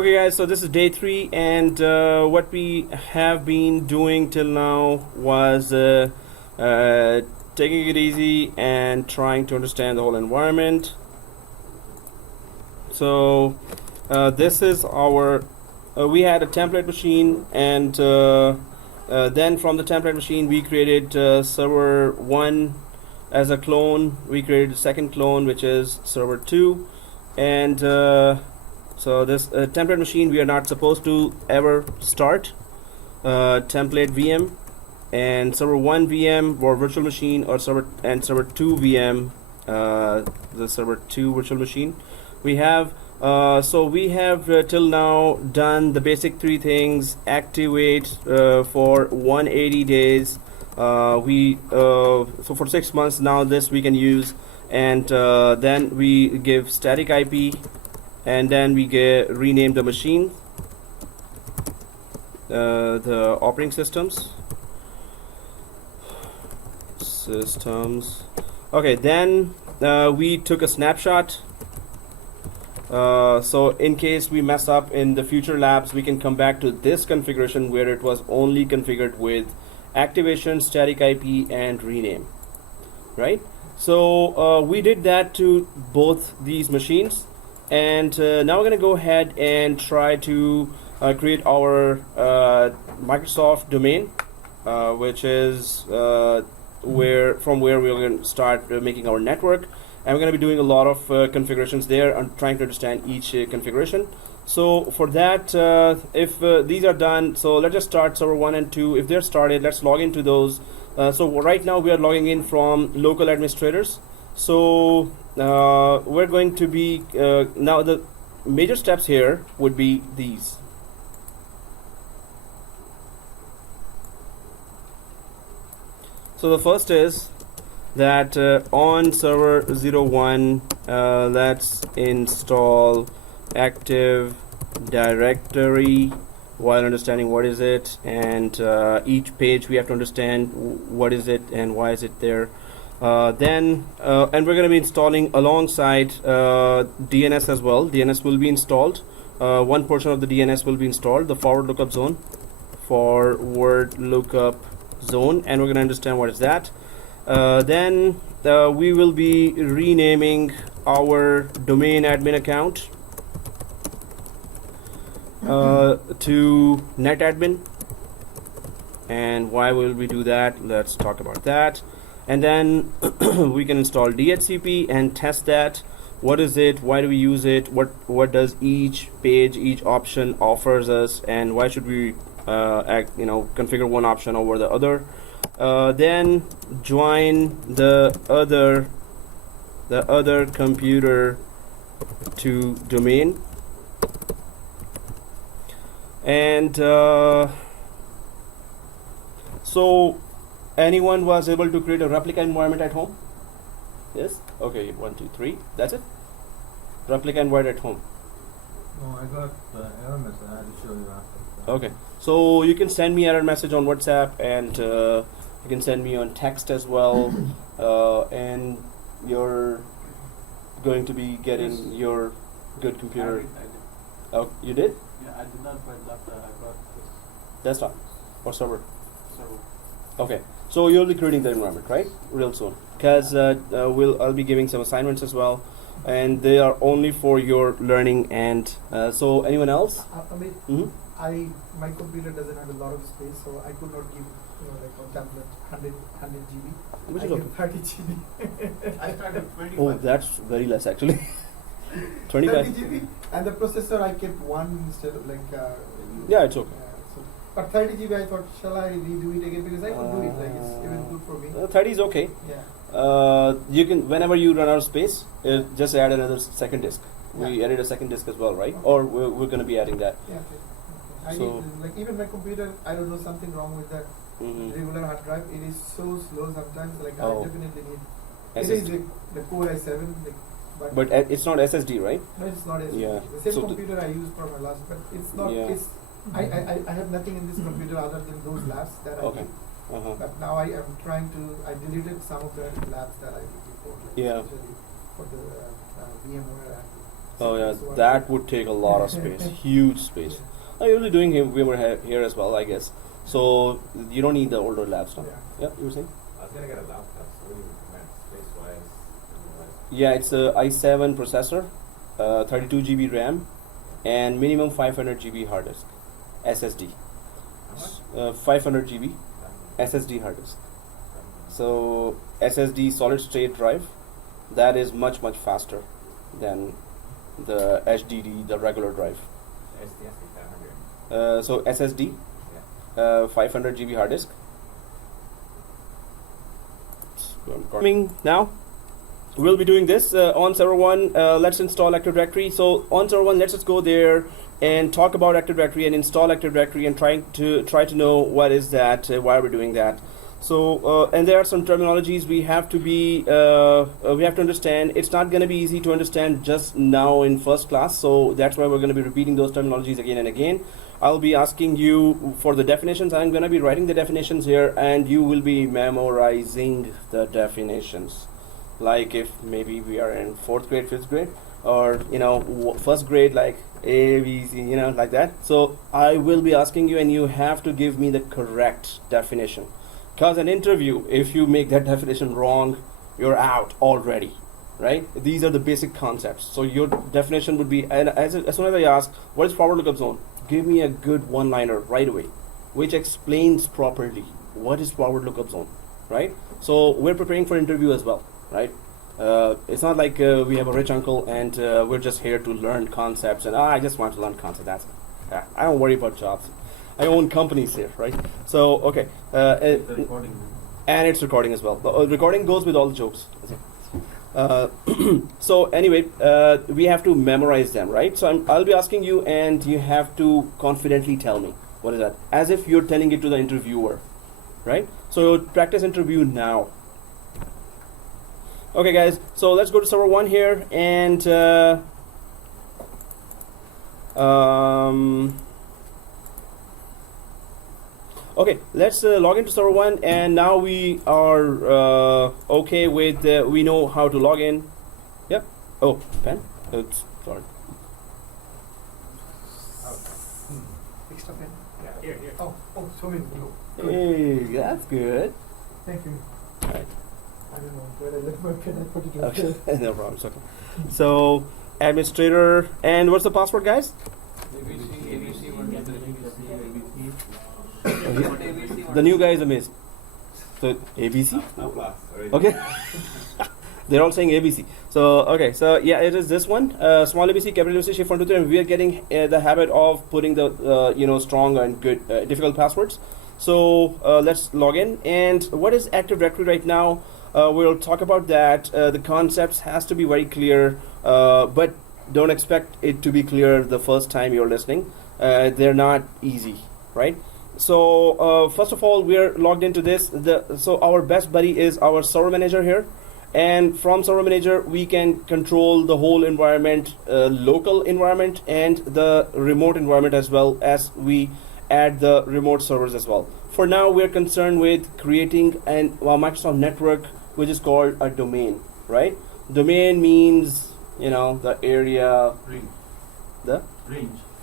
Okay guys, so this is day 3 and what we have been doing till now was taking it easy and trying to understand the whole environment. So this is our we had a template machine, and then from the template machine we created server 1 as a clone. We created a second clone, which is server 2, and so this template machine, we are not supposed to ever start template VM, and server 1 VM or virtual machine, or server 2 VM, the server 2 virtual machine. We have so we have till now done the basic 3 things: activate for 180 days. So for 6 months now, this we can use, and then we give static IP, and then we rename the machine, the operating systems. Okay, then we took a snapshot. So in case we mess up in the future labs, we can come back to this configuration where it was only configured with activation, static IP, and rename, right? So we did that to both these machines, and now we're going to go ahead and try to create our Microsoft domain, which is where we're going to start making our network. And we're going to be doing a lot of configurations there and trying to understand each configuration. So for that, if these are done, so let's just start server 1 and 2. If they're started, let's log into those. So right now we are logging in from local administrators. So we're going to be, now the major steps here would be these. So the first is that on server 01, let's install Active Directory while understanding what is it, and each page we have to understand what is it and why is it there. And we're going to be installing alongside DNS as well. DNS will be installed. One portion of the DNS will be installed, the forward lookup zone, and we're going to understand what is that. Then we will be renaming our domain admin account to netadmin. And why will we do that? Let's talk about that. And then we can install DHCP and test that. What is it? Why do we use it? What does each page, each option offers us, and why should we configure one option over the other? Then join the other computer to domain, and so anyone was able to create a replica environment at home? Yes? Okay, 1, 2, 3. That's it? Replica environment at home. No, I got the error message. I had to show you after. Okay, so you can send me error message on WhatsApp, and you can send me on text as well, and you're going to be getting your good computer. I did. Oh, you did? Yeah, I did not buy laptop. I got this Desktop or server? server. Okay, so you'll be creating the environment, right? Real soon, because I'll be giving some assignments as well, and they are only for your learning. And so anyone else? My computer doesn't have a lot of space, so I could not give like a tablet 100 GB. Which I is give okay. 30 GB. I started 25. Oh, that's very less actually. 25. 30 GB, and the processor I kept one instead of like. Yeah, it's okay. So, but 30 GB, I thought, shall I redo it again, because I could do it. Like it's even good for me. 30 is okay. Yeah. You can, whenever you run out of space, just add another second disk. We Yeah. added a second disk as well, right? Okay. Or we're going to be adding that. Yeah. Okay. I So- need, like, even my computer, I don't know, something wrong with that regular hard drive. It is so slow sometimes. Like Oh. I definitely need. It SSD. is like the Core i7, like, But it's not SSD, right? no, it's not SSD. Yeah. The same So computer I used for my last, but it's not. Yeah. It's I have nothing in this computer other than those labs that I Okay. did. But now I am trying to. I deleted some of the labs that I did before. Like Yeah. especially for the VMware. Oh yeah, So that would take a lot of space, huge space. You'll be doing here as well, I guess. So you don't need the older labs now. Yeah. Yeah, you were saying? I was gonna get a laptop, so what do you recommend space-wise? Yeah, it's a i7 processor, 32 GB RAM, and minimum 500 GB hard disk, SSD. How much? 500 GB SSD hard disk. So SSD solid state drive, that is much faster than the HDD, the regular drive. SSD 500. So SSD, Yeah. 500 GB hard disk. Coming now, we'll be doing this on server 1. Let's install Active Directory. So on server 1, let's just go there and talk about Active Directory and install Active Directory and try to know what is that, why we're doing that. So and there are some terminologies we have to understand. It's not going to be easy to understand just now in first class, so that's why we're going to be repeating those terminologies again and again. I'll be asking you for the definitions. I'm going to be writing the definitions here, and you will be memorizing the definitions. Like if maybe we are in 4th grade, 5th grade, or first grade, like A, B, C, like that. So I will be asking you, and you have to give me the correct definition. Because an interview, if you make that definition wrong, you're out already, right? These are the basic concepts. So your definition would be, and as soon as I ask, what is forward lookup zone? Give me a good one-liner right away, which explains properly what is forward lookup zone, right? So we're preparing for interview as well, right? It's not like we have a rich uncle and we're just here to learn concepts and I just want to learn concepts. That's it. I don't worry about jobs. I own companies here, right? So okay, The recording. and it's recording as well. The recording goes with all the jokes. So anyway, we have to memorize them, right? So I'll be asking you, and you have to confidently tell me what is that, as if you're telling it to the interviewer, right? So practice interview now. Okay, guys. So let's go to server 1 here, and okay, let's log into server 1, and now we are okay with, we know how to log in. Yep. Oh, pen? Oops, sorry. Extra pen. Yeah, here. Oh, so many. Hey, that's good. Thank you. Right. I don't know where I left my pen. I put it right Okay, no problem. It's okay. So, administrator, and what's the password, guys? ABC, what is the ABC? The new guy is amazed. So ABC? No class. Okay. They're all saying ABC. So okay. So yeah, it is this one. Small ABC, capital ABC, shift 1, 2, 3, and we are getting the habit of putting the strong and good difficult passwords. So let's log in. And what is Active Directory right now? We'll talk about that. The concepts has to be very clear, but don't expect it to be clear the first time you're listening. They're not easy, right? So first of all, we're logged into this. So our best buddy is our server manager here, and from server manager we can control the whole environment, local environment and the remote environment, as well as we add the remote servers as well. For now, we're concerned with creating a Microsoft network, which is called a domain, right? Domain means the area, the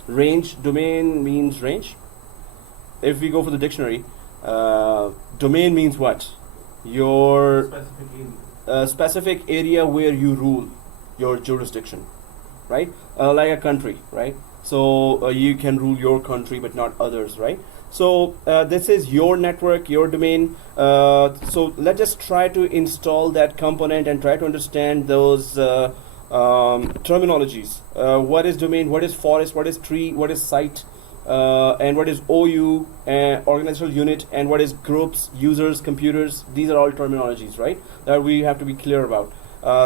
range. Domain means range. If we go for the dictionary, domain means what? Your specific area where you rule, your jurisdiction, right? Like a country, right? So you can rule your country but not others, right? So this is your network, your domain. So let's just try to install that component and try to understand those terminologies. What is domain? What is forest? What is tree? What is site? And what is OU, organizational unit, and what is groups, users, computers. These are all terminologies, right, that we have to be clear about.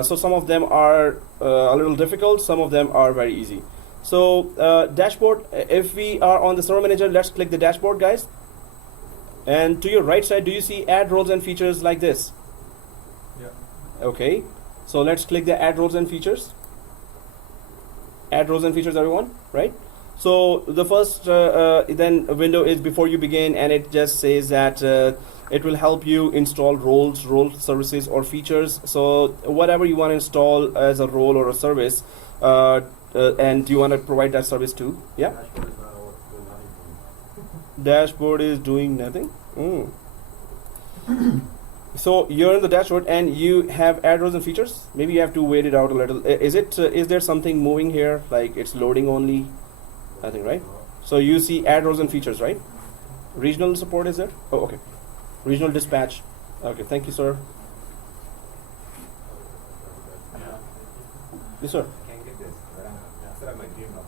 So some of them are a little difficult, some of them are very easy. So dashboard, if we are on the server manager, let's click the dashboard, guys. And to your right side, do you see add roles and features like this? Yeah. Okay, so let's click the add roles and features. Add roles and features, everyone, right? So the first then window is before you begin, and it just says that it will help you install role services or features. So whatever you want to install as a role or a service, and do you want to provide that service too? Yeah. Dashboard is doing nothing. Dashboard is doing nothing. So you're in the dashboard and you have add rows and features. Maybe you have to wait it out a little. Is it? Is there something moving here? Like it's loading only? Nothing, right? So you see add rows and features, right? Regional support is there? Oh, okay. Regional dispatch. Okay, thank you, sir. Yes, sir. Can't get this. I set up my dream house.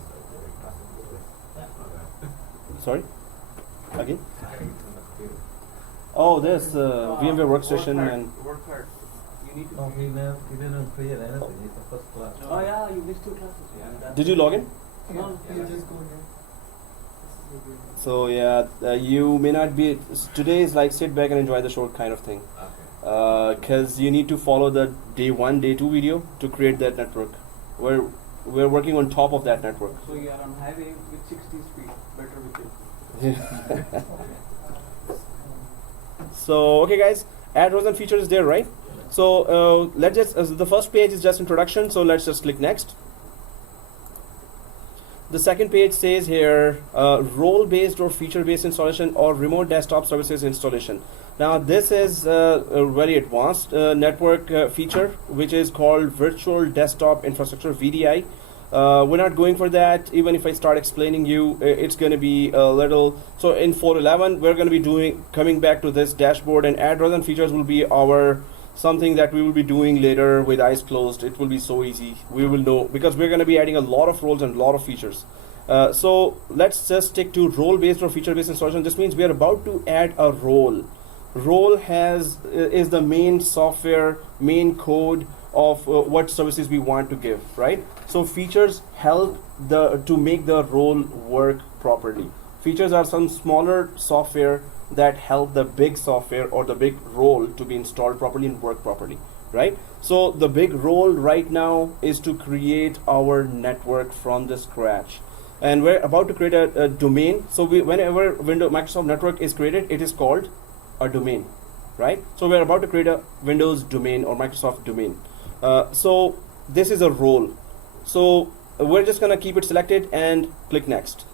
Sorry. Again. Oh, there's VMware workstation and. Work hard. You need to. No, he didn't create anything. It's the first class. Oh yeah, you missed 2 classes. Yeah. that's Did you log in? No, You just go here. This is the So yeah, you may not be. Today is like sit back and enjoy the show kind of thing. Okay. Because you need to follow the day 1, day 2 video to create that network. We're working on top of that network. So you are on highway with 60 speed. Better with it. So okay, guys, add rows and features is there, right? So let's just the first page is just introduction. So let's just click next. The second page says here role-based or feature-based installation or remote desktop services installation. Now this is a very advanced network feature which is called virtual desktop infrastructure (VDI). We're not going for that. Even if I start explaining you, it's going to be a little. So in 4.11, we're going to be coming back to this dashboard, and add rows and features will be our something that we will be doing later with eyes closed. It will be so easy. We will know because we're going to be adding a lot of roles and a lot of features. So let's just stick to role-based or feature-based installation. This means we are about to add a role. Role is the main software, main code of what services we want to give, right? So features help to make the role work properly. Features are some smaller software that help the big software or the big role to be installed properly and work properly, right? So the big role right now is to create our network from the scratch. And we're about to create a domain. So whenever Microsoft Network is created, it is called a domain, right? So we're about to create a Windows domain or Microsoft domain. So this is a role. So we're just gonna keep it selected and click next.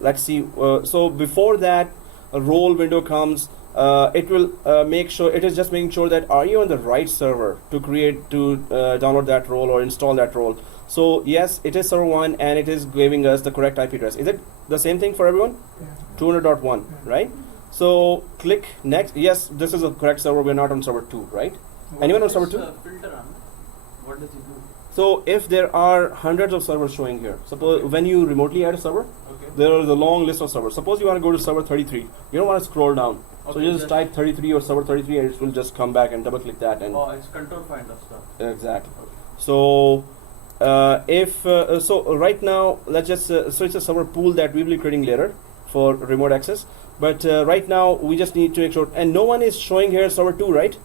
Let's see. So before that a role window comes, it will make sure, it is just making sure that are you on the right server to download that role or install that role. So yes, it is server 1 and it is giving us the correct IP address. Is it the same thing for everyone? Yeah. 200.1, right? So click next. Yes, this is a correct server. We're not on server 2, right? Anyone on server 2? Filter on. What does it do? So if there are hundreds of servers showing here, suppose when you remotely add a server, Okay. there is a long list of servers. Suppose you want to go to server 33. You don't want to scroll down. So Okay, you just type 33 or server 33 and it will just come back and double click that. And Oh, it's control finder stuff. exactly. Okay. So so right now let's just so it's a server pool that we will be creating later for remote access. But right now we just need to make sure, and no one is showing here server 2, right?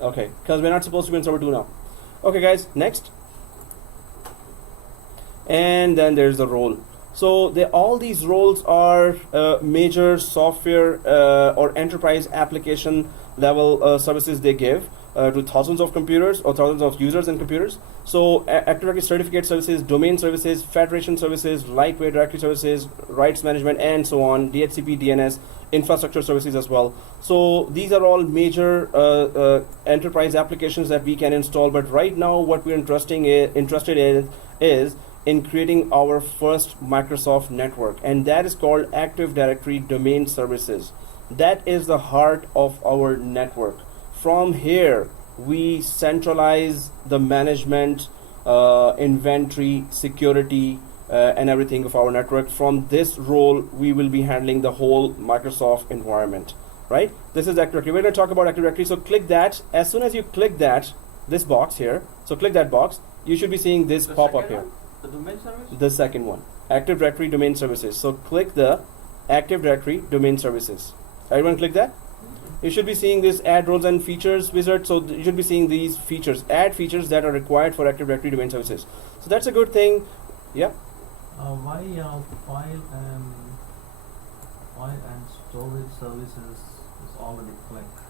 Okay, because we're not supposed to be in server 2 now. Okay guys, next. And then there's the role. So all these roles are major software or enterprise application level services they give to thousands of computers or thousands of users and computers. So Active Directory certificate services, domain services, federation services, lightweight directory services, rights management, and so on, DHCP, DNS, infrastructure services as well. So these are all major enterprise applications that we can install. But right now what we're interested in is in creating our first Microsoft network, and that is called Active Directory Domain Services. That is the heart of our network. From here, we centralize the management, inventory, security, and everything of our network. From this role, we will be handling the whole Microsoft environment, right? This is Active Directory. We're going to talk about Active Directory. So click that. As soon as you click that, this box here, so click that box, you should be seeing this pop up here. The domain service? The second one, Active Directory Domain Services. So click the Active Directory Domain Services. Everyone click that? You should be seeing this add roles and features wizard. So you should be seeing these features, add features that are required for Active Directory Domain Services. So that's a good thing. Yeah. Why file and storage services is already clicked?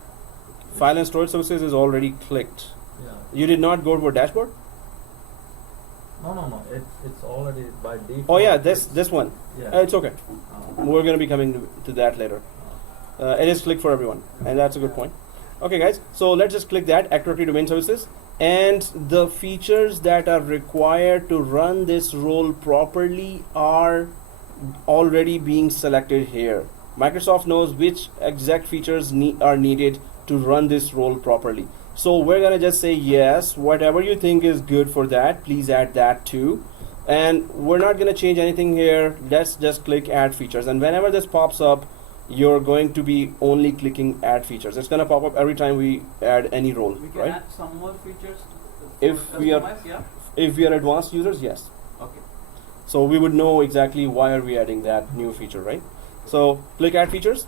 File and storage services is already clicked. Yeah. You did not go to a dashboard? No. It's already by default. Oh yeah, this one. Yeah. It's okay. We're going to be coming to that later. It is click for everyone, and that's a good point. Okay, guys. So let's just click that Active Directory Domain Services, and the features that are required to run this role properly are already being selected here. Microsoft knows which exact features are needed to run this role properly. So we're gonna just say yes, whatever you think is good for that, please add that too. And we're not gonna change anything here. Let's just click add features, and whenever this pops up, you're going to be only clicking add features. It's gonna pop up every time we add any role, We can right? add some more features. If we are- customize, yeah. If we are advanced users, yes. Okay. So we would know exactly why are we adding that new feature, right? So click add features.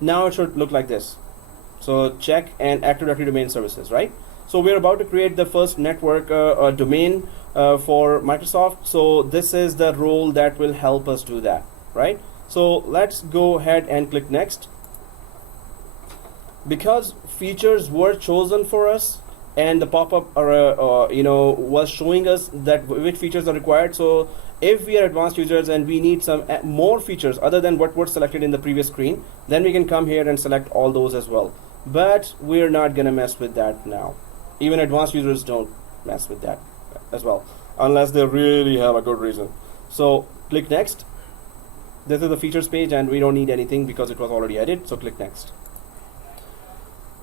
Now it should look like this. So check and Active Directory Domain Services, right? So we're about to create the first network domain for Microsoft. So this is the role that will help us do that, right? So let's go ahead and click next. Because features were chosen for us, and the pop-up was showing us that which features are required. So if we are advanced users and we need some more features other than what was selected in the previous screen, then we can come here and select all those as well. But we're not gonna mess with that now. Even advanced users don't mess with that as well, unless they really have a good reason. So click next. This is the features page, and we don't need anything because it was already added. So click next.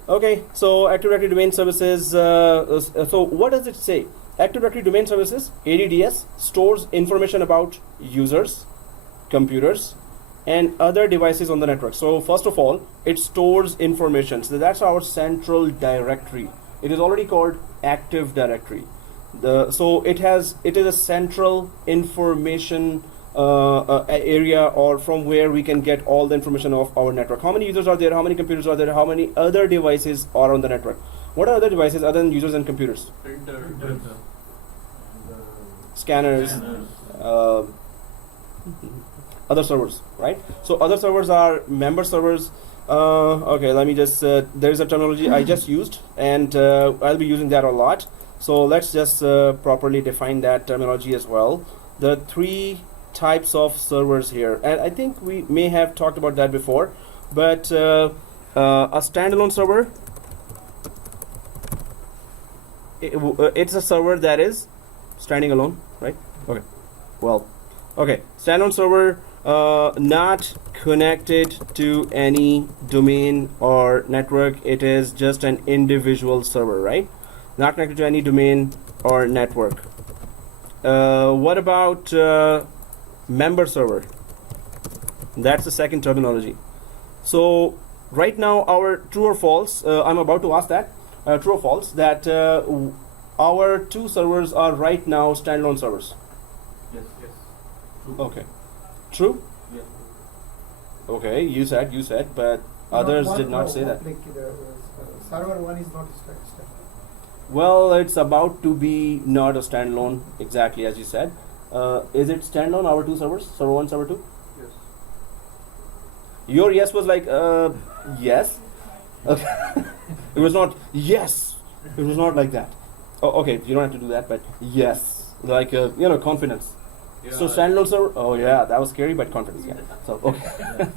Okay, so Active Directory Domain Services, so what does it say? Active Directory Domain Services, ADDS, stores information about users, computers, and other devices on the network. So first of all, it stores information. So that's our central directory. It is already called Active Directory. So it is a central information area, or from where we can get all the information of our network. How many users are there? How many computers are there? How many other devices are on the network? What are other devices other than users and computers? Printer. Scanners, other servers, right? So other servers are member servers. Okay, let me just, there is a terminology I just used, and I'll be using that a lot. So let's just properly define that terminology as well. The three types of servers here, and I think we may have talked about that before, but a standalone server, it's a server that is standing alone, right? Okay, well, okay, standalone server, not connected to any domain or network. It is just an individual server, right? Not connected to any domain or network. What about member server? That's the second terminology. So right now, our true or false, I'm about to ask that, true or false, that our two servers are right now standalone servers. Yes. True. Okay. True? Yes. Okay, you said, but others did not say that. Like server 1 is not standalone. Well, it's about to be not a standalone, exactly as you said. Is it standalone, our two servers, server 1, server 2? Yes. Your yes was like, yes. Okay. It was not yes. It was not like that. Oh, okay, you don't have to do that, but yes, like confidence. Yeah. So standalone server. Oh yeah, that was scary, but confidence. Yeah. So okay,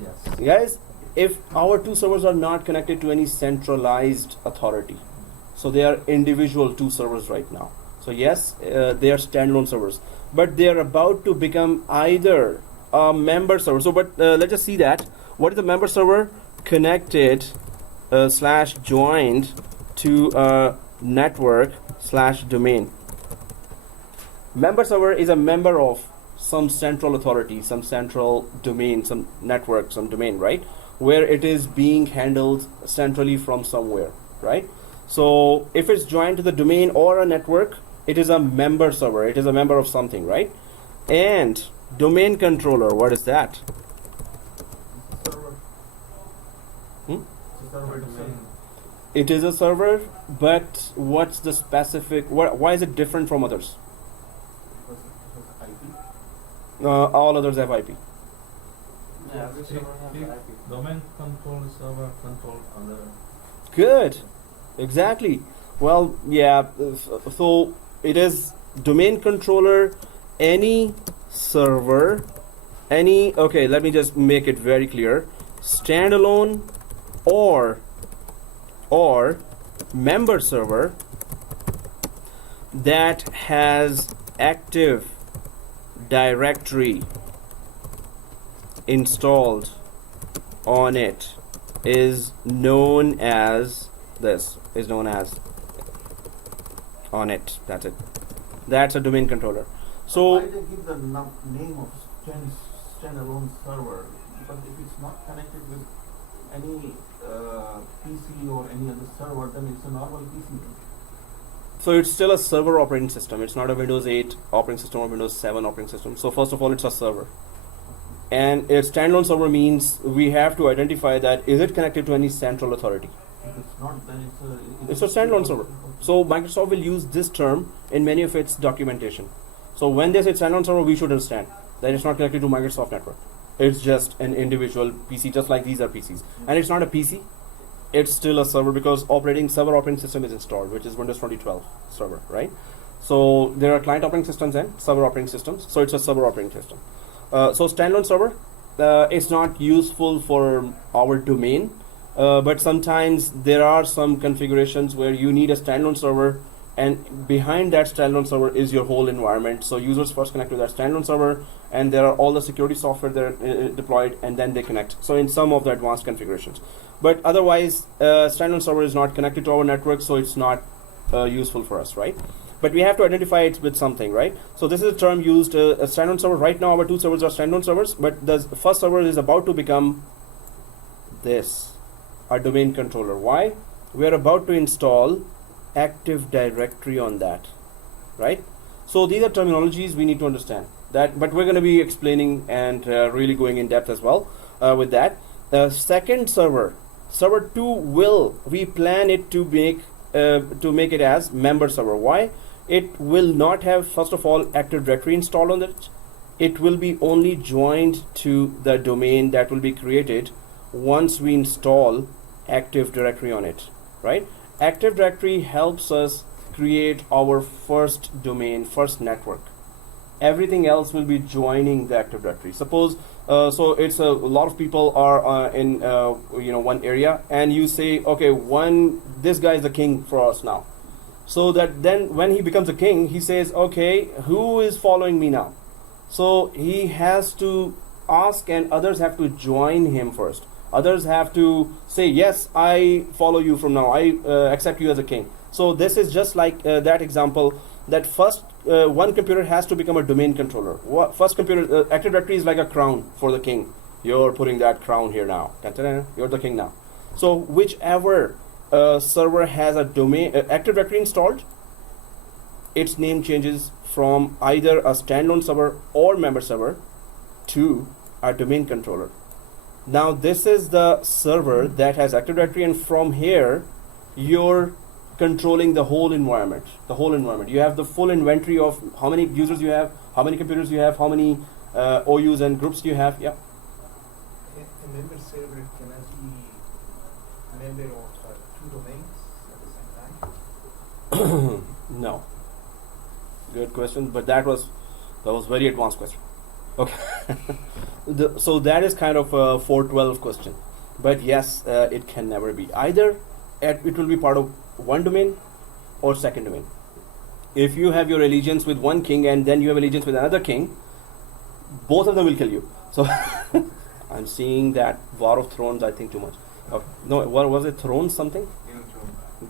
Yes. guys, if our two servers are not connected to any centralized authority, so they are individual two servers right now. So yes, they are standalone servers, but they are about to become either a member server. So, but let's just see that. What is the member server? Connected / joined to a network / domain. Member server is a member of some central authority, some central domain, some network, some domain, right? Where it is being handled centrally from somewhere, right? So if it's joined to the domain or a network, it is a member server. It is a member of something, right? And domain controller, what is that? Server. Hmm? Server domain. It is a server, but what's the specific, why is it different from others? Because IP. All others have IP. Yeah, every server has If IP. domain control server control other. Good, exactly. Well, yeah, so it is domain controller, any server, any, okay, let me just make it very clear, standalone or member server that has Active Directory installed on it is known as on it. That's it. That's a domain controller. So why they give the name of standalone server? Because if it's not connected with any PC or any other server, then it's a normal PC. So it's still a server operating system. It's not a Windows 8 operating system or Windows 7 operating system. So first of all, it's a server. And a standalone server means we have to identify that is it connected to any central authority. If it's not, then It's a standalone server. So Microsoft will use this term in many of its documentation. So when they say standalone server, we should understand that it's not connected to Microsoft network. It's just an individual PC, just like these are PCs. And it's not a PC. It's still a server because server operating system is installed, which is Windows 2012 server, right? So there are client operating systems and server operating systems. So it's a server operating system. So standalone server, it's not useful for our domain, but sometimes there are some configurations where you need a standalone server, and behind that standalone server is your whole environment. So users first connect to that standalone server, and there are all the security software there deployed, and then they connect. So in some of the advanced configurations, but otherwise, standalone server is not connected to our network, so it's not useful for us, right? But we have to identify it with something, right? So this is a term used, a standalone server. Right now, our two servers are standalone servers, but the first server is about to become this, our domain controller. Why? We are about to install Active Directory on that, right? So these are terminologies we need to understand that, but we're going to be explaining and really going in depth as well with that. Second server 2 we plan it to make it as member server. Why? It will not have, first of all, Active Directory installed on it. It will be only joined to the domain that will be created once we install Active Directory on it, right? Active Directory helps us create our first domain, first network. Everything else will be joining the Active Directory. Suppose, so it's a lot of people are in one area, and you say, okay, this guy is the king for us now. So that then when he becomes a king, he says, okay, who is following me now? So he has to ask, and others have to join him first. Others have to say, yes, I follow you from now. I accept you as a king. So this is just like that example, that first one computer has to become a domain controller. First computer, Active Directory is like a crown for the king. You're putting that crown here now. You're the king now. So whichever server has a domain Active Directory installed, its name changes from either a standalone server or member server to a domain controller. Now this is the server that has Active Directory, and from here you're controlling the whole environment. You have the full inventory of how many users you have, how many computers you have, how many OUs and groups you have. Yeah. A member server can be a member of two domains at the same time? No. Good question, but that was very advanced question. Okay. So that is kind of a 412 question. But yes, it can never be. Either it will be part of one domain or second domain. If you have your allegiance with one king and then you have allegiance with another king, both of them will kill you. So I'm seeing that War of Thrones, I think too much. Okay. No, what was it? Thrones something?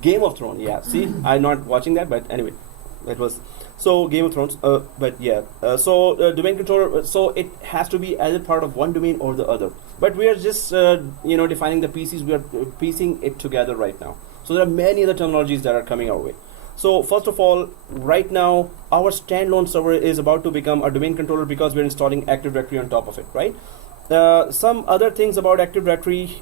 Game of Thrones, yeah. See, I'm not watching that, but anyway, it was. So Game of Thrones, but yeah. So domain controller, so it has to be either part of one domain or the other. But we are just defining the PCs. We are piecing it together right now. So there are many other terminologies that are coming our way. So first of all, right now our standalone server is about to become a domain controller because we're installing Active Directory on top of it, right? Some other things about Active Directory,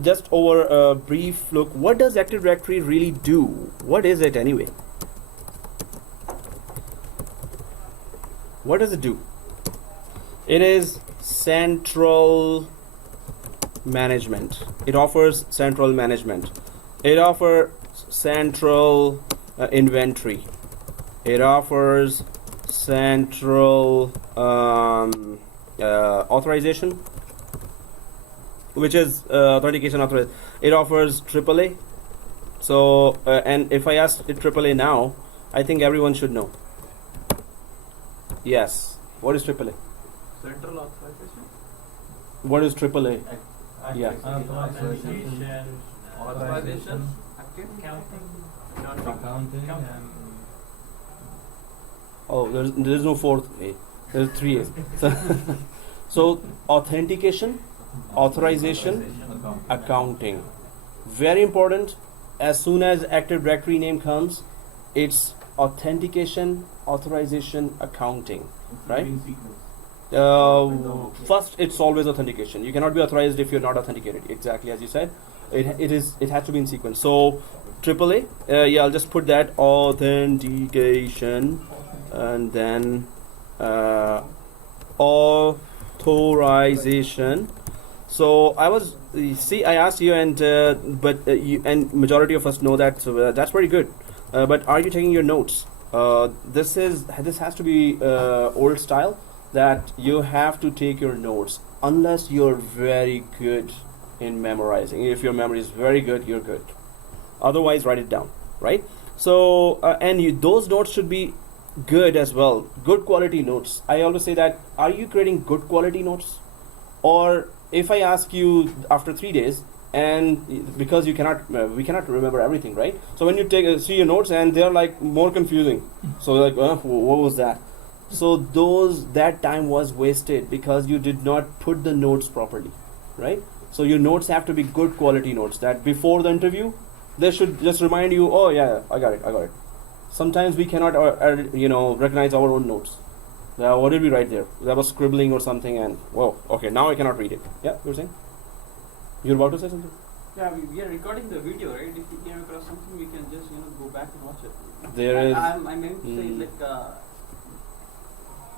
just over a brief look. What does Active Directory really do? What is it anyway? What does it do? It is central management. It offers central management. It offers central inventory. It offers central authorization, which is authentication authorization. It offers AAA. So, and if I ask it AAA now, I think everyone should know. Yes. What is AAA? Central authorization? What is AAA? Yeah. Authentication. Authorization. Accounting and Oh, there is no fourth A. There's three A's. So authentication, authorization, accounting. Very important. As soon as Active Directory name comes, it's authentication, authorization, accounting. Right? In sequence. First, it's always authentication. You cannot be authorized if you're not authenticated. Exactly as you said, it has to be in sequence. So AAA, yeah, I'll just put that authentication, and then authorization. So I asked you, and and majority of us know that, so that's very good. But are you taking your notes? This has to be old style, that you have to take your notes unless you're very good in memorizing. If your memory is very good, you're good. Otherwise, write it down, right? So those notes should be good as well, good quality notes. I always say that, are you creating good quality notes? Or if I ask you after 3 days, and because we cannot remember everything, right? So when you see your notes and they're like more confusing, so like what was that? So that time was wasted because you did not put the notes properly, right? So your notes have to be good quality notes, that before the interview they should just remind you, oh yeah, I got it. Sometimes we cannot recognize our own notes. What did we write there? That was scribbling or something, and whoa, okay, now I cannot read it. Yeah, you were saying? You're about to say something? Yeah, we are recording the video, right? If we came across something, we can just go back and watch it. I meant to say,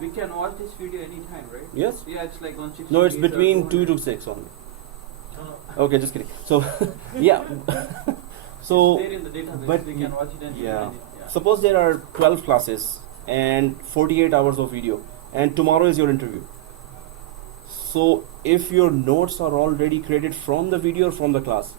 we can watch this video anytime, right? Yes. Yeah, it's like 160. No, it's between 2 to 6 only. Okay, just kidding. So, yeah. So, it's there in the database. but we can watch it and yeah. find it. Yeah. Suppose there are 12 classes and 48 hours of video, and tomorrow is your interview. So if your notes are already created from the video or from the class,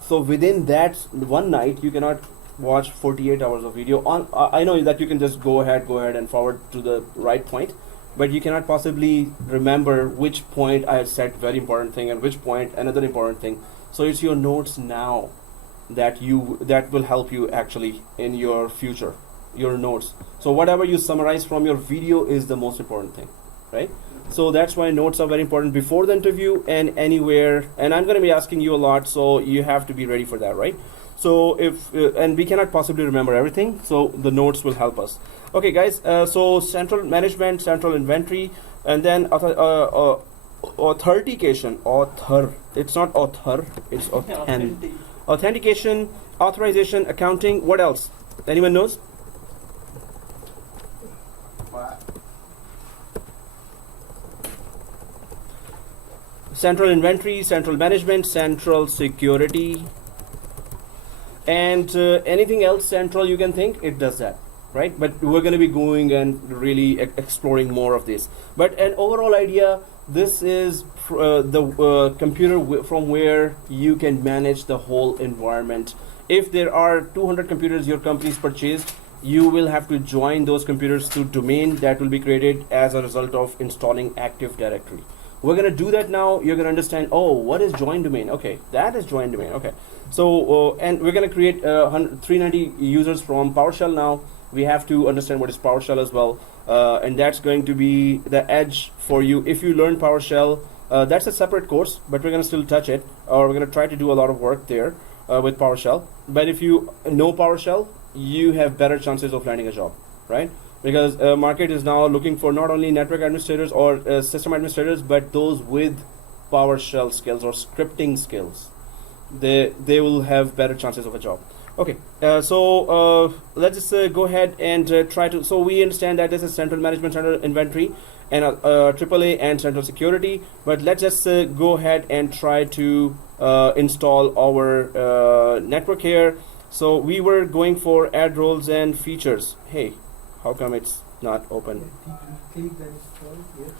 so within that one night you cannot watch 48 hours of video. I know that you can just go ahead and forward to the right point, but you cannot possibly remember which point I said very important thing and which point another important thing. So it's your notes now that will help you actually in your future, your notes. So whatever you summarize from your video is the most important thing, right? So that's why notes are very important before the interview and anywhere. And I'm going to be asking you a lot, so you have to be ready for that, right? So and we cannot possibly remember everything, so the notes will help us. Okay, guys. So central management, central inventory, and then authentication. It's not author. It's authentication, authorization, accounting. What else? Anyone knows? Central inventory, central management, central security, and anything else central you can think, it does that, right? But we're going to be going and really exploring more of this. But an overall idea, this is the computer from where you can manage the whole environment. If there are 200 computers your company's purchased, you will have to join those computers to domain that will be created as a result of installing Active Directory. We're going to do that now. You're going to understand, oh, what is join domain? Okay, that is join domain. Okay, so and we're going to create 390 users from PowerShell now. We have to understand what is PowerShell as well, and that's going to be the edge for you. If you learn PowerShell, that's a separate course, but we're going to still touch it, or we're going to try to do a lot of work there with PowerShell. But if you know PowerShell, you have better chances of landing a job, right? Because market is now looking for not only network administrators or system administrators, but those with PowerShell skills or scripting skills. They will have better chances of a job. Okay, so let's just go ahead and try to. So we understand that this is central management, central inventory, and AAA and central security. But let's just go ahead and try to install our network here. So we were going for add roles and features. Hey, how come it's not open? Did you click the install? Yes.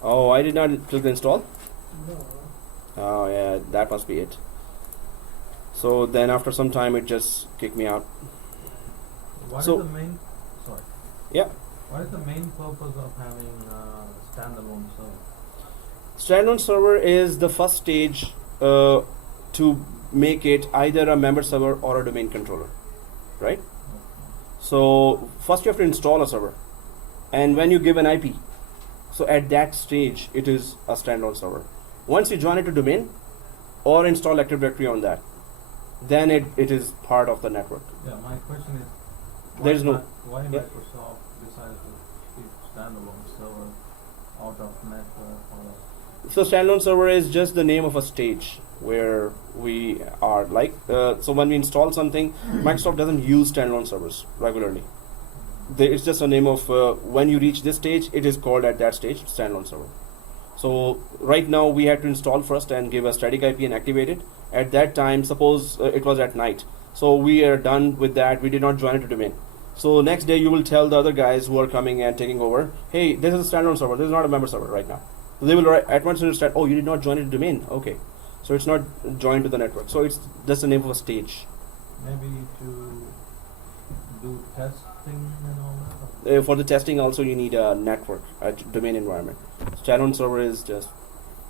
Oh, I did not click the install. No. Oh yeah, that must be it. So then after some time it just kicked me out. What So- is the main? Sorry. Yeah. What is the main purpose of having standalone server? Standalone server is the first stage to make it either a member server or a domain controller, right? So first you have to install a server, and when you give an IP, so at that stage it is a standalone server. Once you join it to domain or install Active Directory on that, then it is part of the network. Yeah, my question is, There is no- why yeah. Microsoft decided to keep standalone server out of network or So standalone server is just the name of a stage where we are like, so when we install something, Microsoft doesn't use standalone servers regularly. It's just a name of, when you reach this stage, it is called at that stage standalone server. So right now we had to install first and give a static IP and activate it. At that time, suppose it was at night. So we are done with that. We did not join it to domain. So next day you will tell the other guys who are coming and taking over, hey, this is a standalone server. This is not a member server right now. So they will at once understand, oh, you did not join it to domain. Okay. So it's not joined to the network. So it's just the name of a stage. maybe to do testing and all that? For the testing also you need a network, a domain environment. Standalone server is just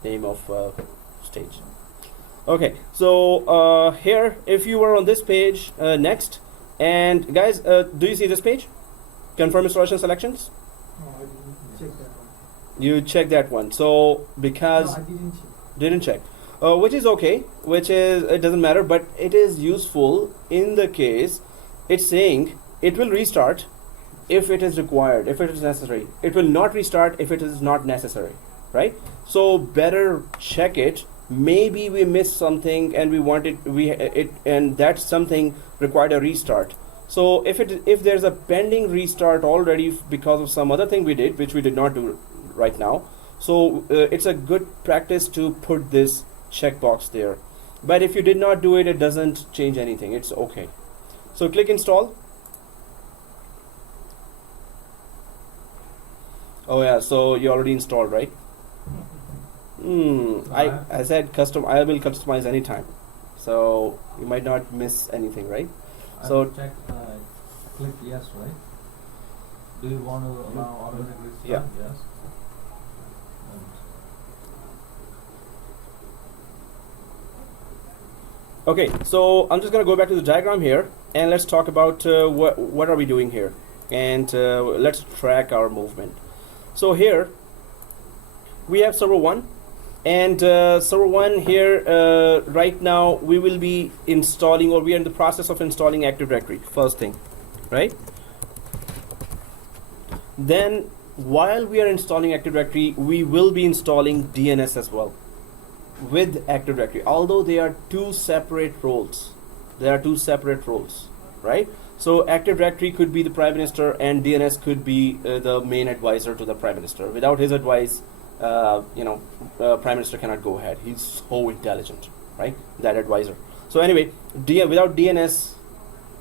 name of stage. Okay, so here if you were on this page next, and guys, do you see this page? Confirm installation selections. No, I didn't check that one. You check that one. So because No, I didn't check. didn't check, which is okay, which is, it doesn't matter, but it is useful in the case it's saying it will restart if it is required, if it is necessary. It will not restart if it is not necessary, right? So better check it. Maybe we missed something and we wanted and that something required a restart. So if there's a pending restart already because of some other thing we did, which we did not do right now, so it's a good practice to put this checkbox there. But if you did not do it, it doesn't change anything. It's okay. So click install. Oh yeah, so you already installed, right? I said custom. I will customize anytime, so you might not miss anything, right? So- I check, click yes, right? Do you want to allow automatic restart? Yeah. Yes. Okay, so I'm just gonna go back to the diagram here, and let's talk about what are we doing here, and let's track our movement. So here we have server 1, and server 1 here right now we will be installing, or we are in the process of installing Active Directory, first thing, right? Then while we are installing Active Directory, we will be installing DNS as well with Active Directory, although they are two separate roles. Right? So Active Directory could be the Prime Minister and DNS could be the main advisor to the Prime Minister. Without his advice, Prime Minister cannot go ahead. He's so intelligent, right? That advisor. So anyway, without DNS,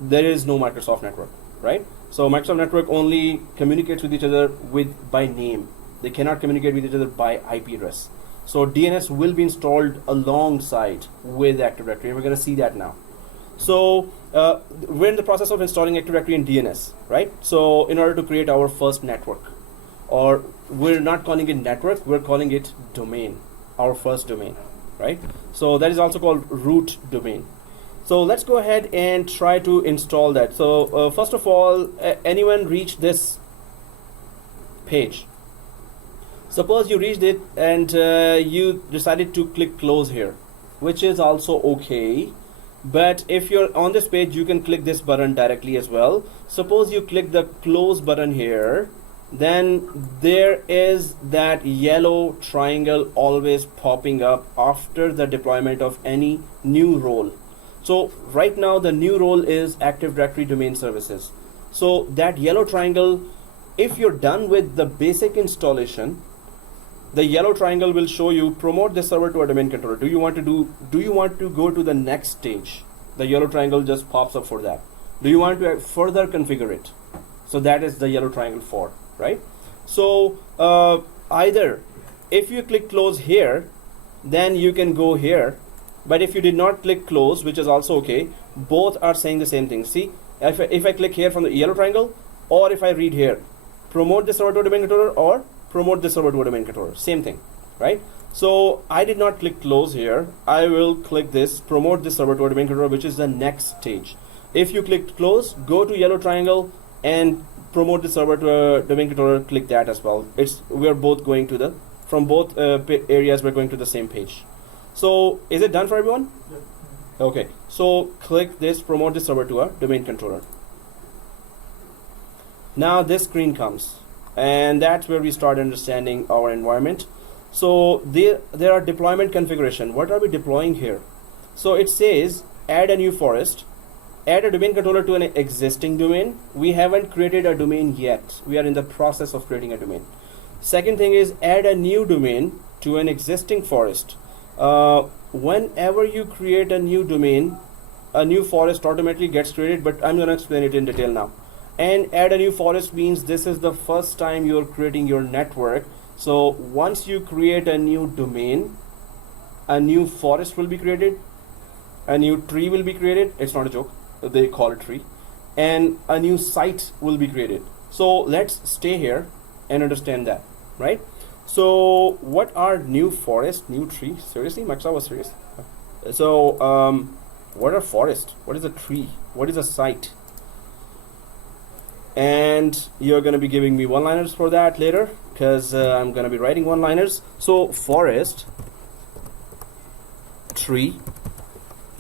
there is no Microsoft network, right? So Microsoft network only communicates with each other by name. They cannot communicate with each other by IP address. So DNS will be installed alongside with Active Directory, and we're going to see that now. So we're in the process of installing Active Directory and DNS, right? So in order to create our first network, or we're not calling it network, we're calling it domain, our first domain, right? So that is also called root domain. So let's go ahead and try to install that. So first of all, anyone reach this page? Suppose you reached it and you decided to click close here, which is also okay. But if you're on this page, you can click this button directly as well. Suppose you click the close button here, then there is that yellow triangle always popping up after the deployment of any new role. So right now the new role is Active Directory Domain Services. So that yellow triangle, if you're done with the basic installation, the yellow triangle will show you promote this server to a domain controller. Do you want to go to the next stage? The yellow triangle just pops up for that. Do you want to further configure it? So that is the yellow triangle for, right? So either if you click close here, then you can go here. But if you did not click close, which is also okay, both are saying the same thing. See, if I click here from the yellow triangle, or if I read here, promote the server to a domain controller or promote the server to a domain controller, same thing, right? So I did not click close here. I will click this, promote the server to a domain controller, which is the next stage. If you click close, go to yellow triangle and promote the server to a domain controller, click that as well. We are both going to the, from both areas, we're going to the same page. So is it done for everyone? Yep. Okay, so click this, promote the server to a domain controller. Now this screen comes, and that's where we start understanding our environment. So there are deployment configuration. What are we deploying here? So it says add a new forest, add a domain controller to an existing domain. We haven't created a domain yet. We are in the process of creating a domain. Second thing is add a new domain to an existing forest. Whenever you create a new domain, a new forest automatically gets created, but I'm going to explain it in detail now. And add a new forest means this is the first time you're creating your network. So once you create a new domain, a new forest will be created, a new tree will be created. It's not a joke, they call it tree. And a new site will be created. So let's stay here and understand that, right? So what are new forest, new tree? Seriously, Microsoft was serious. So what are forest? What is a tree? What is a site? And you're going to be giving me one-liners for that later, because I'm going to be writing one-liners. So forest, tree,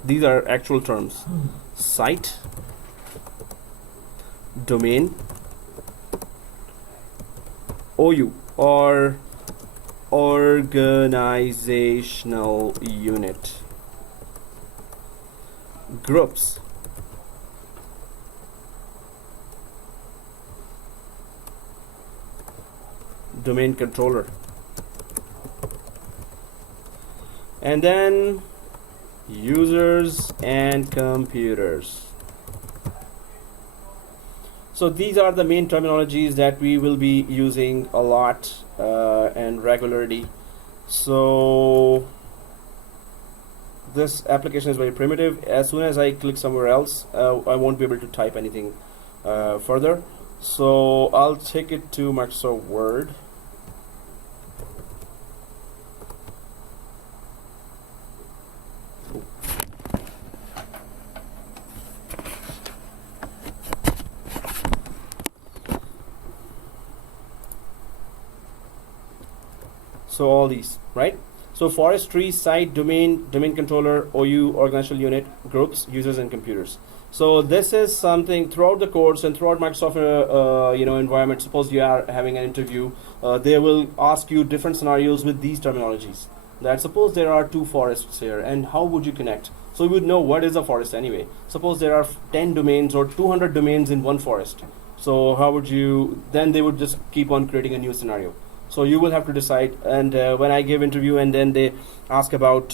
these are actual terms. Site, domain, OU, or organizational unit, groups, domain controller, and then users and computers. So these are the main terminologies that we will be using a lot and regularly. So this application is very primitive. As soon as I click somewhere else, I won't be able to type anything further. So I'll take it to Microsoft Word. So all these, right? So forest, tree, site, domain, domain controller, OU, organizational unit, groups, users, and computers. So this is something throughout the course and throughout Microsoft environment. Suppose you are having an interview, they will ask you different scenarios with these terminologies. That suppose there are two forests here, and how would you connect? So you would know what is a forest anyway. Suppose there are 10 domains or 200 domains in one forest. So how would you? Then they would just keep on creating a new scenario. So you will have to decide. And when I give interview and then they ask about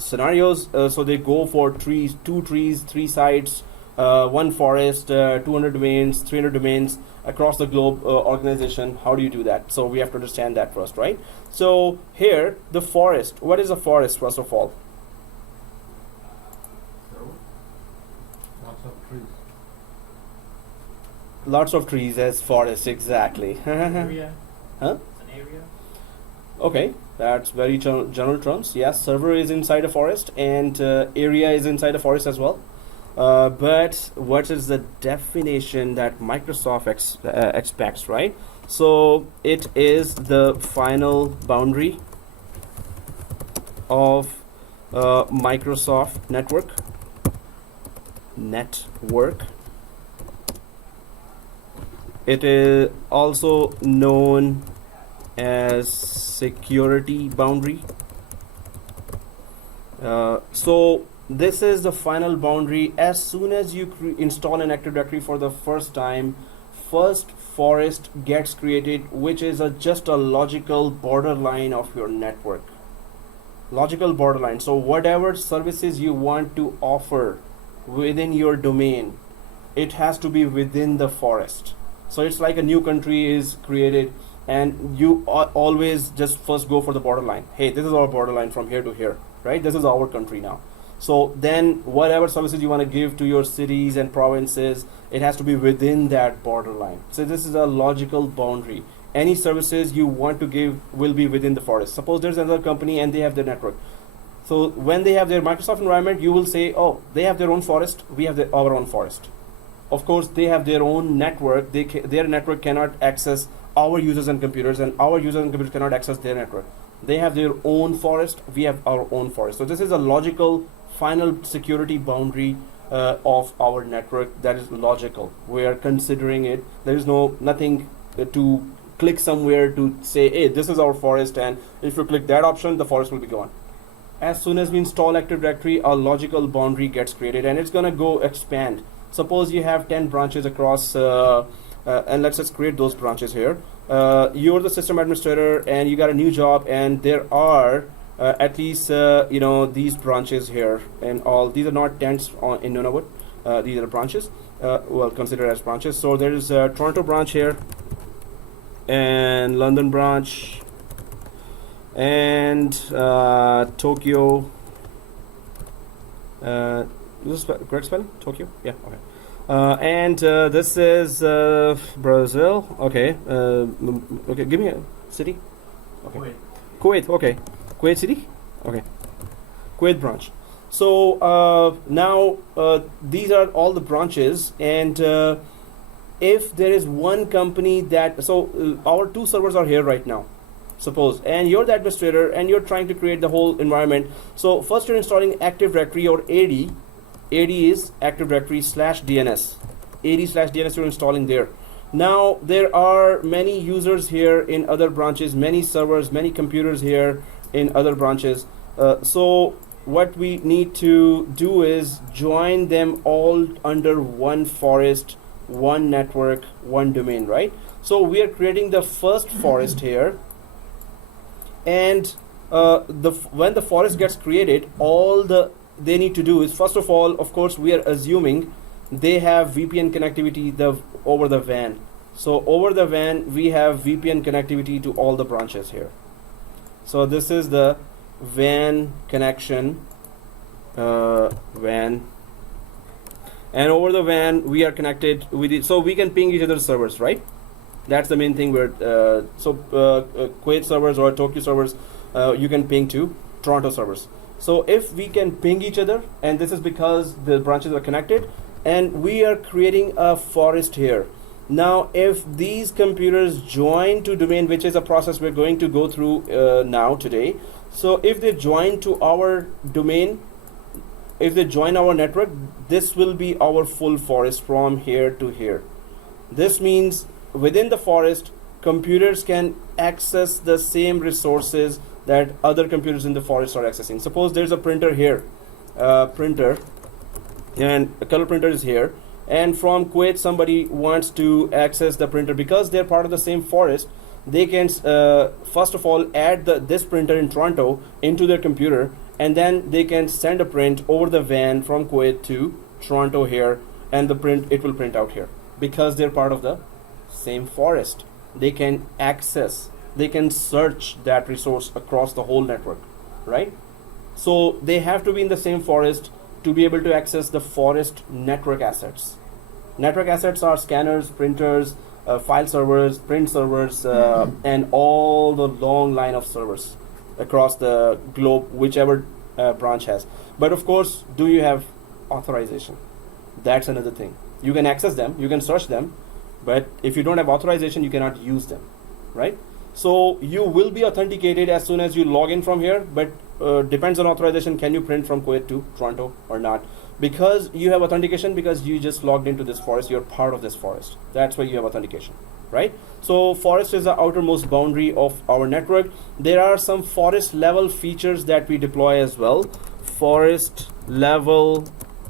scenarios, so they go for trees, 2 trees, 3 sites, 1 forest, 200 domains, 300 domains across the globe organization. How do you do that? So we have to understand that first, right? So here, the forest. What is a forest, first of all? Lots of trees. Lots of trees as forest, exactly. Area. Huh? An area. Okay, that's very general terms. Yes, server is inside a forest and area is inside a forest as well. But what is the definition that Microsoft expects, right? So it is the final boundary of Microsoft network. It is also known as security boundary. So this is the final boundary. As soon as you install an Active Directory for the first time, first forest gets created, which is just a logical borderline of your network. Logical borderline. So whatever services you want to offer within your domain, it has to be within the forest. So it's like a new country is created, and you always just first go for the borderline. Hey, this is our borderline from here to here, right? This is our country now. So then whatever services you want to give to your cities and provinces, it has to be within that borderline. So this is a logical boundary. Any services you want to give will be within the forest. Suppose there's another company and they have their network. So when they have their Microsoft environment, you will say, oh, they have their own forest, we have our own forest. Of course, they have their own network. Their network cannot access our users and computers, and our users and computers cannot access their network. They have their own forest, we have our own forest. So this is a logical final security boundary of our network that is logical. We are considering it. There is nothing to click somewhere to say, hey, this is our forest, and if you click that option, the forest will be gone. As soon as we install Active Directory, a logical boundary gets created, and it's gonna go expand. Suppose you have 10 branches across, and let's just create those branches here. You're the system administrator, and you got a new job, and there are at least these branches here, and all these are not tents in Nunavut. These are branches, well, considered as branches. So there is a Toronto branch here, and London branch, and Tokyo. Is this correct spelling? Tokyo? Yeah, okay. And this is Brazil. Okay. Okay, give me a city. Okay. Kuwait. Okay. Kuwait city. Okay. Kuwait branch. So now these are all the branches, and if there is one company that, so our two servers are here right now, suppose, and you're the administrator and you're trying to create the whole environment. So first you're installing Active Directory or AD. AD is Active Directory /DNS. AD/DNS you're installing there. Now there are many users here in other branches, many servers, many computers here in other branches. So what we need to do is join them all under one forest, one network, one domain, right? So we are creating the first forest here, and when the forest gets created, all they need to do is, first of all, of course, we are assuming they have VPN connectivity over the WAN. So over the WAN, we have VPN connectivity to all the branches here. So this is the WAN connection, WAN. And over the WAN, we are connected with it. So we can ping each other's servers, right? That's the main thing. Kuwait servers or Tokyo servers, you can ping to Toronto servers. So if we can ping each other, and this is because the branches are connected, and we are creating a forest here. Now, if these computers join to domain, which is a process we're going to go through now today. So if they join to our domain, if they join our network, this will be our full forest from here to here. This means within the forest, computers can access the same resources that other computers in the forest are accessing. Suppose there's a printer here, and a color printer is here, and from Kuwait somebody wants to access the printer. Because they're part of the same forest, they can first of all add this printer in Toronto into their computer, and then they can send a print over the WAN from Kuwait to Toronto here, and it will print out here. Because they're part of the same forest, they can access, they can search that resource across the whole network, right? So they have to be in the same forest to be able to access the forest network assets. Network assets are scanners, printers, file servers, print servers, and all the long line of servers across the globe, whichever branch has. But of course, do you have authorization? That's another thing. You can access them, you can search them, but if you don't have authorization, you cannot use them, right? So you will be authenticated as soon as you log in from here, but depends on authorization. Can you print from Kuwait to Toronto or not? Because you have authentication, because you just logged into this forest, you're part of this forest. That's why you have authentication, right? So forest is the outermost boundary of our network. There are some forest level features that we deploy as well. Forest level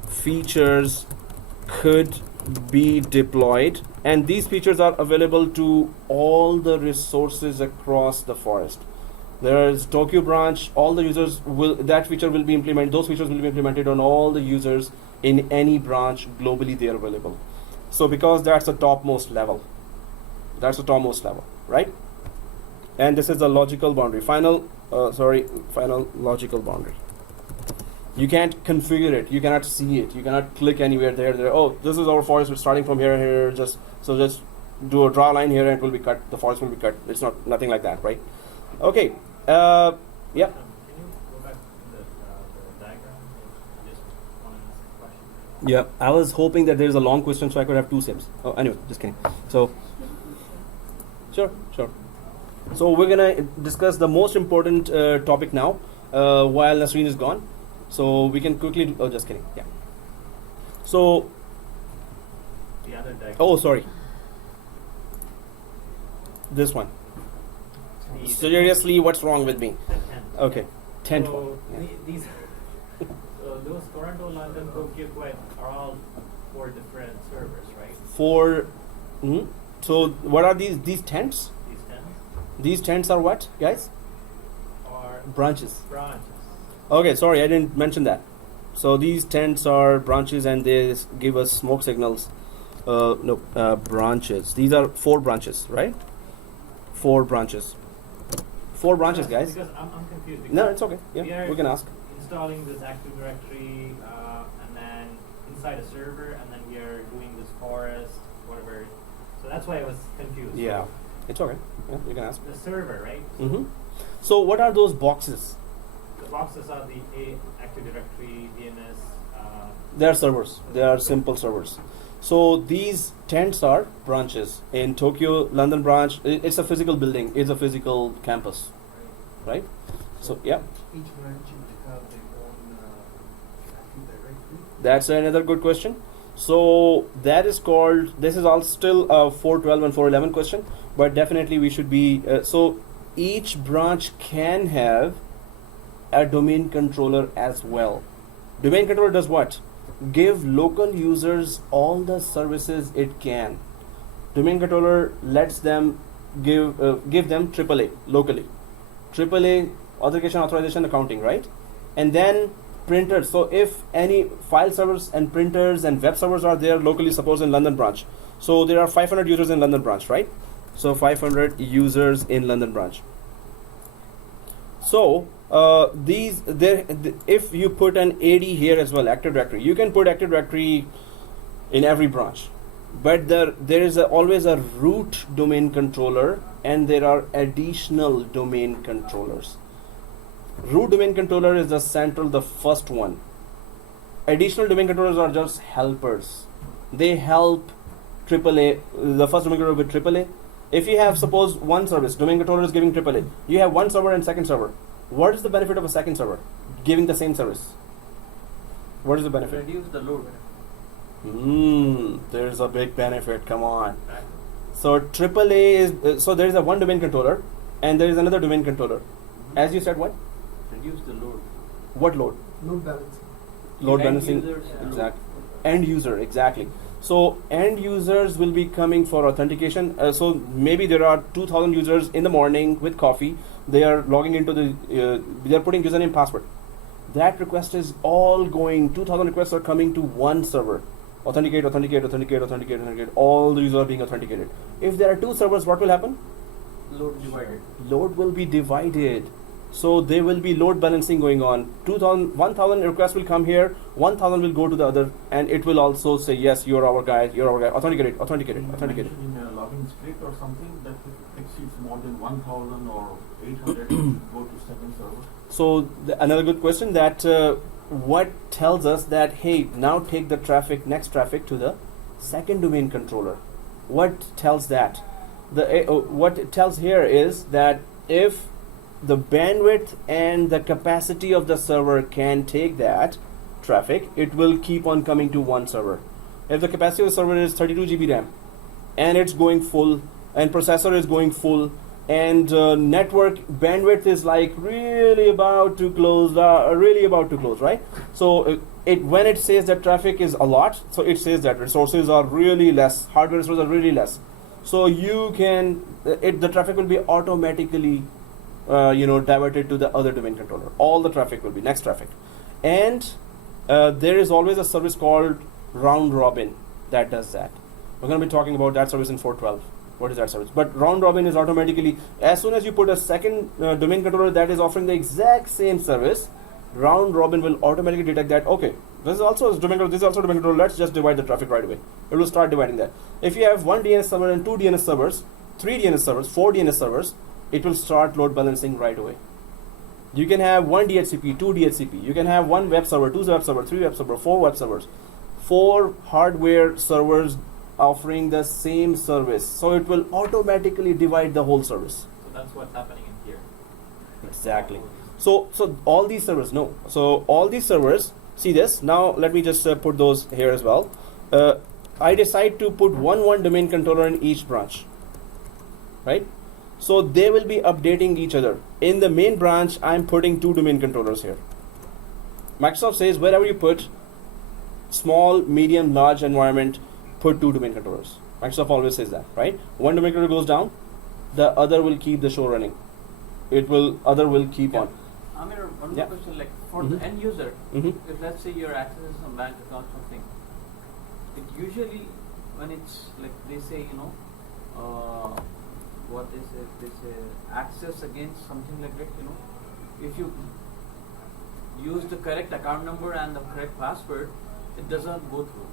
features could be deployed, and these features are available to all the resources across the forest. There is Tokyo branch, all the users that feature will be implemented, those features will be implemented on all the users in any branch globally they are available. So because that's the topmost level, right? And this is the logical boundary, final logical boundary. You can't configure it, you cannot see it, you cannot click anywhere there. Oh, this is our forest, we're starting from here, just do a draw line here and it will be cut, the forest will be cut. It's nothing like that, right? Okay, yeah. Can you go back to the diagram? I just want to ask a question. Yeah, I was hoping that there's a long question so I could have two sims. Oh, anyway, just kidding. So, sure. So we're gonna discuss the most important topic now, while Nasreen is gone. So we can quickly do, oh, just kidding. Yeah. So, The other diagram. oh, sorry. This one. Seriously, what's wrong with me? Okay, 10. So these, so those Toronto, London, Tokyo, Kuwait are all 4 different servers, right? So what are these tents? These 10 These tents are what, guys? are Branches. branches. Okay, sorry, I didn't mention that. So these tents are branches and they give us smoke signals. Branches. These are 4 branches, right? 4 branches. 4 branches, guys. Because I'm confused. Because No, it's okay. we Yeah, are we can ask. installing this Active Directory, and then inside a server, and then we are doing this forest, whatever. So that's why I was confused. Yeah, it's okay. Yeah, you can ask. The server, right? So what are those boxes? The boxes are the Active Directory, DNS. They are servers. They are simple servers. So these tents are branches. In Tokyo, London branch, it's a physical building. It's a physical campus, right? So yeah, Each branch will have their own Active Directory. that's another good question. So that is called. This is all still a 412 and 411 question, but definitely we should be. So each branch can have a domain controller as well. Domain controller does what? Give local users all the services it can. Domain controller lets them give them AAA locally. AAA authentication, authorization, accounting, right? And then printers. So if any file servers and printers and web servers are there locally, suppose in London branch. So there are 500 users in London branch, right? So 500 users in London branch. So if you put an AD here as well, Active Directory, you can put Active Directory in every branch, but there is always a root domain controller and there are additional domain controllers. Root domain controller is the central, the first one. Additional domain controllers are just helpers. They help AAA, the first domain controller with AAA. If you have, suppose, one service, domain controller is giving AAA, you have one server and second server. What is the benefit of a second server giving the same service? What is the benefit? Reduce the load. There's a big benefit. Come on. So AAA is so there is a one domain controller and there is another domain controller. As you said, what? Reduce the load. What load? Load balancing. Load End balancing. users, yeah. Exactly. End user, exactly. So end users will be coming for authentication. So maybe there are 2,000 users in the morning with coffee. They are logging into the. They are putting username, password. That request is all going. 2,000 requests are coming to one server. Authenticate. All the users are being authenticated. If there are 2 servers, what will happen? Load divided. Load will be divided. So there will be load balancing going on. 1,000 requests will come here, 1,000 will go to the other, and it will also say, yes, you're our guy. Authenticate it. In a login script or something that exceeds more than 1,000 or 800 go to second server. So another good question that what tells us that, hey, now take the traffic, next traffic to the second domain controller. What tells that? What it tells here is that if the bandwidth and the capacity of the server can take that traffic, it will keep on coming to one server. If the capacity of the server is 32 GB RAM and it's going full and processor is going full and network bandwidth is like really about to close, right? So when it says that traffic is a lot, so it says that resources are really less, hardware resources are really less. So you can, the traffic will be automatically diverted to the other domain controller. All the traffic will be next traffic. And there is always a service called round robin that does that. We're going to be talking about that service in 412. What is that service? But round robin is automatically, as soon as you put a second domain controller that is offering the exact same service, round robin will automatically detect that, okay, this is also a domain controller, this is also a domain controller, let's just divide the traffic right away. It will start dividing that. If you have one DNS server and two DNS servers, three DNS servers, four DNS servers, it will start load balancing right away. You can have one DHCP, two DHCP. You can have one web server, two web server, three web server, four web servers, four hardware servers offering the same service. So it will automatically divide the whole service. So that's what's happening in here. Exactly. So all these servers, no. So all these servers, see this. Now let me just put those here as well. I decide to put one domain controller in each branch, right? So they will be updating each other. In the main branch, I'm putting two domain controllers here. Microsoft says wherever you put small, medium, large environment, put two domain controllers. Microsoft always says that, right? One domain controller goes down, the other will keep the show running. Other will keep on. I mean, one more Yeah. question, like for the end user, Mhm. if let's say you're accessing some bank account or something, it usually when it's like they say, what they say access against something like that, if you use the correct account number and the correct password, it doesn't go through.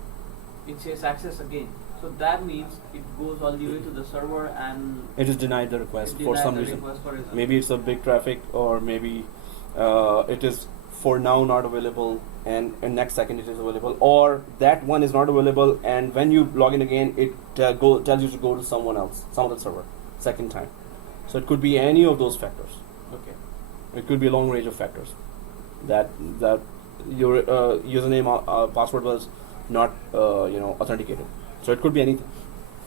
It says access again. So that means it goes all the way to the server and It is denied the request it for denies some the reason. request for example. Maybe it's a big traffic, or maybe it is for now not available, and next second it is available, or that one is not available, and when you log in again, it tells you to go to someone else, some other server, second time. So it could be any of those factors. Okay. It could be a long range of factors. That your username password was not authenticated. So it could be anything.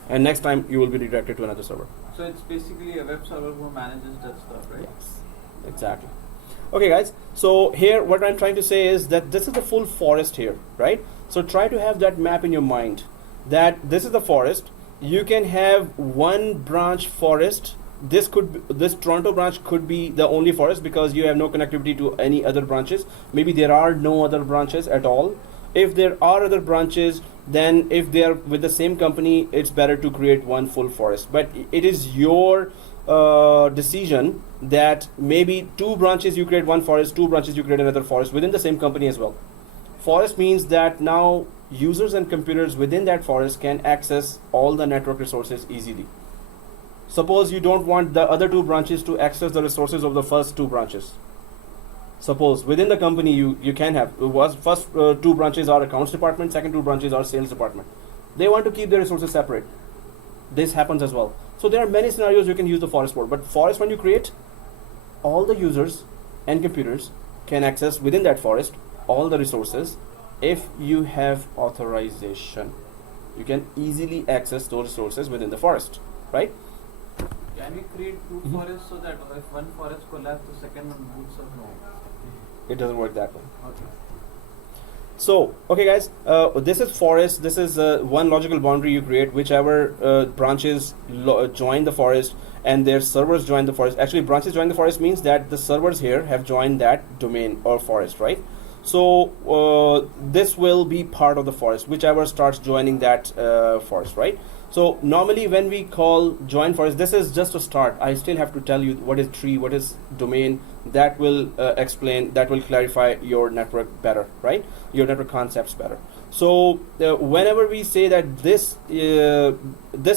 And next time you will be redirected to another server. So it's basically a web server who manages that stuff, right? Yes, exactly. Okay, guys. So here, what I'm trying to say is that this is the full forest here, right? So try to have that map in your mind. That this is the forest. You can have one branch forest. This Toronto branch could be the only forest because you have no connectivity to any other branches. Maybe there are no other branches at all. If there are other branches, then if they are with the same company, it's better to create one full forest. But it is your decision that maybe two branches you create one forest, two branches you create another forest within the same company as well. Forest means that now users and computers within that forest can access all the network resources easily. Suppose you don't want the other two branches to access the resources of the first two branches. Suppose within the company you can have first two branches are accounts department, second two branches are sales department. They want to keep their resources separate. This happens as well. So there are many scenarios you can use the forest for. But forest, when you create, all the users and computers can access within that forest all the resources. If you have authorization, you can easily access those resources within the forest, right? Can we create two forests so that if one forest collapses, the second one boots up? No. It doesn't work that way. Okay. So, okay guys, this is forest. This is one logical boundary you create. Whichever branches join the forest and their servers join the forest. Actually, branches join the forest means that the servers here have joined that domain or forest, right? So this will be part of the forest, whichever starts joining that forest, right? So normally when we call join forest, this is just a start. I still have to tell you what is tree, what is domain. That will explain, that will clarify your network better, right? Your network concepts better. So whenever we say that this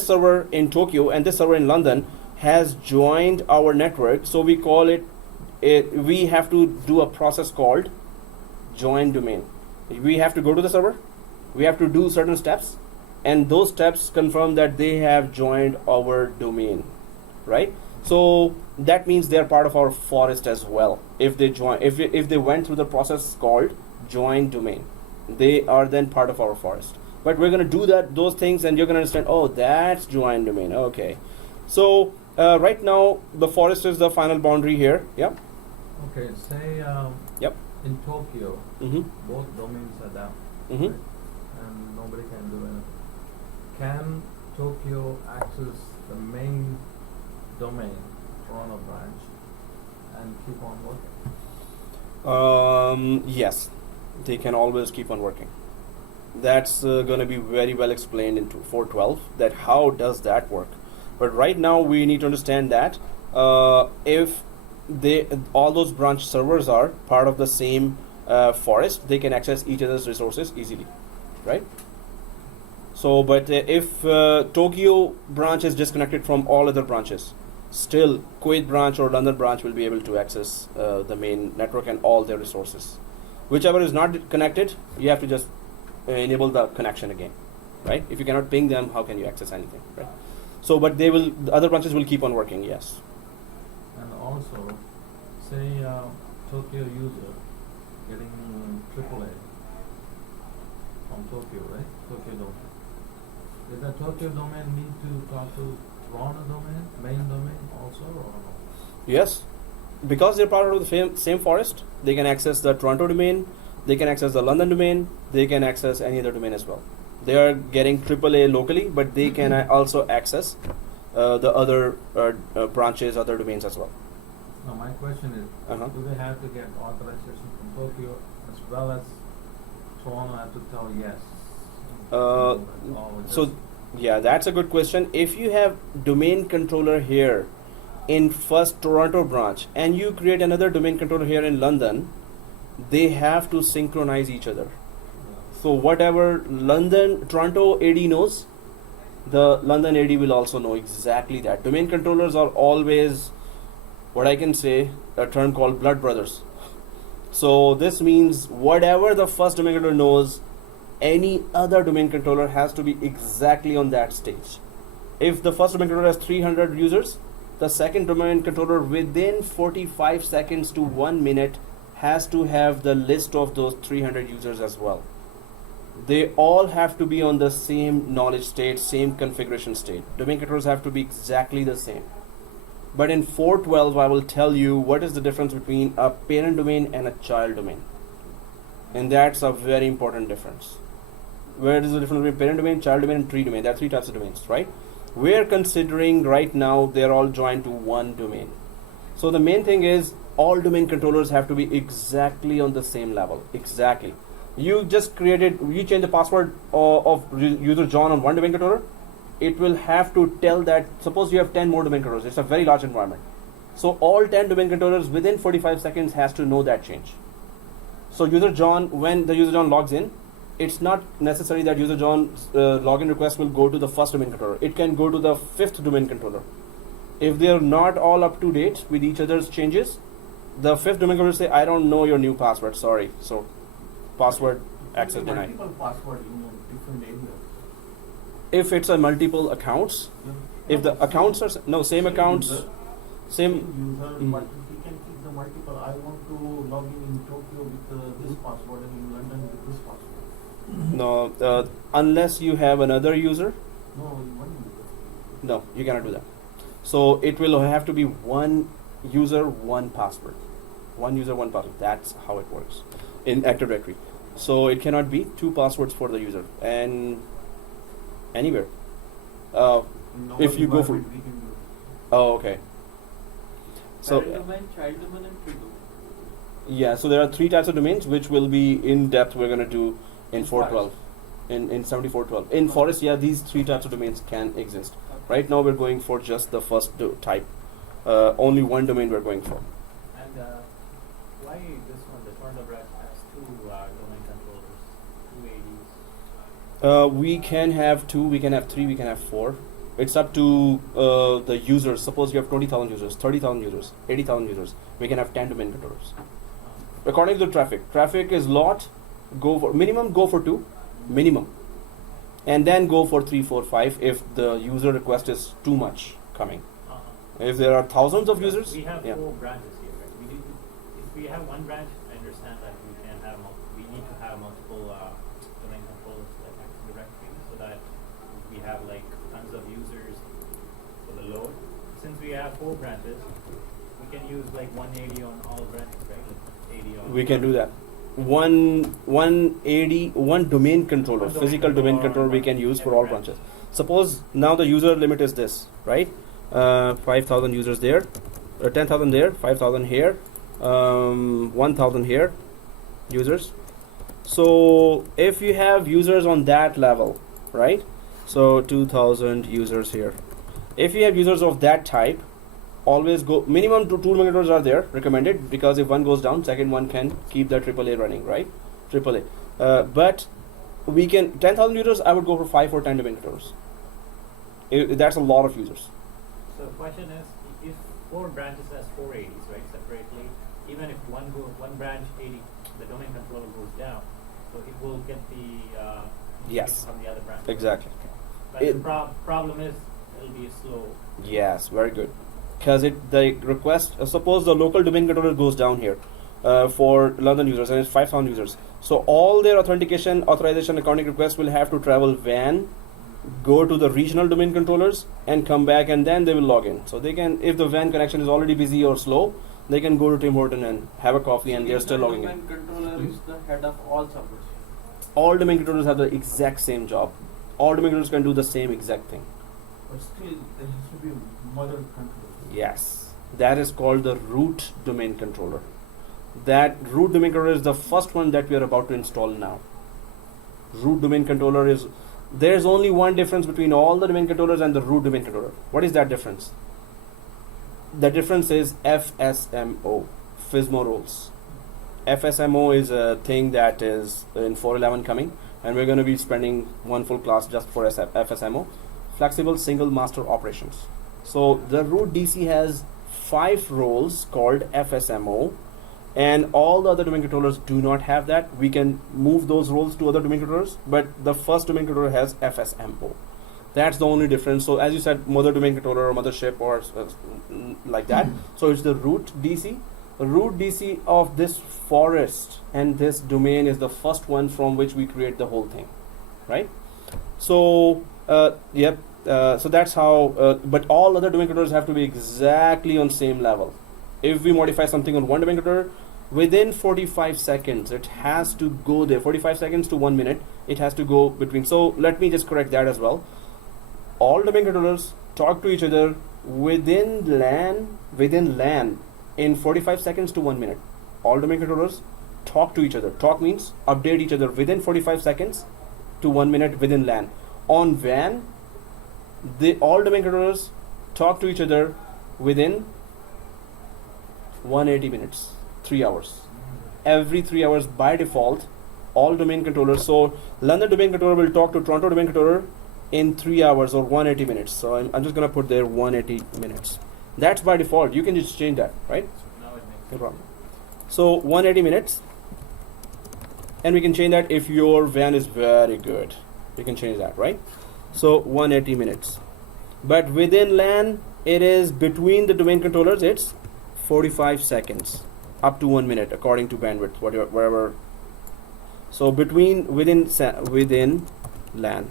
server in Tokyo and this server in London has joined our network, so we call it, we have to do a process called join domain. We have to go to the server, we have to do certain steps, and those steps confirm that they have joined our domain, right? So that means they're part of our forest as well. If they join, if they went through the process called join domain, they are then part of our forest. But we're going to do those things, and you're going to understand, oh, that's join domain. Okay. So right now the forest is the final boundary here. Yeah. Okay, say Yep. in Tokyo, Mm-hmm. both domains are down, Mm-hmm. right? And nobody can do anything. Can Tokyo access the main domain, Toronto branch, and keep on working? Yes. they can always keep on working. That's going to be very well explained in 412, that how does that work. But right now we need to understand that if all those branch servers are part of the same forest, they can access each other's resources easily, right? So, but if Tokyo branch is disconnected from all other branches, still Kuwait branch or London branch will be able to access the main network and all their resources. Whichever is not connected, you have to just enable the connection again, right? If you cannot ping them, how can you access anything, right? So, but the other branches will keep on working, yes. And also, say Tokyo user getting AAA from Tokyo, right? Tokyo domain. Does the Tokyo domain need to talk to Toronto domain, main domain also, or no? Yes, because they're part of the same forest, they can access the Toronto domain, they can access the London domain, they can access any other domain as well. They are getting AAA locally, but they can also access the other branches, other domains as well. Now my question is, do they have to get authorization from Tokyo as well as Toronto have to tell yes? So yeah, that's a good question. If you have domain controller here in first Toronto branch and you create another domain controller here in London, they have to synchronize each other. So whatever Toronto AD knows, the London AD will also know exactly that. Domain controllers are always, what I can say, a term called blood brothers. So this means whatever the first domain controller knows, any other domain controller has to be exactly on that stage. If the first domain controller has 300 users, the second domain controller within 45 seconds to 1 minute has to have the list of those 300 users as well. They all have to be on the same knowledge state, same configuration state. Domain controllers have to be exactly the same. But in 412, I will tell you what is the difference between a parent domain and a child domain. And that's a very important difference. Where is the difference between parent domain, child domain, and tree domain? There are 3 types of domains, right? We're considering right now they're all joined to one domain. So the main thing is all domain controllers have to be exactly on the same level. Exactly. You just you change the password of user John on one domain controller, it will have to tell that, suppose you have 10 more domain controllers, it's a very large environment. So all 10 domain controllers within 45 seconds has to know that change. So user John, when the user John logs in, it's not necessary that user John's login request will go to the first domain controller. It can go to the 5th domain controller. If they are not all up to date with each other's changes, the 5th domain controller say, I don't know your new password, sorry. So password access denied. Multiple password in different areas. If it's a multiple accounts, if the accounts are same accounts, user, same. but we can keep the multiple. I want to log in Tokyo with this password and in London with this password. No, unless you have another user. No, one user. No, you cannot do that. So it will have to be one user, one password. One user, one password. That's how it works in Active Directory. So it cannot be 2 passwords for the user and anywhere. If you go for. Oh, okay. So. Parent domain, child domain, and tree domain. Yeah, so there are 3 types of domains which will be in depth. We're going to do in 412, in 7412. In Forest, yeah, these 3 types of domains can exist. Okay. Right now, we're going for just the first type. Only one domain we're going for. And why this one, the Toronto branch, has 2 domain controllers, 2 ADs? We can have 2, we can have 3, we can have 4. It's up to the users. Suppose you have 20,000 users, 30,000 users, 80,000 users. We can have 10 domain controllers. According to the traffic. Traffic is lot. Go for minimum. Go for 2, minimum, and then go for 3, 4, 5 if the user request is too much coming. If there are thousands of users, We have yeah. 4 branches here, right? If we have one branch, I understand that we can have we need to have multiple domain controllers like Active Directory, so that we have like tons of users for the load. Since we have 4 branches, we can use like 180 on all branches, right? Like 80 on. We can do that. One domain controller, One domain physical domain controller controller we can use for every all branch. branches. Suppose now the user limit is this, right? 5,000 users there, 10,000 there, 5,000 here, 1,000 here, users. So if you have users on that level, right? So 2000 users here. If you have users of that type, always go minimum two domain controllers are there recommended, because if one goes down, second one can keep the AAA running, right? AAA. But we can 10,000 users. I would go for 5 or 10 domain controllers. That's a lot of users. So the question is, if 4 branches has 4 ADs, right, separately, even if one branch AD, the domain controller goes down, so it will get the Yes. from the other branch. Exactly. But It- the problem is it'll be slow. Yes, very good. Because the request, suppose the local domain controller goes down here for London users, and it's 5,000 users. So all their authentication, authorization, accounting requests will have to travel WAN, go to the regional domain controllers, and come back, and then they will log in. So they can, if the WAN connection is already busy or slow, they can go to Tim Horton and have a coffee, and they're still logging in. Domain controller is the head of all servers. All domain controllers have the exact same job. All domain controllers can do the same exact thing. But still, there has to be mother control. Yes, that is called the root domain controller. That root domain controller is the first one that we are about to install now. Root domain controller is, there's only one difference between all the domain controllers and the root domain controller. What is that difference? The difference is FSMO, FSMO roles. FSMO is a thing that is in 411 coming, and we're going to be spending one full class just for FSMO, flexible single master operations. So the root DC has 5 roles called FSMO, and all the other domain controllers do not have that. We can move those roles to other domain controllers, but the first domain controller has FSMO. That's the only difference. So as you said, mother domain controller or mothership or like that. So it's the root DC. The root DC of this forest and this domain is the first one from which we create the whole thing, right? So yep. So that's how. But all other domain controllers have to be exactly on same level. If we modify something on one domain controller, within 45 seconds it has to go there. 45 seconds to 1 minute. It has to go between. So let me just correct that as well. All domain controllers talk to each other within LAN in 45 seconds to 1 minute. All domain controllers talk to each other. Talk means update each other within 45 seconds to 1 minute within LAN. On WAN, all domain controllers talk to each other within 180 minutes, 3 hours. Every 3 hours by default, all domain controllers. So London domain controller will talk to Toronto domain controller in 3 hours or 180 minutes. So I'm just gonna put there 180 minutes. That's by default. You can just change that, right? Now it makes No problem. So 180 minutes, and we can change that if your WAN is very good. You can change that, right? So 180 minutes. But within LAN, it is between the domain controllers. It's 45 seconds, up to 1 minute, according to bandwidth, whatever. So within LAN.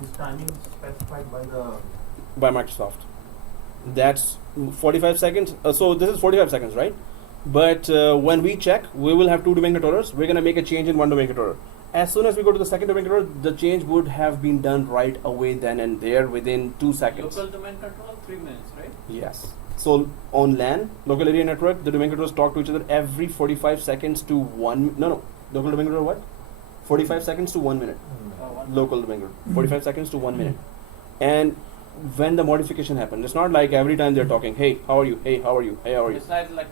This timing is specified By Microsoft. That's 45 seconds. So this is 45 seconds, right? But when we check, we will have 2 domain controllers. We're going to make a change in one domain controller. As soon as we go to the second domain controller, the change would have been done right away then and there within 2 seconds. Local domain controller 3 minutes, right? Yes. So on LAN, local area network, the domain controllers talk to each other every 45 seconds to 1. No. Local domain controller what? 45 seconds to 1 minute. Local domain controller. 45 seconds to 1 minute. And when the modification happens, it's not like every time they're talking, hey, how are you? Hey, how are you? Hey, how are you? It's not like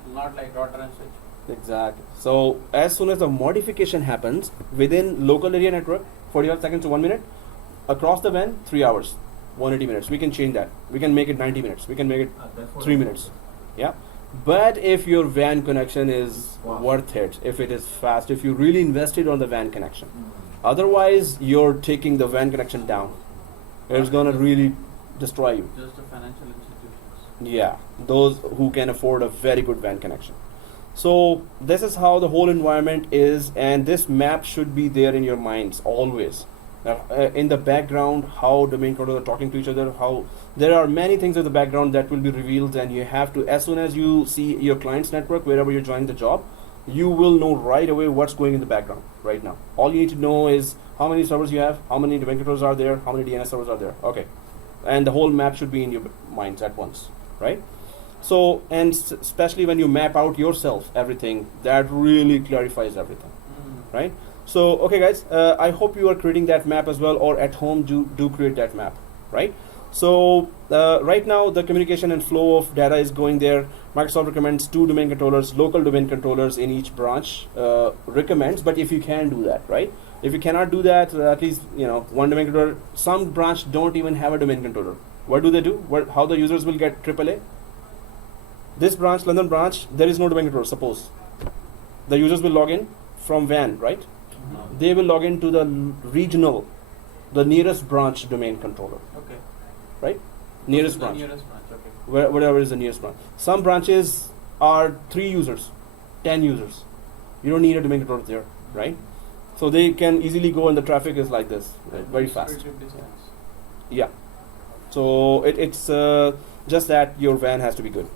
router and switch. Exactly. So as soon as the modification happens within local area network, 45 seconds to 1 minute, across the WAN, 3 hours, 180 minutes. We can change that. We can make it 90 minutes. We can make it 3 minutes. Yeah. But if your WAN connection is worth it, if it is fast, if you really invested on the WAN connection, otherwise you're taking the WAN connection down. It's gonna really destroy you. Just the financial institutions. Yeah, those who can afford a very good WAN connection. So this is how the whole environment is, and this map should be there in your minds always. In the background, how domain controllers are talking to each other, how there are many things in the background that will be revealed, and you have to, as soon as you see your client's network, wherever you're joining the job, you will know right away what's going in the background right now. All you need to know is how many servers you have, how many domain controllers are there, how many DNS servers are there. Okay. And the whole map should be in your minds at once, right? So, and especially when you map out yourself everything, that really clarifies everything, right? So, okay, guys, I hope you are creating that map as well, or at home do create that map, right? So, right now the communication and flow of data is going there. Microsoft recommends 2 domain controllers, local domain controllers in each branch. Recommends, but if you can do that, right? If you cannot do that, at least one domain controller. Some branch don't even have a domain controller. What do they do? How the users will get AAA? This branch, London branch, there is no domain controller. Suppose the users will log in from WAN, right? They will log into the regional, the nearest branch domain controller, Okay. right? Nearest The branch, nearest branch. Okay. whatever is the nearest branch. Some branches are 3 users, 10 users. You don't need a domain controller there, right? So they can easily go, and the traffic is like this, very fast. Distributed distance. Yeah. So it's just that your WAN has to be good.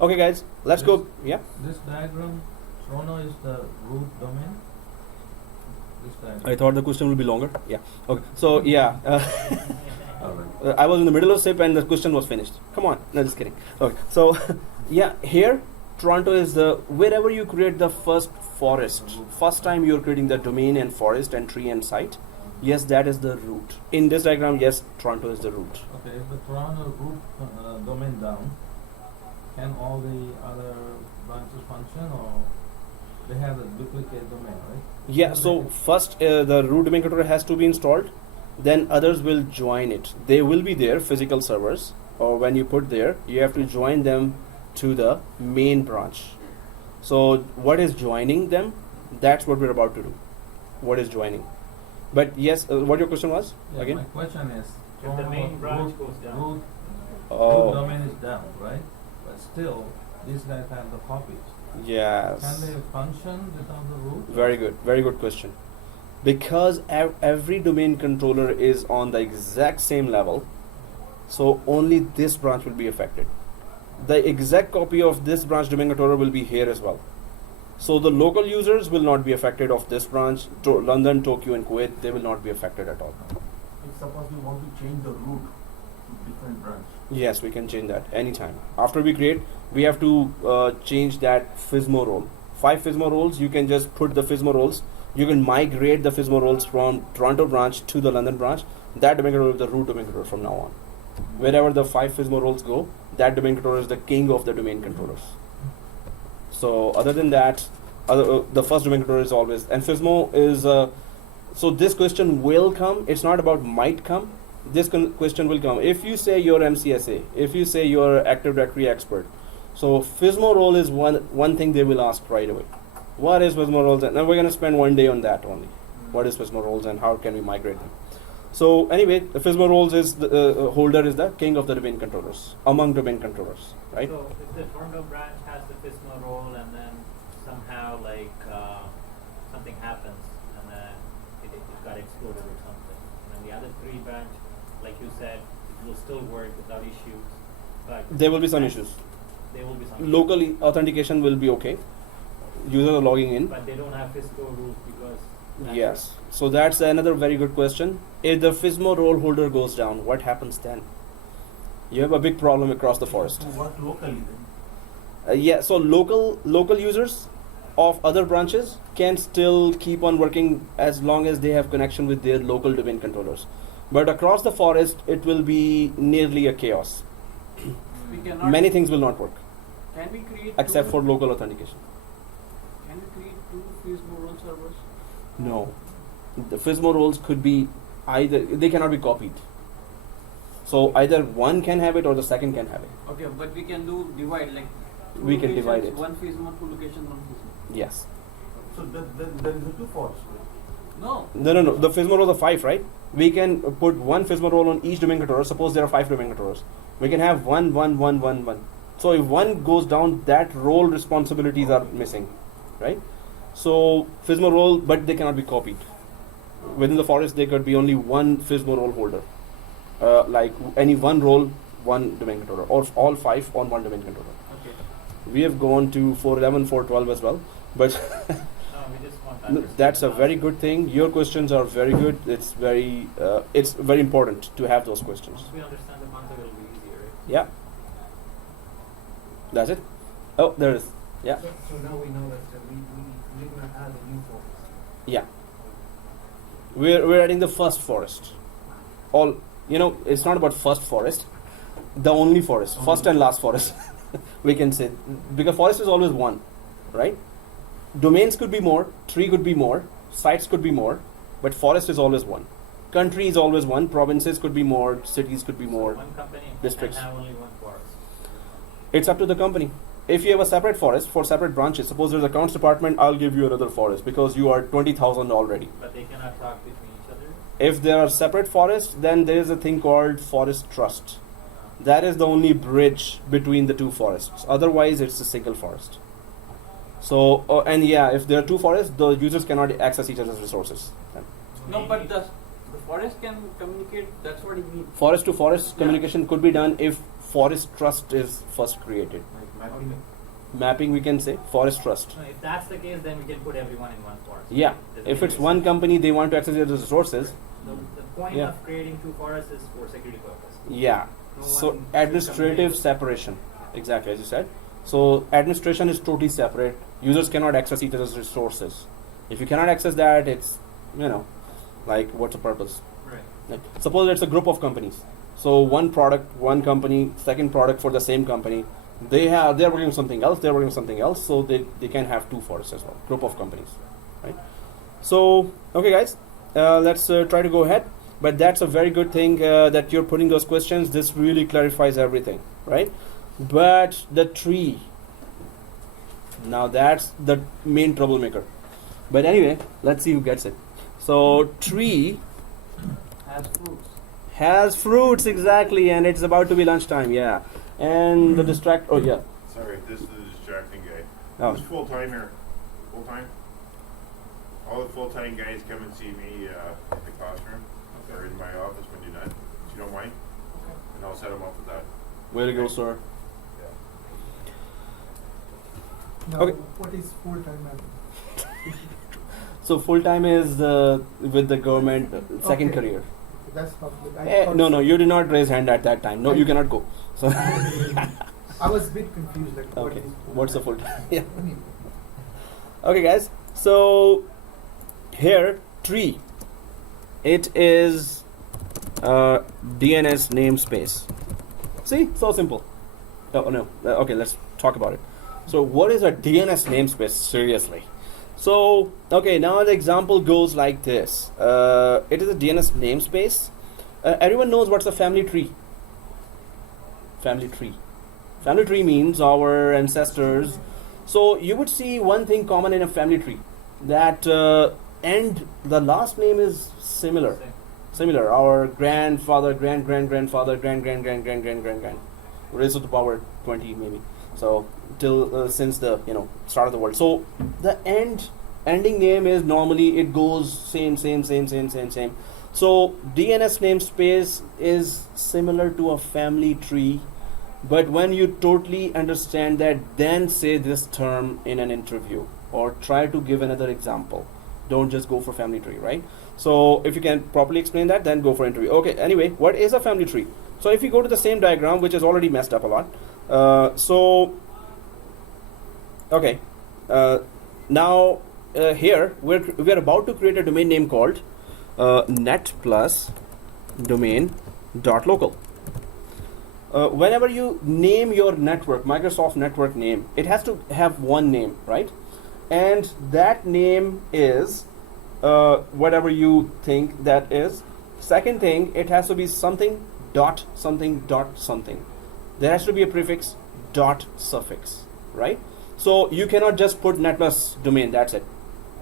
Okay, guys, let's go. Yeah. This diagram, Toronto is the root domain. This diagram. I thought the question will be longer. Yeah. Okay. So yeah. All right. I was in the middle of SIP and the question was finished. Come on. No, just kidding. Okay. So, yeah, here, Toronto is wherever you create the first forest, first time you're creating the domain and forest and tree and site, yes, that is the root. In this diagram, yes, Toronto is the root. Okay, if the Toronto root domain down, can all the other branches function, or they have a duplicate domain, right? Yeah, so first the root domain controller has to be installed, then others will join it. They will be there, physical servers, or when you put there, you have to join them to the main branch. So what is joining them? That's what we're about to do. What is joining? But yes, what your question was Yeah, again? my question is, If the main branch root, goes down. root Oh, domain is down, right? But still, these guys have the copies. yes. Can they function without the root? Very good question. Because every domain controller is on the exact same level, so only this branch will be affected. The exact copy of this branch domain controller will be here as well. So the local users will not be affected of this branch. London, Tokyo, and Kuwait, they will not be affected at all. If suppose we want to change the route to different branch. Yes, we can change that anytime. After we create, we have to change that FSMO role. 5 FSMO roles, you can just put the FSMO roles. You can migrate the FSMO roles from Toronto branch to the London branch. That domain controller is the root domain controller from now on. Wherever the 5 FSMO roles go, that domain controller is the king of the domain controllers. So other than that, the first domain controller is always, and FSMO is, so this question will come. It's not about might come. This question will come. If you say you're MCSA, if you say you're Active Directory expert, so FSMO role is one thing they will ask right away. What is FSMO roles? And we're going to spend one day on that only. What is FSMO roles and how can we migrate them? So anyway, the FSMO roles is the holder is the king of the domain controllers among domain controllers, right? So if the Toronto branch has the FSMO role and then somehow something happens and then it got exploded or something, and the other 3 branch, like you said, it will still work without issues, but There will be some issues. there will be some issues. Local authentication will be okay. Users are logging in. But they don't have FSMO rules because Yes. So that's another very good question. If the FSMO role holder goes down, what happens then? You have a big problem across the forest. To work locally then. Yeah. So local users of other branches can still keep on working as long as they have connection with their local domain controllers. But across the forest, it will be nearly a chaos. We cannot. Many things will not work Can we create? except two, for local authentication. Can we create 2 FSMO role servers? No. The FSMO roles could be either, they cannot be copied. So either one can have it or the second can have it. Okay, but we can do divide like. 2 We can divide locations, it. 1 FSMO, 2 locations, 1 FSMO. Yes. So there is a 2 faults. No. No. The FSMO roles are 5, right? We can put one FSMO role on each domain controller. Suppose there are 5 domain controllers. We can have 1, 1, 1, 1, 1. So if one goes down, that role responsibilities are missing, right? So FSMO role, but they cannot be copied. Within the forest, there could be only one FSMO role holder. Like any one role, one domain controller, or all 5 on one domain controller. Okay. We have gone to 411, 412 as well, but no, we just want to understand that's a the very concept. good thing. Your questions are very good. It's very important to have those questions. Once we understand the concept, it'll be easier, right? Yeah. That's it. Oh, there it is. Yeah. So now we know that we're gonna add a new forest. Yeah. We're adding the first forest. All, it's not about first forest, the only forest, first and last forest. We can say, because forest is always one, right? Domains could be more, tree could be more, sites could be more, but forest is always one. Country is always one, provinces could be more, cities could be more. So one company districts. can have only one forest. It's up to the company. If you have a separate forest for separate branches, suppose there's accounts department, I'll give you another forest because you are 20,000 already. But they cannot talk between each other. If there are separate forests, then there is a thing called forest trust. That is the only bridge between the two forests. Otherwise, it's a single forest. So, and yeah, if there are two forests, the users cannot access each other's resources. No, but the forest can communicate. That's what it means. Forest to forest communication could be done if forest trust is first created. Like mapping. Mapping, we can say forest trust. So if that's the case, then we can put everyone in one forest. Yeah, if it's one company, they want to access the resources. The point Yeah. of creating two forests is for security purpose. Yeah. No So one should administrative communicate. separation, exactly as you said. So administration is totally separate. Users cannot access each other's resources. If you cannot access that, it's like what's the purpose? Right. Like, suppose it's a group of companies. So one product, one company, second product for the same company. They're working on something else. They're working on something else. So they can have two forests as well. Group of companies, right? So okay, guys, let's try to go ahead. But that's a very good thing that you're putting those questions. This really clarifies everything, right? But the tree, now that's the main troublemaker. But anyway, let's see who gets it. So tree Has fruits. has fruits, exactly, and it's about to be lunchtime, yeah. And the oh yeah. Sorry, this is the distracting guy. Oh. Who's full time here? Full time? All the full time guys come and see me in the classroom or in my office when you're done. If you don't mind, and I'll set them up with that. Way to go, sir. Now, Okay. what is full-time admin? So full time is with the government, second Okay. career. That's public. No, you did not raise hand at that time. No, you cannot go. So I was a bit confused. Like, what okay, is what's the full-time? full time? Yeah. Anyway. Okay, guys. So here, tree. It is DNS namespace. See, so simple. Oh no. Okay, let's talk about it. So, what is a DNS namespace? Seriously. So, okay, now the example goes like this. It is a DNS namespace. Everyone knows what's a family tree. Family tree. Family tree means our ancestors. So you would see one thing common in a family tree, that and the last name is similar. Similar. Our grandfather, grandfather, grand, raised to the power 20 maybe. So till since the start of the world. So the ending name is normally it goes same. So DNS namespace is similar to a family tree. But when you totally understand that, then say this term in an interview or try to give another example. Don't just go for family tree, right? So if you can properly explain that, then go for interview. Okay, anyway, what is a family tree? So if you go to the same diagram, which is already messed up a lot. Now here we're about to create a domain name called net plus domain dot local. Whenever you name your network, Microsoft network name, it has to have one name, right? And that name is whatever you think that is. Second thing, it has to be something dot something dot something. There has to be a prefix dot suffix, right? So you cannot just put net plus domain, that's it.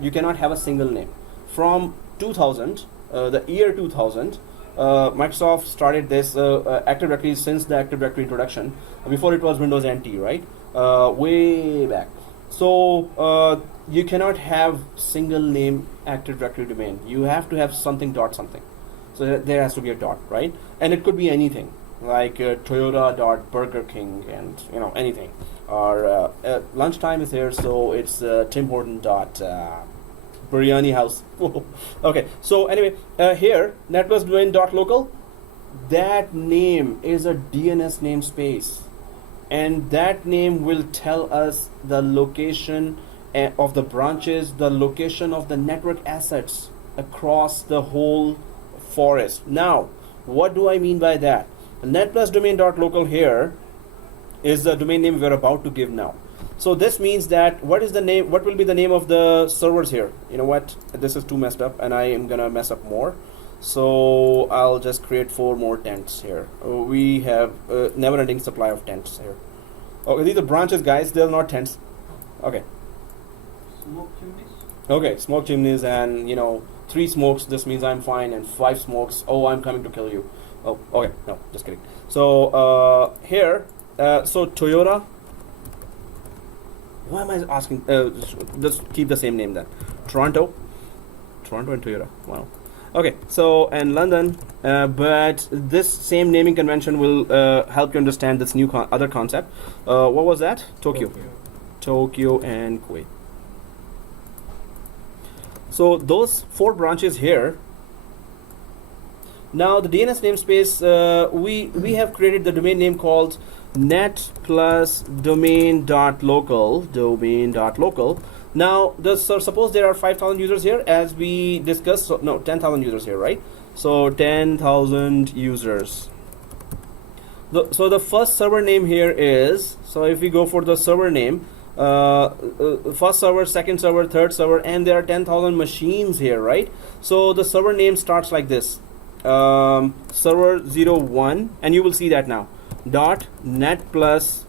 You cannot have a single name. From 2000, the year 2000, Microsoft started this Active Directory since the Active Directory introduction. Before it was Windows NT, right? Way back. So you cannot have single name Active Directory domain. You have to have something dot something. So there has to be a dot, right? And it could be anything like Toyota dot Burger King and anything. Or lunchtime is here, so it's Tim Horton dot Biryani House. Okay, so anyway, here net plus domain dot local, that name is a DNS namespace. and that name will tell us the location of the branches, the location of the network assets across the whole forest. Now, what do I mean by that? Net plus domain.local here is the domain name we're about to give now. So this means that what will be the name of the servers here? You know what? This is too messed up and I am gonna mess up more. So I'll just create 4 more tents here. We have a never-ending supply of tents here. Okay, these are branches, guys. They're not tents. Okay. Smoke chimneys? Okay, smoke chimneys and 3 smokes. This means I'm fine, and 5 smokes. Oh, I'm coming to kill you. Oh, okay. No, just kidding. So here, so Toyota. Why am I asking? Just keep the same name then. Toronto and Toyota. Wow. Okay, so and London, but this same naming convention will help you understand this new other concept. What was that? Tokyo and Kuwait. So those 4 branches here. Now the DNS namespace, we have created the domain name called net plus domain.local. Now, suppose there are 5,000 users here, as we discussed. So, no, 10,000 users here, right? So 10,000 users. So the first server name here is, so if we go for the server name, first server, second server, third server, and there are 10,000 machines here, right? So the server name starts like this, server 01, and you will see that now, .net plus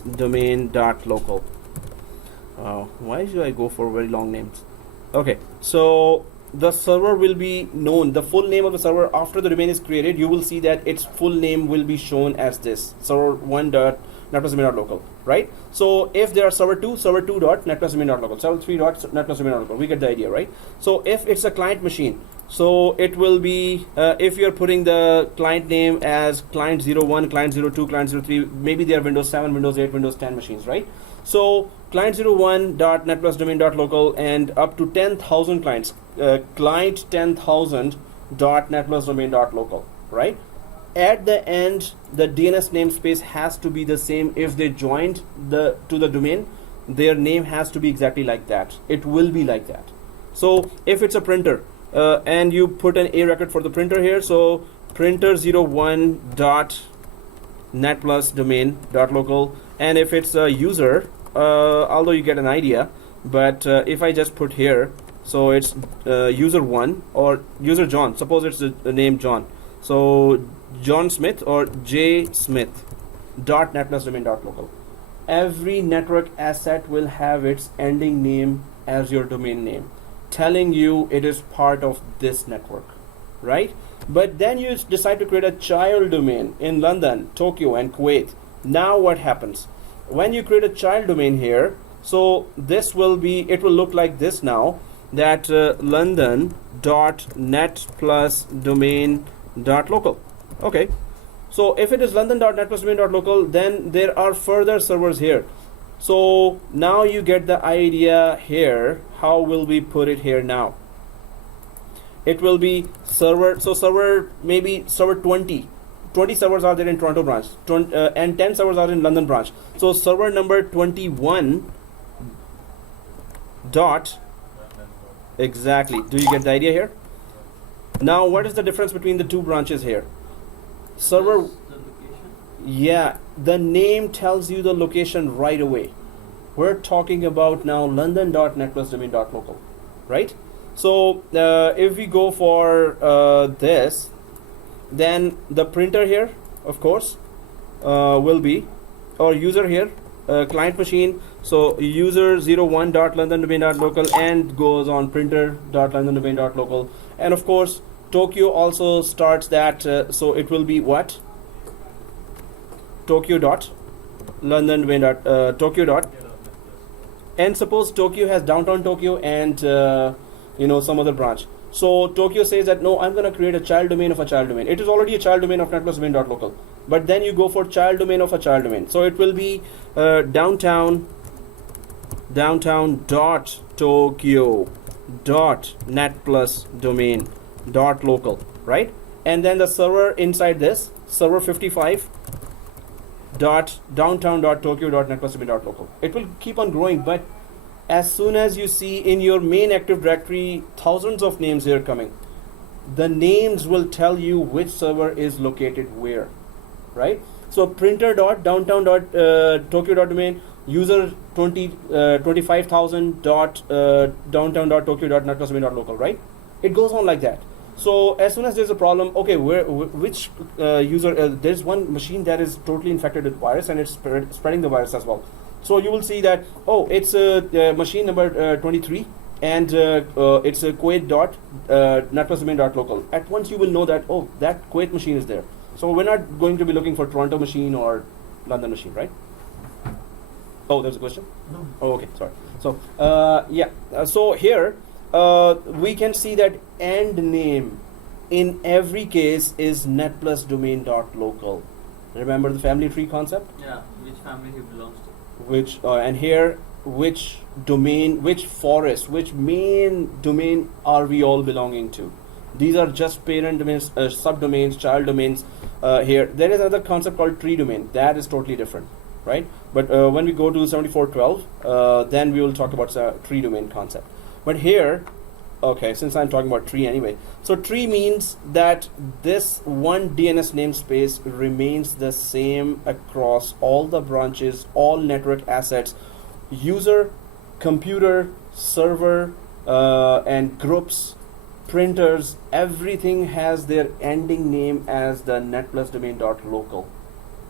domain.local. Why should I go for very long names? Okay, so the server will be known, the full name of the server after the domain is created. You will see that its full name will be shown as this, server 1.net+domain.local, right? So if there are server 2.net+domain.local, server 3.net+domain.local, we get the idea, right? So if it's a client machine, so it will be, if you're putting the client name as client 01, client 02, client 03, maybe they are Windows 7, Windows 8, Windows 10 machines, right? So client 01.net+domain.local and up to 10,000 clients, client 10,000.net+domain.local, right? At the end, the DNS namespace has to be the same. If they joined to the domain, their name has to be exactly like that. It will be like that. So if it's a printer, and you put an A record for the printer here, so printer 01.net+domain.local, and if it's a user, although you get an idea, but if I just put here, so it's user 1 or user John, suppose it's the name John, so John Smith or J Smith .net+domain.local. Every network asset will have its ending name as your domain name, telling you it is part of this network, right? But then you decide to create a child domain in London, Tokyo, and Kuwait. Now what happens? When you create a child domain here, so this will be, it will look like this now, that london.net+domain.local. Okay, so if it is london.net+domain.local, then there are further servers here. So now you get the idea here. How will we put it here now? It will be server, so server, maybe server 20 servers are there in Toronto branch, and 10 servers are in London branch. So server number 21 dot, exactly. Do you get the idea here? Now what is the difference between the two branches here? Server, The location? yeah, the name tells you the location right away. We're talking about now london.net+domain.local, right? So if we go for this, then the printer here, of course, will be, or user here, client machine, so user 01.london.domain.local and goes on printer.london.domain.local, and of course Tokyo also starts that, so it will be what? Tokyo dot London Tokyo dot, and suppose Tokyo has downtown Tokyo and some other branch. So Tokyo says that no, I'm going to create a child domain of a child domain. It is already a child domain of net+domain.local, but then you go for child domain of a child domain. So it will be downtown dot Tokyo dot net+domain.local, right? And then the server inside this, server 55 dot downtown dot Tokyo dot net plus domain dot local. It will keep on growing, but as soon as you see in your main Active Directory thousands of names here coming, the names will tell you which server is located where, right? So printer dot downtown dot Tokyo dot domain, user 25,000 dot downtown dot Tokyo dot net plus domain dot local, right? It goes on like that. So as soon as there's a problem, okay, which user, there's one machine that is totally infected with virus and it's spreading the virus as well. So you will see that, oh, it's machine number 23 and it's a Kuwait dot net plus domain dot local. At once you will know that, oh, that Kuwait machine is there. So we're not going to be looking for Toronto machine or London machine, right? Oh, there's a question? No. Oh, okay, sorry. So, so here, we can see that end name in every case is net plus domain dot local. Remember the family tree concept? Yeah, which family he belongs to. Which and here which domain, which forest, which main domain are we all belonging to? These are just parent domains, subdomains, child domains. Here there is another concept called tree domain. That is totally different, right? But when we go to 7412, then we will talk about tree domain concept. But here, okay, since I'm talking about tree anyway, so tree means that this one DNS namespace remains the same across all the branches, all network assets, user, computer, server, and groups, printers, everything has their ending name as the net plus domain dot local,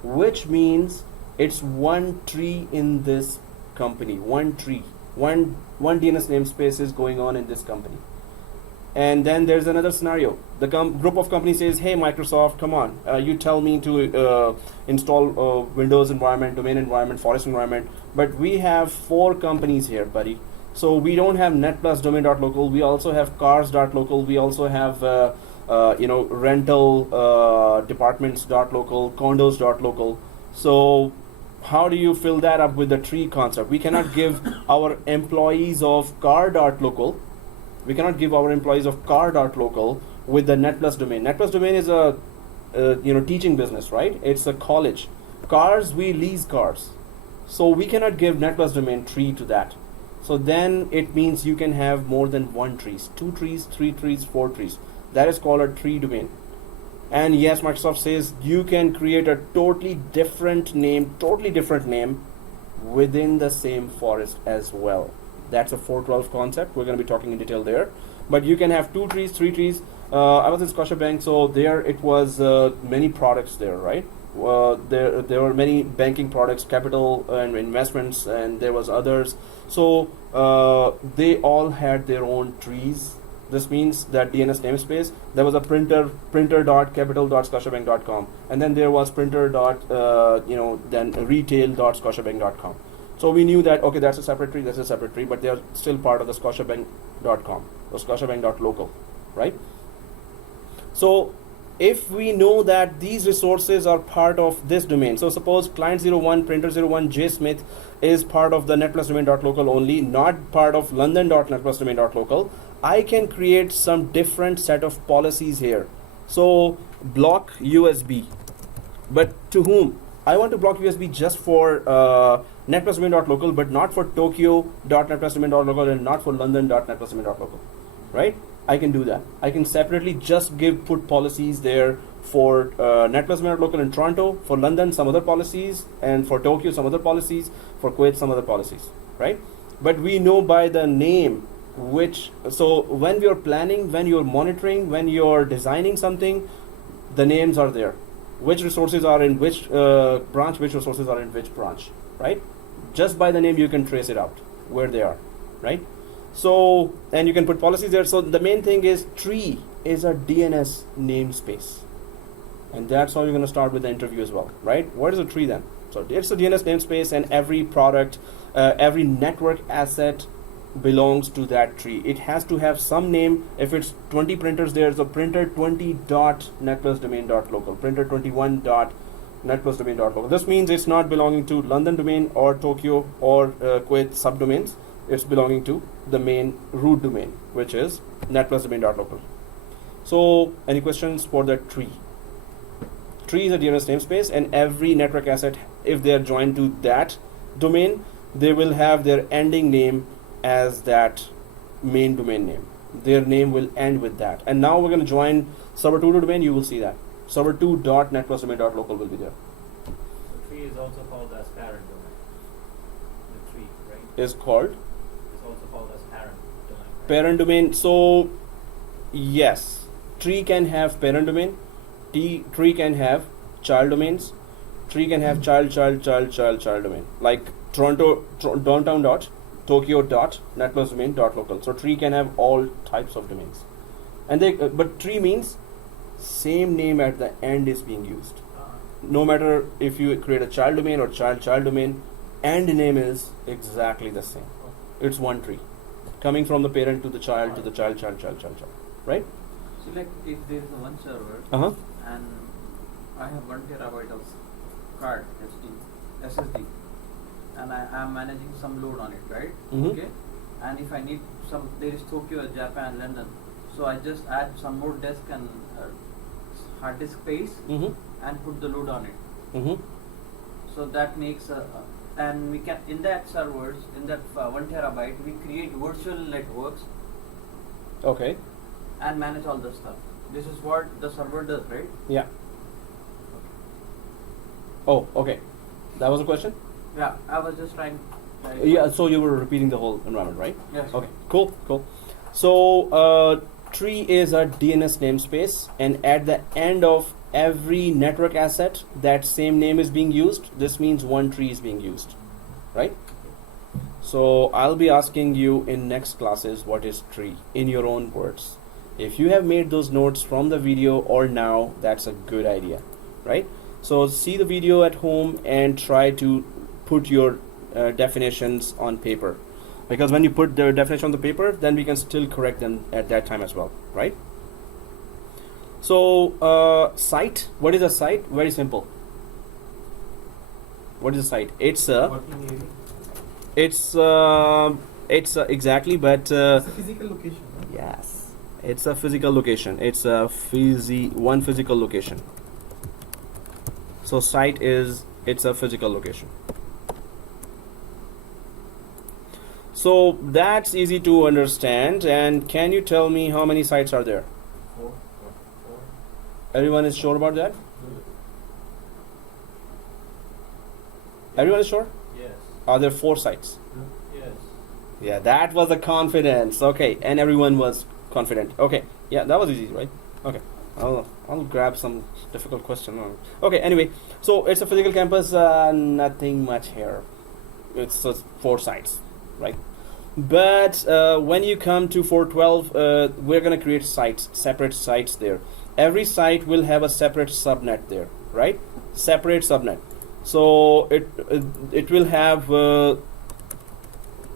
which means it's one tree in this company, one tree, one DNS namespace is going on in this company. And then there's another scenario. The group of companies says, hey, Microsoft, come on, you tell me to install Windows environment, domain environment, forest environment, but we have 4 companies here, buddy. So we don't have net plus domain dot local. We also have cars dot local. We also have rental departments dot local, condos dot local. So how do you fill that up with the tree concept? We cannot give our employees of car dot local. We cannot give our employees of car dot local with the net plus domain. Net plus domain is a teaching business, right? It's a college. Cars, we lease cars. So we cannot give net plus domain tree to that. So then it means you can have more than 1 trees, 2 trees, 3 trees, 4 trees. That is called a tree domain. And yes, Microsoft says you can create a totally different name within the same forest as well. That's a 412 concept. We're going to be talking in detail there. But you can have 2 trees, 3 trees. I was in Scotiabank, so there it was many products there, right? There were many banking products, capital and investments, and there was others. So they all had their own trees. This means that DNS namespace, there was a printer.capital.scotiabank.com, and then there was then retail.scotiabank.com. So we knew that, okay, that's a separate tree, that's a separate tree, but they are still part of the scotiabank.com or scotiabank.local, right? So if we know that these resources are part of this domain, so suppose client 01, printer 01, jsmith is part of the netplusdomain.local only, not part of london.netplusdomain.local, I can create some different set of policies here. So block USB, but to whom? I want to block USB just for netplusdomain.local, but not for tokyo.netplusdomain.local and not for london.netplusdomain.local, right? I can do that. I can separately just put policies there for netplusdomain.local in Toronto, for London some other policies, and for Tokyo some other policies, for Kuwait some other policies, right? But we know by the name so when you're planning, when you're monitoring, when you're designing something, the names are there. Which resources are in which branch, which resources are in which branch, right? Just by the name you can trace it out where they are, right? So, and you can put policies there. So the main thing is tree is a DNS namespace, and that's how you're going to start with the interview as well, right? What is a tree then? So it's a DNS namespace, and every product, every network asset belongs to that tree. It has to have some name. If it's 20 printers, there's a printer 20.netplusdomain.local, printer 21.netplusdomain.local. This means it's not belonging to London domain or Tokyo or Kuwait subdomains. It's belonging to the main root domain, which is netplusdomain.local. So any questions for that tree? Tree is a DNS namespace, and every network asset, if they are joined to that domain, they will have their ending name as that main domain name. Their name will end with that. And now we're going to join server 2 to domain. You will see that server 2.networkdomain.local will be there. The tree is also called as parent domain. The tree, right? Is called Is also called as parent domain. Right? parent domain. So yes, tree can have parent domain. Tree can have child domains. Tree can have child domain, like downtown dot Tokyo dot network domain dot local. So tree can have all types of domains, and they but tree means same name at the end is being used. No matter if you create a child domain or child domain, end name is exactly the same. It's one tree, coming from the parent to the child to the child, right? So like if there is a one server and I have 1 terabyte of card SSD and I am managing some load on it, right? Mhm. Okay. And if I need some, there is Tokyo, Japan, London. So I just add some more disk and hard disk space and put the load on it. So that makes and we can in that servers in that 1 terabyte we create virtual networks Okay. and manage all the stuff. This is what the server does, right? Yeah. Oh, okay. That was a question? Yeah, I was just trying. Yeah, so you were repeating the whole environment, right? Yes. Okay, cool. So, tree is a DNS namespace, and at the end of every network asset, that same name is being used. This means one tree is being used, right? So, I'll be asking you in next classes what is tree in your own words. If you have made those notes from the video or now, that's a good idea, right? So see the video at home and try to put your definitions on paper, because when you put the definition on the paper, then we can still correct them at that time as well, right? So site, what is a site? Very simple. What is a site? It's a Working area. it's exactly, but It's a physical location. Right? yes, it's a physical location. It's a one physical location. So site it's a physical location. So that's easy to understand. And can you tell me how many sites are there? 4. Everyone is sure about that? Everyone is sure? Yes. Are there 4 sites? Yes. Yeah, that was the confidence. Okay, and everyone was confident. Okay, yeah, that was easy, right? Okay, I'll grab some difficult question. Okay, anyway, so it's a physical campus. Nothing much here. It's just 4 sites, right? But when you come to 412, we're gonna create sites, separate sites there. Every site will have a separate subnet there, right? Separate subnet. So it will have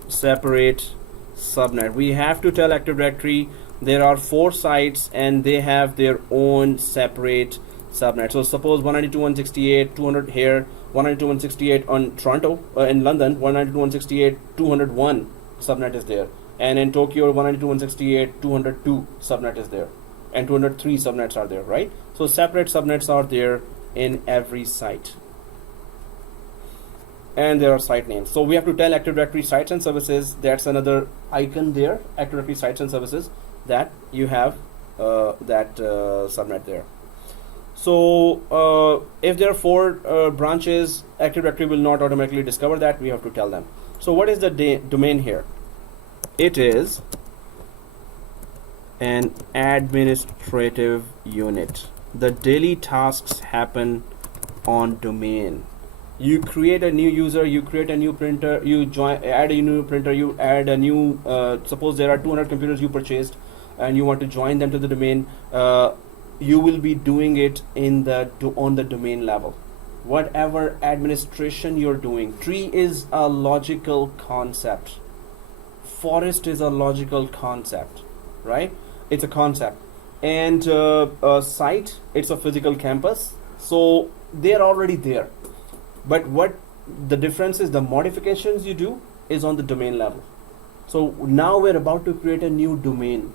separate subnet. We have to tell Active Directory there are 4 sites and they have their own separate subnet. So suppose 192.168, 200 here, 192.168 on Toronto, in London, 192.168, 201 subnet is there, and in Tokyo 192.168, 202 subnet is there, and 203 subnets are there, right? So separate subnets are there in every site. And there are site names. So we have to tell Active Directory sites and services. That's another icon there, Active Directory sites and services, that you have that subnet there. So if there are 4 branches, Active Directory will not automatically discover that. We have to tell them. So what is the domain here? It is an administrative unit. The daily tasks happen on domain. You create a new user, you create a new printer, you add a new printer, you add a new, suppose there are 200 computers you purchased and you want to join them to the domain, you will be doing it on the domain level. Whatever administration you're doing, tree is a logical concept. Forest is a logical concept, right? It's a concept. And a site, it's a physical campus. So they're already there. But what the difference is, the modifications you do is on the domain level. So now we're about to create a new domain.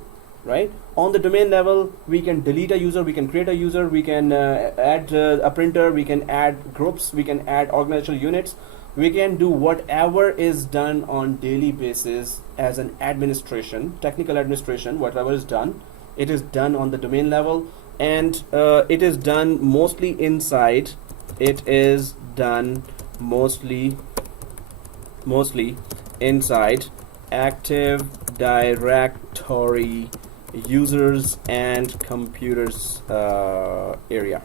right? On the domain level, we can delete a user, we can create a user, we can add a printer, we can add groups, we can add organizational units, we can do whatever is done on daily basis as an administration, technical administration. Whatever is done, it is done on the domain level, and it is done mostly inside. It is done mostly inside Active Directory users and computers area.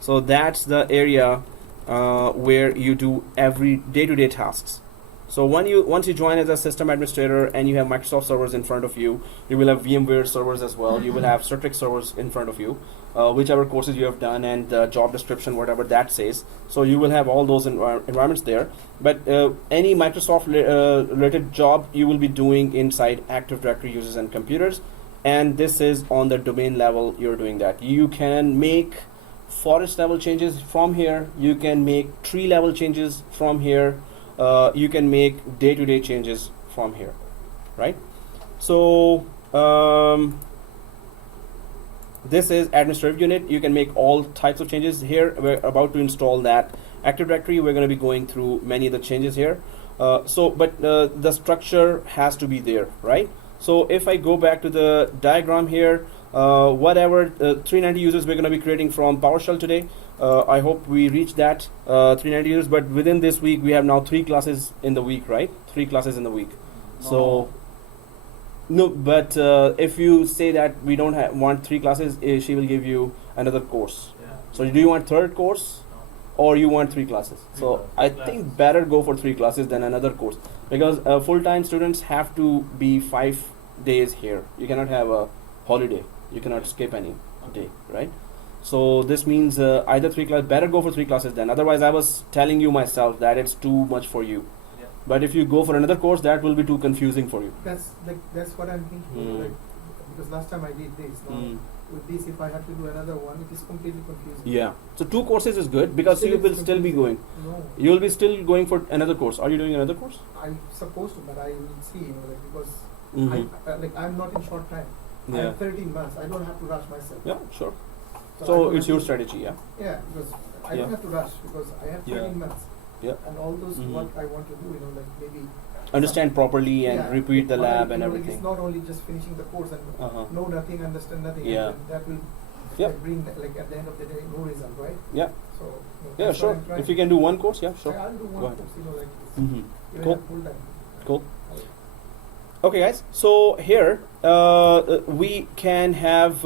So that's the area where you do every day-to-day tasks. So once you join as a system administrator and you have Microsoft servers in front of you, you will have VMware servers as well. You will have Citrix servers in front of you, whichever courses you have done and the job description, whatever that says. So you will have all those environments there. But any Microsoft related job you will be doing inside Active Directory users and computers. And this is on the domain level. You're doing that. You can make forest level changes from here. You can make tree level changes from here. You can make day-to-day changes from here, right? So this is administrative unit. You can make all types of changes here. We're about to install that Active Directory. We're going to be going through many of the changes here. But the structure has to be there, right? So if I go back to the diagram here, whatever 390 users we're going to be creating from PowerShell today. I hope we reach that 390 users, but within this week we have now 3 classes in the week, right? 3 classes in the week. No. So no, but if you say that we don't want 3 classes, she will give you another course. Yeah. So do you want 3rd course or you want 3 classes? So I think better go for 3 classes than another course, because full-time students have to be 5 days here. You cannot have a holiday. You cannot skip any day, right? So this means either 3 classes, better go for 3 classes then. Otherwise, I was telling you myself that it's too much for you. Yeah. But if you go for another course, that will be too confusing for you. That's what I'm thinking. Like, because last time I did this. Now with this, if I have to do another one, it is completely confusing. Yeah. So 2 courses is good, because Still you will it's still be going. No, You will be still going for another course. Are you doing another course? I'm supposed to, but I will see. Like, because Mm-hmm. I'm not in short time. I Yeah. have 13 months. I don't have to rush myself. Yeah, sure. I So don't it's have your to- strategy, yeah. Yeah, because I Yeah. don't have to rush because I have 13 months. Yeah. And all those Mhm. what I want to do, like maybe Understand properly and yeah, repeat the but lab and like, everything. It's not only just finishing the course and Uh-huh. know nothing, understand nothing. Yeah. And that will Yeah. bring like at the end of the day no result, right? Yeah. So Yeah, that's what sure. I'm trying. If you can do one course, yeah, sure. I'll do Go one ahead. course, like it's Mm-hmm. even Cool. full time. Cool. Okay, guys. So here we can have.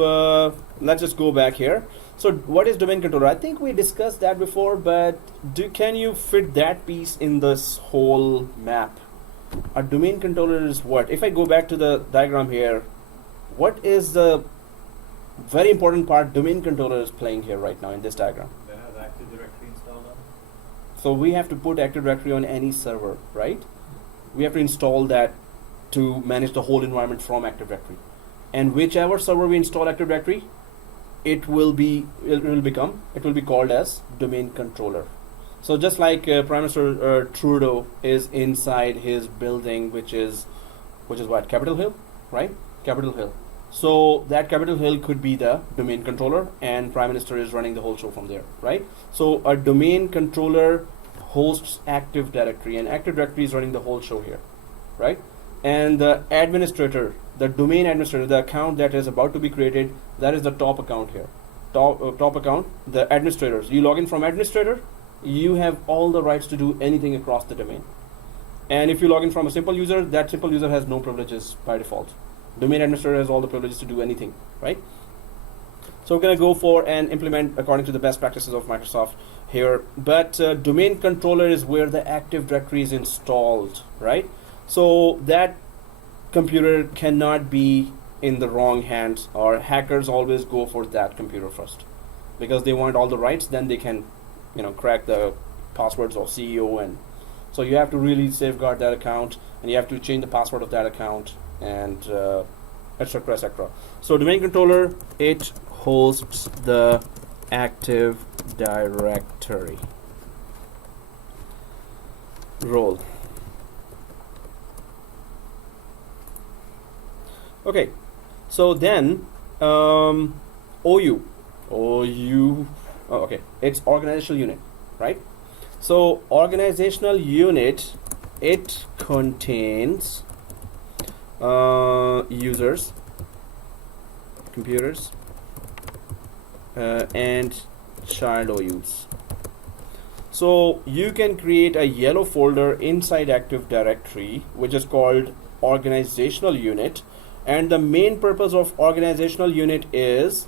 Let's just go back here. So what is domain controller? I think we discussed that before, but can you fit that piece in this whole map? A domain controller is what? If I go back to the diagram here, what is the very important part domain controller is playing here right now in this diagram? That has Active Directory installed on it. So we have to put Active Directory on any server, right? We have to install that to manage the whole environment from Active Directory. And whichever server we install Active Directory, it will be called as domain controller. So just like Prime Minister Trudeau is inside his building, which is what, Capitol Hill, right? Capitol Hill. So that Capitol Hill could be the domain controller, and Prime Minister is running the whole show from there, right? So a domain controller hosts Active Directory, and Active Directory is running the whole show here, right? And the administrator, the domain administrator, the account that is about to be created, that is the top account here. Top account, the administrators. You log in from administrator, you have all the rights to do anything across the domain. And if you log in from a simple user, that simple user has no privileges by default. Domain administrator has all the privileges to do anything, right? So we're going to go for and implement according to the best practices of Microsoft here. But domain controller is where the Active Directory is installed, right? So that computer cannot be in the wrong hands, or hackers always go for that computer first because they want all the rights. Then they can, crack the passwords of CEO, and so you have to really safeguard that account, and you have to change the password of that account, and etc. etc. So domain controller, it hosts the Active Directory role. Okay, So then OU, oh, okay, it's organizational unit, right? So organizational unit, it contains users, computers, and child OUs. So you can create a yellow folder inside Active Directory which is called organizational unit, and the main purpose of organizational unit is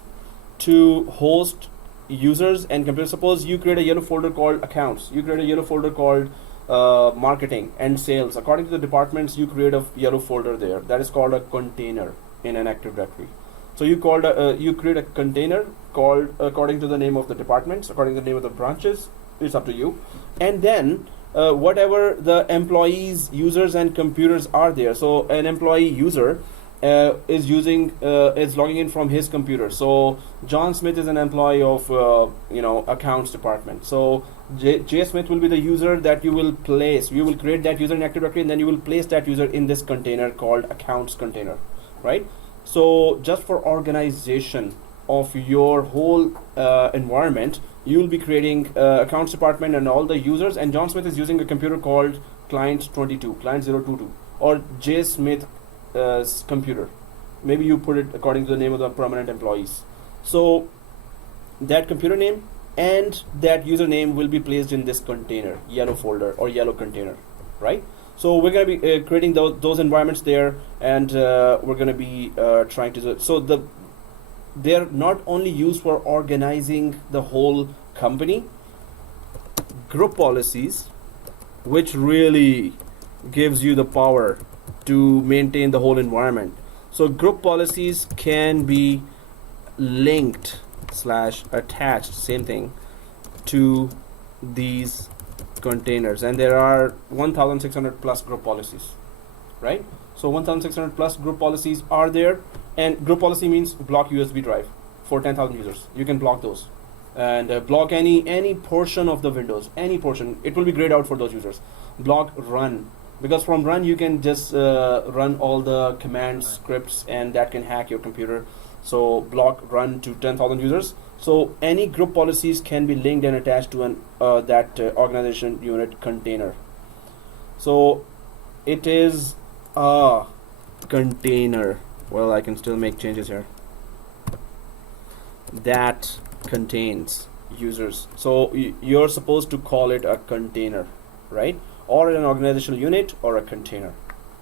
to host users and computers. Suppose you create a yellow folder called accounts, you create a yellow folder called marketing and sales. According to the departments, you create a yellow folder there. That is called a container in an Active Directory. So you create a container called according to the name of the departments, according to the name of the branches. It's up to you. And then whatever the employees, users, and computers are there. So an employee user is logging in from his computer. So John Smith is an employee of accounts department. So J Smith will be the user that you will place. You will create that user in Active Directory, and then you will place that user in this container called accounts container, right? So just for organization of your whole environment, you will be creating accounts department and all the users, and John Smith is using a computer called client 22, client 022, or J Smith computer. Maybe you put it according to the name of the permanent employees. So that computer name and that username will be placed in this container, yellow folder or yellow container, right? So we're going to be creating those environments there, and we're going to be trying to do it. So they're not only used for organizing the whole company. Group policies, which really gives you the power to maintain the whole environment. So group policies can be linked / attached, same thing, to these containers, and there are 1600 plus group policies, right? So 1600 plus group policies are there, and group policy means block USB drive for 10,000 users. You can block those and block any portion of the Windows, any portion. It will be grayed out for those users. Block run, because from run you can just run all the commands, scripts, and that can hack your computer. So block run to 10,000 users. So any group policies can be linked and attached to that organization unit container. So it is a container. Well, I can still make changes here. That contains users. So you're supposed to call it a container, right? Or an organizational unit or a container,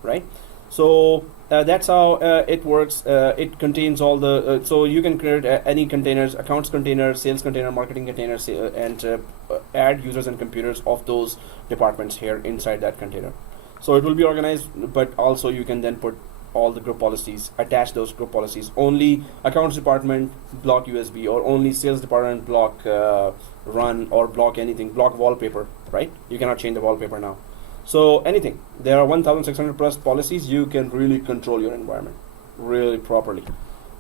right? So that's how it works. It contains all the so you can create any containers: accounts container, sales container, marketing container, and add users and computers of those departments here inside that container. So it will be organized, but also you can then put all the group policies, attach those group policies. Only accounts department block USB, or only sales department block run, or block anything, block wallpaper, right? You cannot change the wallpaper now. So anything. There are 1600 plus policies. You can really control your environment really properly.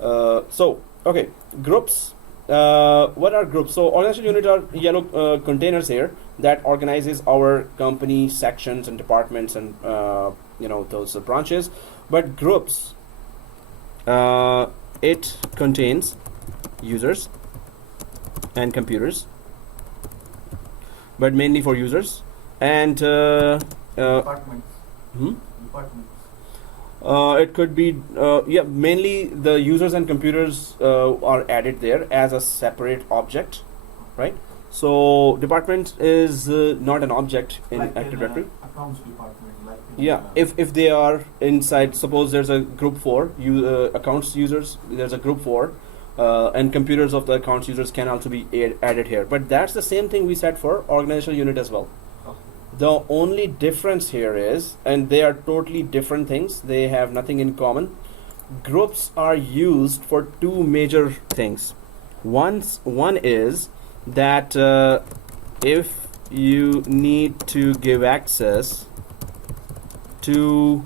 So okay, groups. What are groups? So organizational unit are yellow containers here that organizes our company sections and departments and those branches. But groups, it contains users and computers, but mainly for users, and Departments. Departments. it could be mainly the users and computers are added there as a separate object, right? So department is not an object in Like Active in, Directory. Accounts department, like in, Yeah, if they are inside, suppose there's a group 4 accounts users, there's a group 4, and computers of the accounts users can also be added here. But that's the same thing we said for organizational unit as well. Okay. The only difference here is, and they are totally different things, they have nothing in common. Groups are used for two major things. One is that if you need to give access to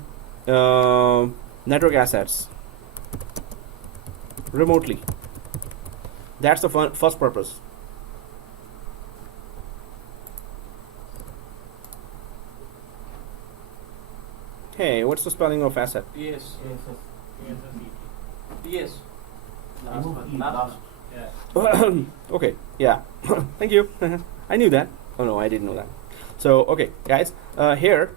network assets remotely, that's the first purpose. Hey, what's the spelling of asset? Yes. Yes, yes. Yes. Last Remove one. E, Last last. one. Yeah. Okay, yeah. Thank you. I knew that. Oh no, I didn't know that. So, okay, guys, here.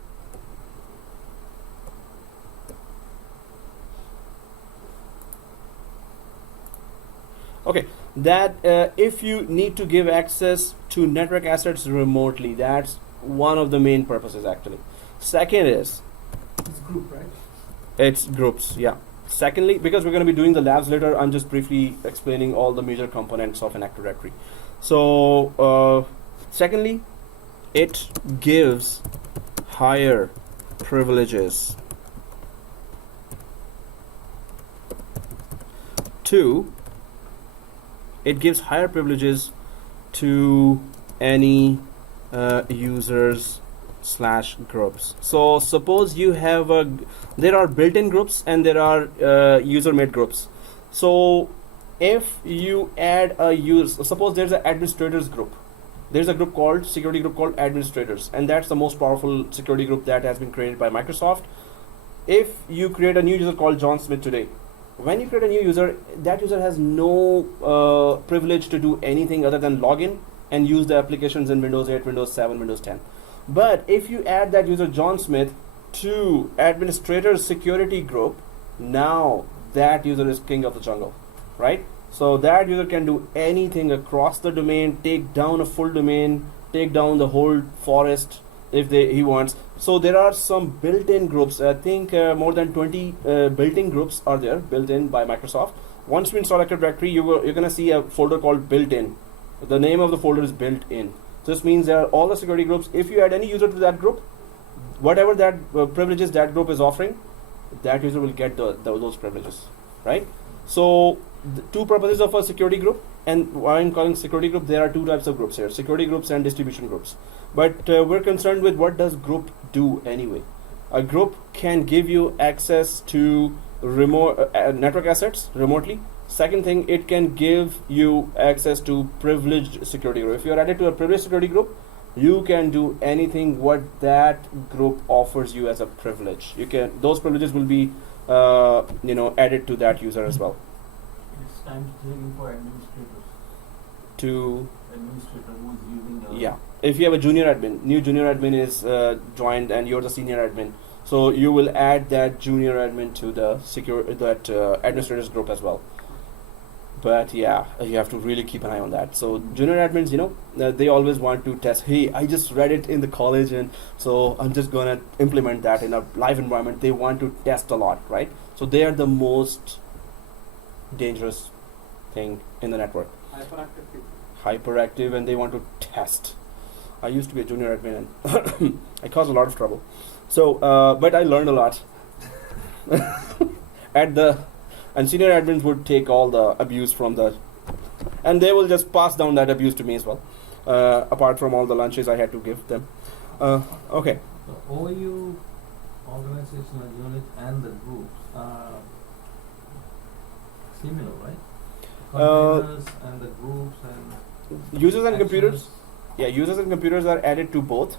Okay, that if you need to give access to network assets remotely, that's one of the main purposes actually. Second is It's group, right? it's groups, yeah. Secondly, because we're going to be doing the labs later, I'm just briefly explaining all the major components of an Active Directory. So, secondly, it gives higher privileges to any users slash groups. So suppose you have there are built-in groups and there are user-made groups. So if you add a suppose there's an administrators group. There's a group called security group called administrators, and that's the most powerful security group that has been created by Microsoft. If you create a new user called John Smith today, when you create a new user, that user has no privilege to do anything other than log in and use the applications in Windows 8, Windows 7, Windows 10. But if you add that user John Smith to administrator's security group, now that user is king of the jungle, right? So that user can do anything across the domain, take down a full domain, take down the whole forest if he wants. So there are some built-in groups. I think more than 20 built-in groups are there, built in by Microsoft. Once we install Active Directory, you're going to see a folder called built-in. The name of the folder is built-in. This means there are all the security groups. If you add any user to that group, whatever that privileges that group is offering, that user will get those privileges, right? So the two purposes of a security group, and why I'm calling security group, there are two types of groups here: security groups and distribution groups. But we're concerned with what does group do anyway. A group can give you access to remote network assets remotely. Second thing, it can give you access to privileged security group. If you're added to a privileged security group, you can do anything what that group offers you as a privilege. Those privileges will be added to that user as well. It's time saving for administrators. To Administrator who is using yeah, if you have a junior admin, new junior admin is joined and you're the senior admin, so you will add that junior admin to the administrators group as well. But yeah, you have to really keep an eye on that. So junior admins, they always want to test. Hey, I just read it in the college, and so I'm just gonna implement that in a live environment. They want to test a lot, right? So they are the most dangerous thing in the network. Hyperactive, and they want to test. I used to be a junior admin, and I caused a lot of trouble. So, but I learned a lot. And senior admins would take all the abuse from and they will just pass down that abuse to me as well. Apart from all the lunches I had to give them. Okay. The OU organizational unit and the groups are similar, right? Containers and the groups and Users and actions. computers. Yeah, users and computers are added to both.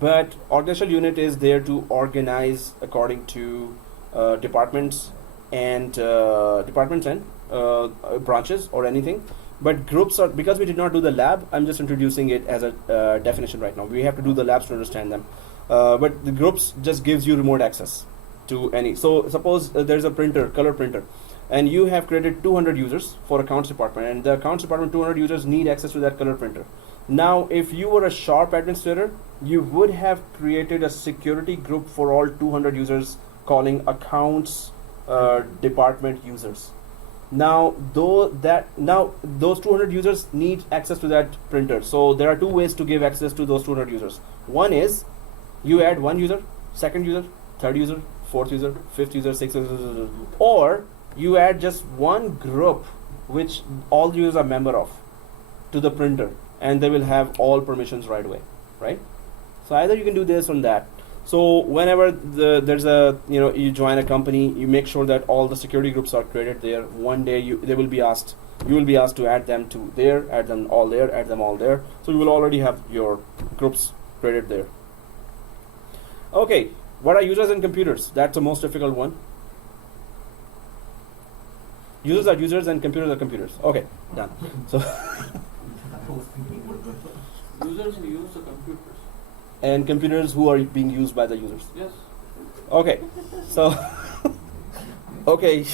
But organizational unit is there to organize according to departments and branches or anything. But groups are, because we did not do the lab, I'm just introducing it as a definition right now. We have to do the labs to understand them. But the groups just gives you remote access to any. So suppose there's a printer, color printer, and you have created 200 users for accounts department, and the accounts department 200 users need access to that color printer. Now, if you were a sharp administrator, you would have created a security group for all 200 users, calling accounts department users. Now, those 200 users need access to that printer. So there are two ways to give access to those 200 users. One is you add one user, second user, third user, fourth user, fifth user, sixth user, or you add just one group which all users are member of to the printer, and they will have all permissions right away, right? So either you can do this or that. So whenever there's a you join a company, you make sure that all the security groups are created there. One day you will be asked to add them to there, add them all there, add them all there. So you will already have your groups created there. Okay, what are users and computers? That's the most difficult one. Users are users and computers are computers. Okay, done. So I was thinking about that. Users who use the computers. and computers who are being used by the users. Yes. Okay, so okay,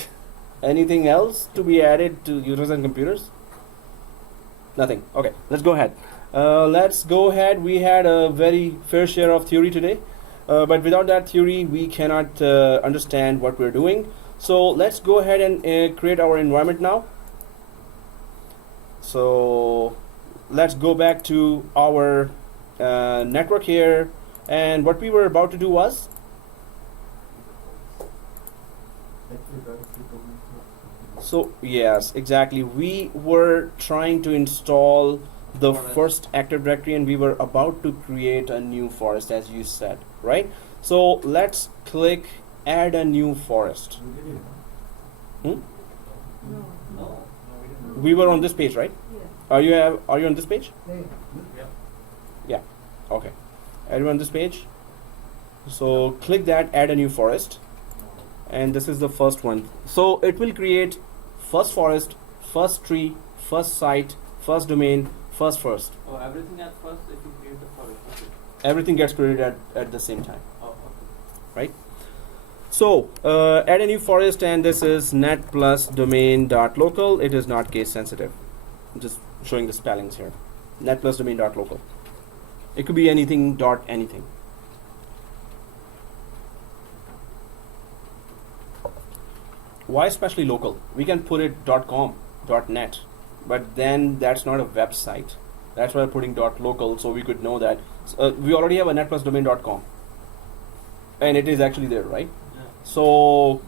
anything else to be added to users and computers? Nothing. Okay, let's go ahead. We had a very fair share of theory today, but without that theory, we cannot understand what we're doing. So let's go ahead and create our environment now. So let's go back to our network here, and what we were about to do was so yes, exactly. We were trying to install the first Active Directory, and we were about to create a new forest, as you said, right? So let's click Add a New Forest. Hmm? No. We were on this page, right? Are you on this page? Yeah. Okay. Are you on this page? So click that Add a New Forest, and this is the first one. So it will create first forest, first tree, first site, first domain, first. Oh, everything at first if you create the forest. Okay. Everything gets created at the same time, Oh, okay. right? So add a new forest, and this is net plus domain dot local. It is not case sensitive. I'm just showing the spellings here. Net plus domain dot local. It could be anything dot anything. Why especially local? We can put it .com, .net, but then that's not a website. That's why we're putting .local, so we could know that. We already have a netplusdomain.com, and it is actually there, right? Yeah. So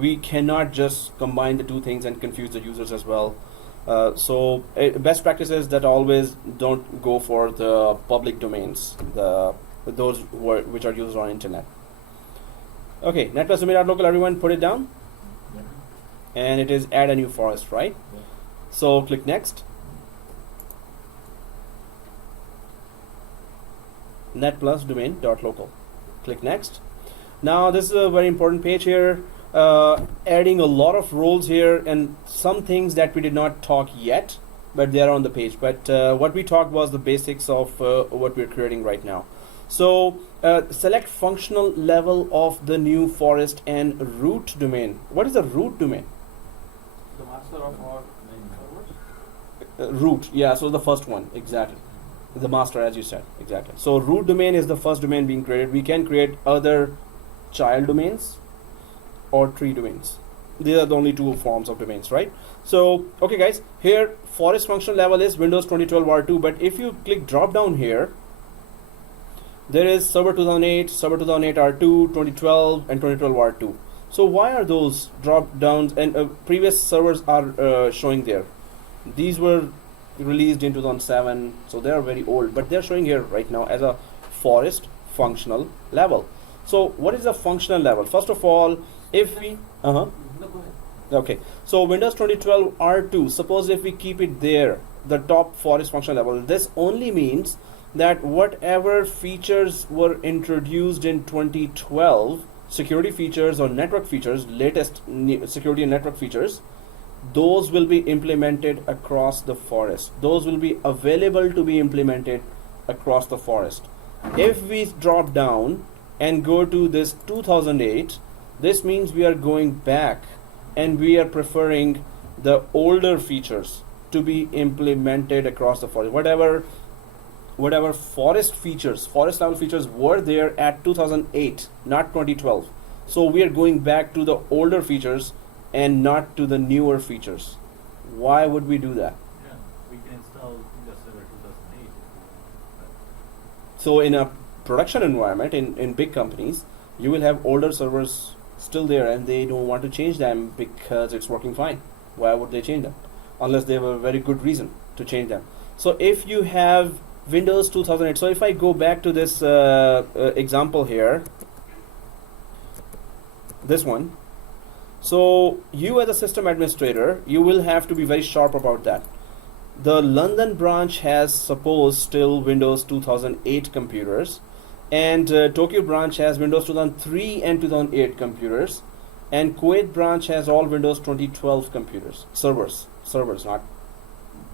we cannot just combine the two things and confuse the users as well. So best practice is that always don't go for the public domains, those which are used on internet. Okay, netplusdomain.local, everyone put it down. And it is add a new forest, right? Yeah. So click next. Net plus domain dot local. Click next. Now this is a very important page here. Adding a lot of roles here and some things that we did not talk yet, but they are on the page. But what we talked was the basics of what we're creating right now. So select functional level of the new forest and root domain. What is the root domain? The master of all servers. Root, yeah, so the first one, exactly. The master, as you said, exactly. So root domain is the first domain being created. We can create other child domains or tree domains. These are the only two forms of domains, right? So, okay guys, here forest functional level is Windows 2012 R2, but if you click drop down here, there is server 2008, server 2008 R2, 2012, and 2012 R2. So why are those drop downs and previous servers are showing there? These were released in 2007, so they are very old, but they're showing here right now as a forest functional level. So what is the functional level? First of all, if we No, go ahead. okay, so Windows 2012 R2, suppose if we keep it there, the top forest functional level, this only means that whatever features were introduced in 2012, security features or network features, latest security and network features, those will be implemented across the forest. Those will be available to be implemented across the forest. If we drop down and go to this 2008, this means we are going back and we are preferring the older features to be implemented across the forest. Whatever forest level features were there at 2008, not 2012. So we are going back to the older features and not to the newer features. Why would we do that? Yeah, we can install Windows Server 2008. So in a production environment, in big companies, you will have older servers still there and they don't want to change them because it's working fine. Why would they change them? Unless they have a very good reason to change them. So if you have Windows 2008, so if I go back to this example here, this one, so you as a system administrator, you will have to be very sharp about that. The London branch has suppose still Windows 2008 computers, and Tokyo branch has Windows 2003 and 2008 computers, and Kuwait branch has all Windows 2012 computers, servers, not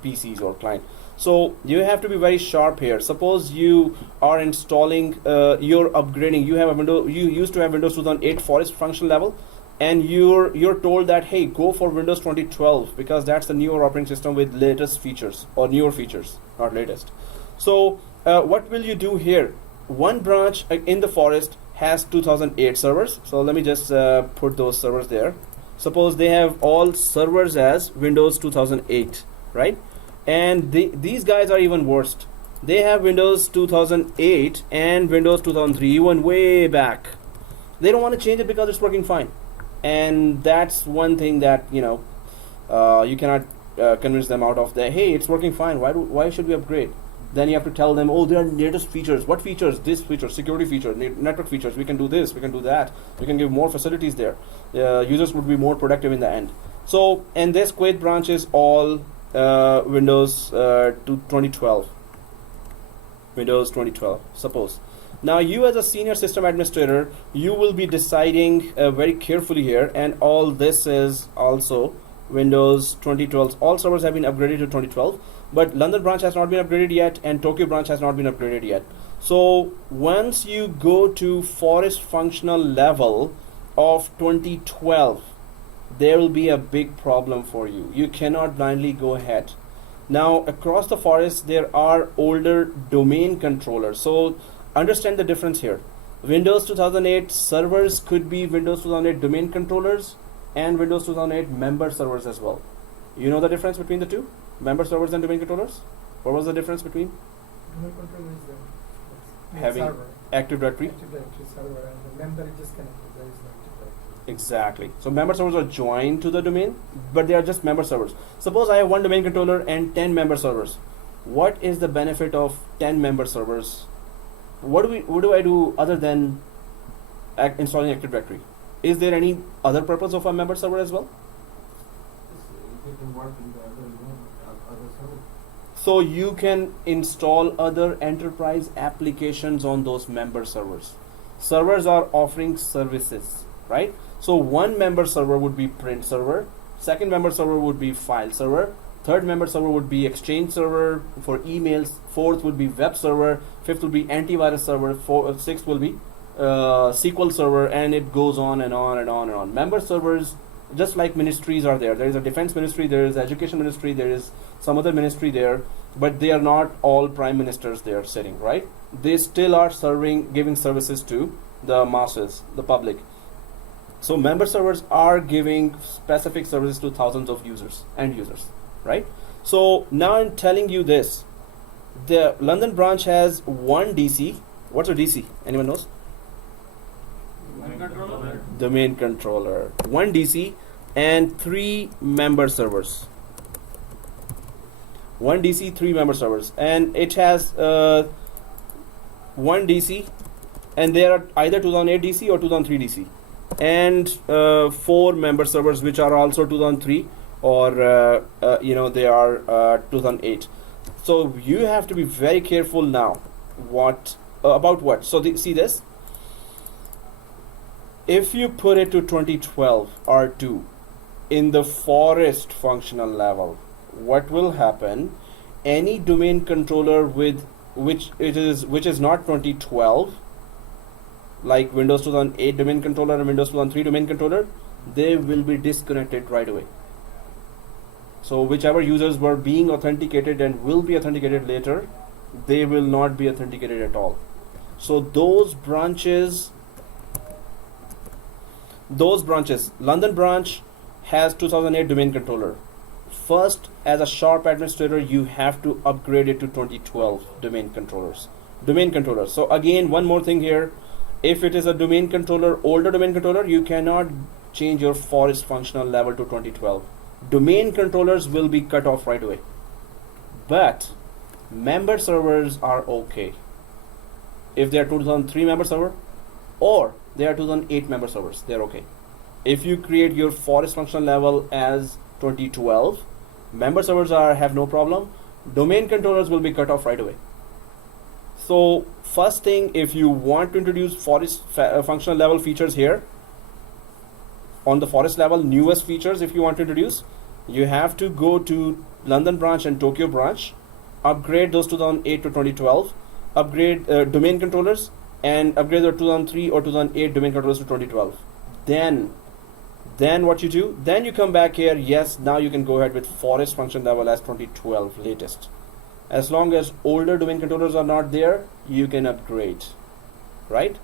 PCs or client. So you have to be very sharp here. Suppose you are installing, you're upgrading. You have a window. You used to have Windows 2008 Forest function level, and you're told that, hey, go for Windows 2012 because that's the newer operating system with latest features or newer features, not latest. So what will you do here? One branch in the Forest has 2008 servers. So let me just put those servers there. Suppose they have all servers as Windows 2008, right? And these guys are even worst. They have Windows 2008 and Windows 2003, even way back. They don't want to change it because it's working fine. And that's one thing that, you know, you cannot convince them out of that. Hey, it's working fine. Why should we upgrade? Then you have to tell them, oh, there are latest features. What features? This feature, security feature, network features. We can do this, we can do that. We can give more facilities there. Users would be more productive in the end. So, and this Kuwait branch is all Windows 2012. Windows 2012, suppose. Now you as a senior system administrator, you will be deciding very carefully here, and all this is also Windows 2012. All servers have been upgraded to 2012, but London branch has not been upgraded yet, and Tokyo branch has not been upgraded yet. So once you go to Forest functional level of 2012, there will be a big problem for you. You cannot blindly go ahead. Now across the Forest there are older domain controllers. So understand the difference here. Windows 2008 servers could be Windows 2008 domain controllers and Windows 2008 member servers as well. You know the difference between the two? Member servers and domain controllers? What was the difference between? Domain controller is the Having server. Active Directory? Active Directory server, and the member is just connected. There is no Active Directory. Exactly. So member servers are joined to the domain, but they are just member servers. Suppose I have one domain controller and 10 member servers. What is the benefit of 10 member servers? What do I do other than installing Active Directory? Is there any other purpose of a member server as well? They can work in the other server. So you can install other enterprise applications on those member servers. Servers are offering services, right? So one member server would be print server, second member server would be file server, third member server would be exchange server for emails, fourth would be web server, fifth would be antivirus server, sixth will be SQL server, and it goes on and on and on and on. Member servers, just like ministries are there. There is a defense ministry, there is education ministry, there is some other ministry there, but they are not all prime ministers there sitting, right? They still are giving services to the masses, the public. So member servers are giving specific services to thousands of users, end users, right? So now I'm telling you this. The London branch has one DC. What's a DC? Anyone knows? Domain controller. One DC and 3 member servers. One DC, 3 member servers. And it has one DC, and there are either 2008 DC or 2003 DC. And 4 member servers which are also 2003 or they are 2008. So you have to be very careful now about what. So see this, if you put it to 2012 R2 in the Forest functional level, what will happen? Any domain controller with which is not 2012, like Windows 2008 domain controller and Windows 2003 domain controller, they will be disconnected right away. So whichever users were being authenticated and will be authenticated later, they will not be authenticated at all. So those branches, London branch has 2008 domain controller. First, as a sharp administrator, you have to upgrade it to 2012 domain controllers. So again, one more thing here. If it is a domain controller, older domain controller, you cannot change your Forest functional level to 2012. Domain controllers will be cut off right away. But member servers are okay. If they are 2003 member server or they are 2008 member servers, they're okay. If you create your Forest functional level as 2012, member servers have no problem. Domain controllers will be cut off right away. So first thing, if you want to introduce Forest functional level features here, on the forest level, newest features if you want to introduce, you have to go to London branch and Tokyo branch, upgrade those 2008 to 2012, upgrade domain controllers, and upgrade the 2003 or 2008 domain controllers to 2012. Then what you do, then you come back here, yes, now you can go ahead with forest function level as 2012 latest. As long as older domain controllers are not there, you can upgrade, right?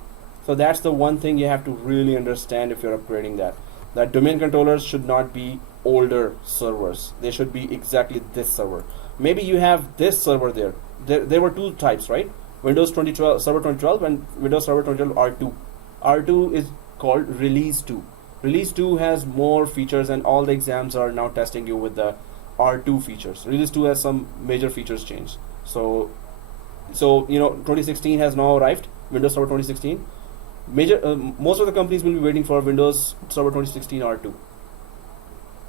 So that's the one thing you have to really understand if you're upgrading that domain controllers should not be older servers. They should be exactly this server. Maybe you have this server there. There were two types, right? Windows 2012 Server 2012 and Windows Server 2012 R2. R2 is called Release 2. Release 2 has more features, and all the exams are now testing you with the R2 features. Release 2 has some major features changed. So 2016 has now arrived. Windows Server 2016. Most of the companies will be waiting for Windows Server 2016 R2.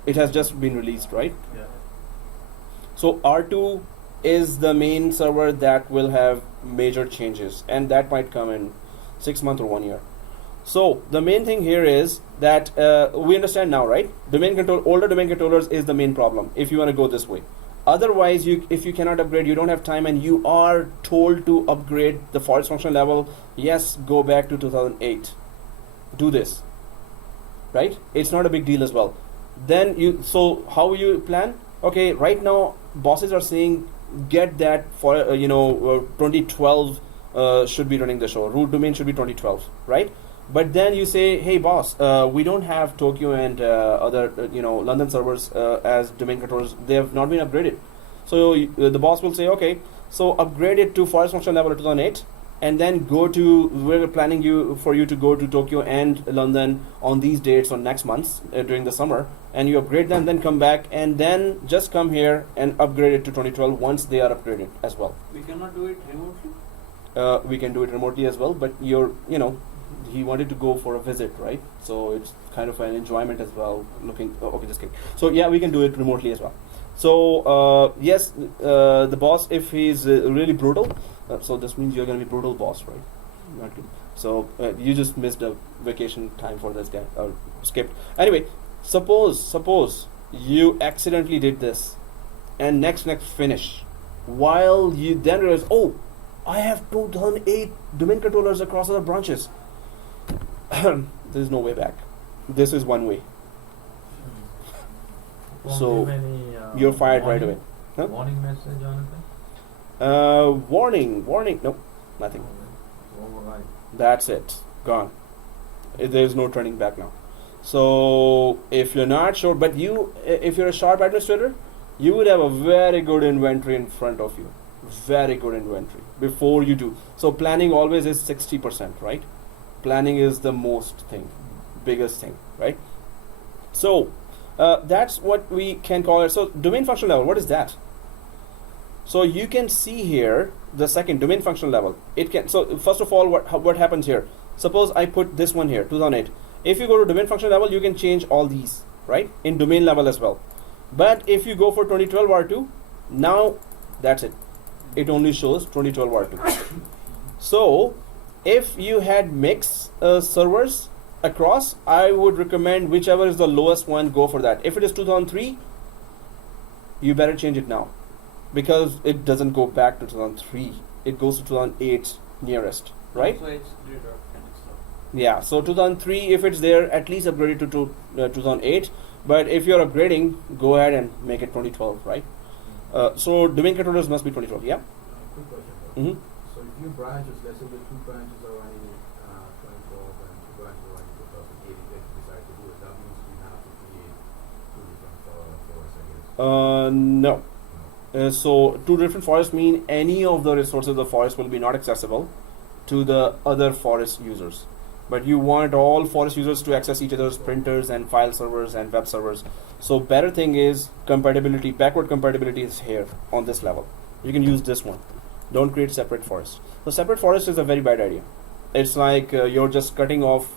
It has just been released, right? Yeah. So R2 is the main server that will have major changes, and that might come in 6 months or 1 year. So the main thing here is that we understand now, right? Older domain controllers is the main problem if you want to go this way. Otherwise, if you cannot upgrade, you don't have time, and you are told to upgrade the forest function level, yes, go back to 2008. Do this, right? It's not a big deal as well. So how you plan? Okay, right now bosses are saying get that for 2012 should be running the show. Root domain should be 2012, right? But then you say, hey boss, we don't have Tokyo and other London servers as domain controllers. They have not been upgraded. So the boss will say, okay, so upgrade it to forest function level 2008, and then we're planning for you to go to Tokyo and London on these dates on next months during the summer, and you upgrade them, then come back, and then just come here and upgrade it to 2012 once they are upgraded as well. We cannot do it remotely? We can do it remotely as well, but he wanted to go for a visit, right? So it's kind of an enjoyment as well. Just kidding. So yeah, we can do it remotely as well. So yes, the boss, if he's really brutal, so this means you're going to be brutal boss, right? Not good. So you just missed a vacation time for this guy, or skipped. Anyway, suppose you accidentally did this, and next finish, while you then realize, oh, I have 2008 domain controllers across other branches. There's no way back. This is one way. Won't So give any, you're fired right warning- away. Huh? Warning message or anything? Warning. Nope, nothing. Override. That's it. Gone. There's no turning back now. So if you're not sure, but if you're a sharp administrator, you would have a very good inventory in front of you. Very good inventory before you do. So planning always is 60%, right? Planning is the biggest thing, right? So that's what we can call it. So domain function level, what is that? So you can see here the second domain function level. So first of all, what happens here? Suppose I put this one here, 2008. If you go to domain function level, you can change all these, right? In domain level as well. But if you go for 2012 R2, now that's it. It only shows 2012 R2. So if you had mixed servers across, I would recommend whichever is the lowest one, go for that. If it is 2003, you better change it now, because it doesn't go back to 2003. It goes to 2008 nearest, right? So it's redirect kind of stuff. Yeah, so 2003, if it's there, at least upgrade it to 2008. But if you're upgrading, go ahead and make it 2012, right? So domain controllers must be 2012, yeah? Quick question. Mm-hmm. So if your branches, let's say the 2 branches are running 2012 and 2 branches are running 2008, if you decide to do it, that means you have to create 2 different forests, I guess. No. So 2 different forests mean any of the resources of the forest will be not accessible to the other forest users. But you want all forest users to access each other's printers and file servers and web servers. So better thing is compatibility, backward compatibility is here on this level. You can use this one. Don't create separate forests. So separate forest is a very bad idea. It's like you're just cutting off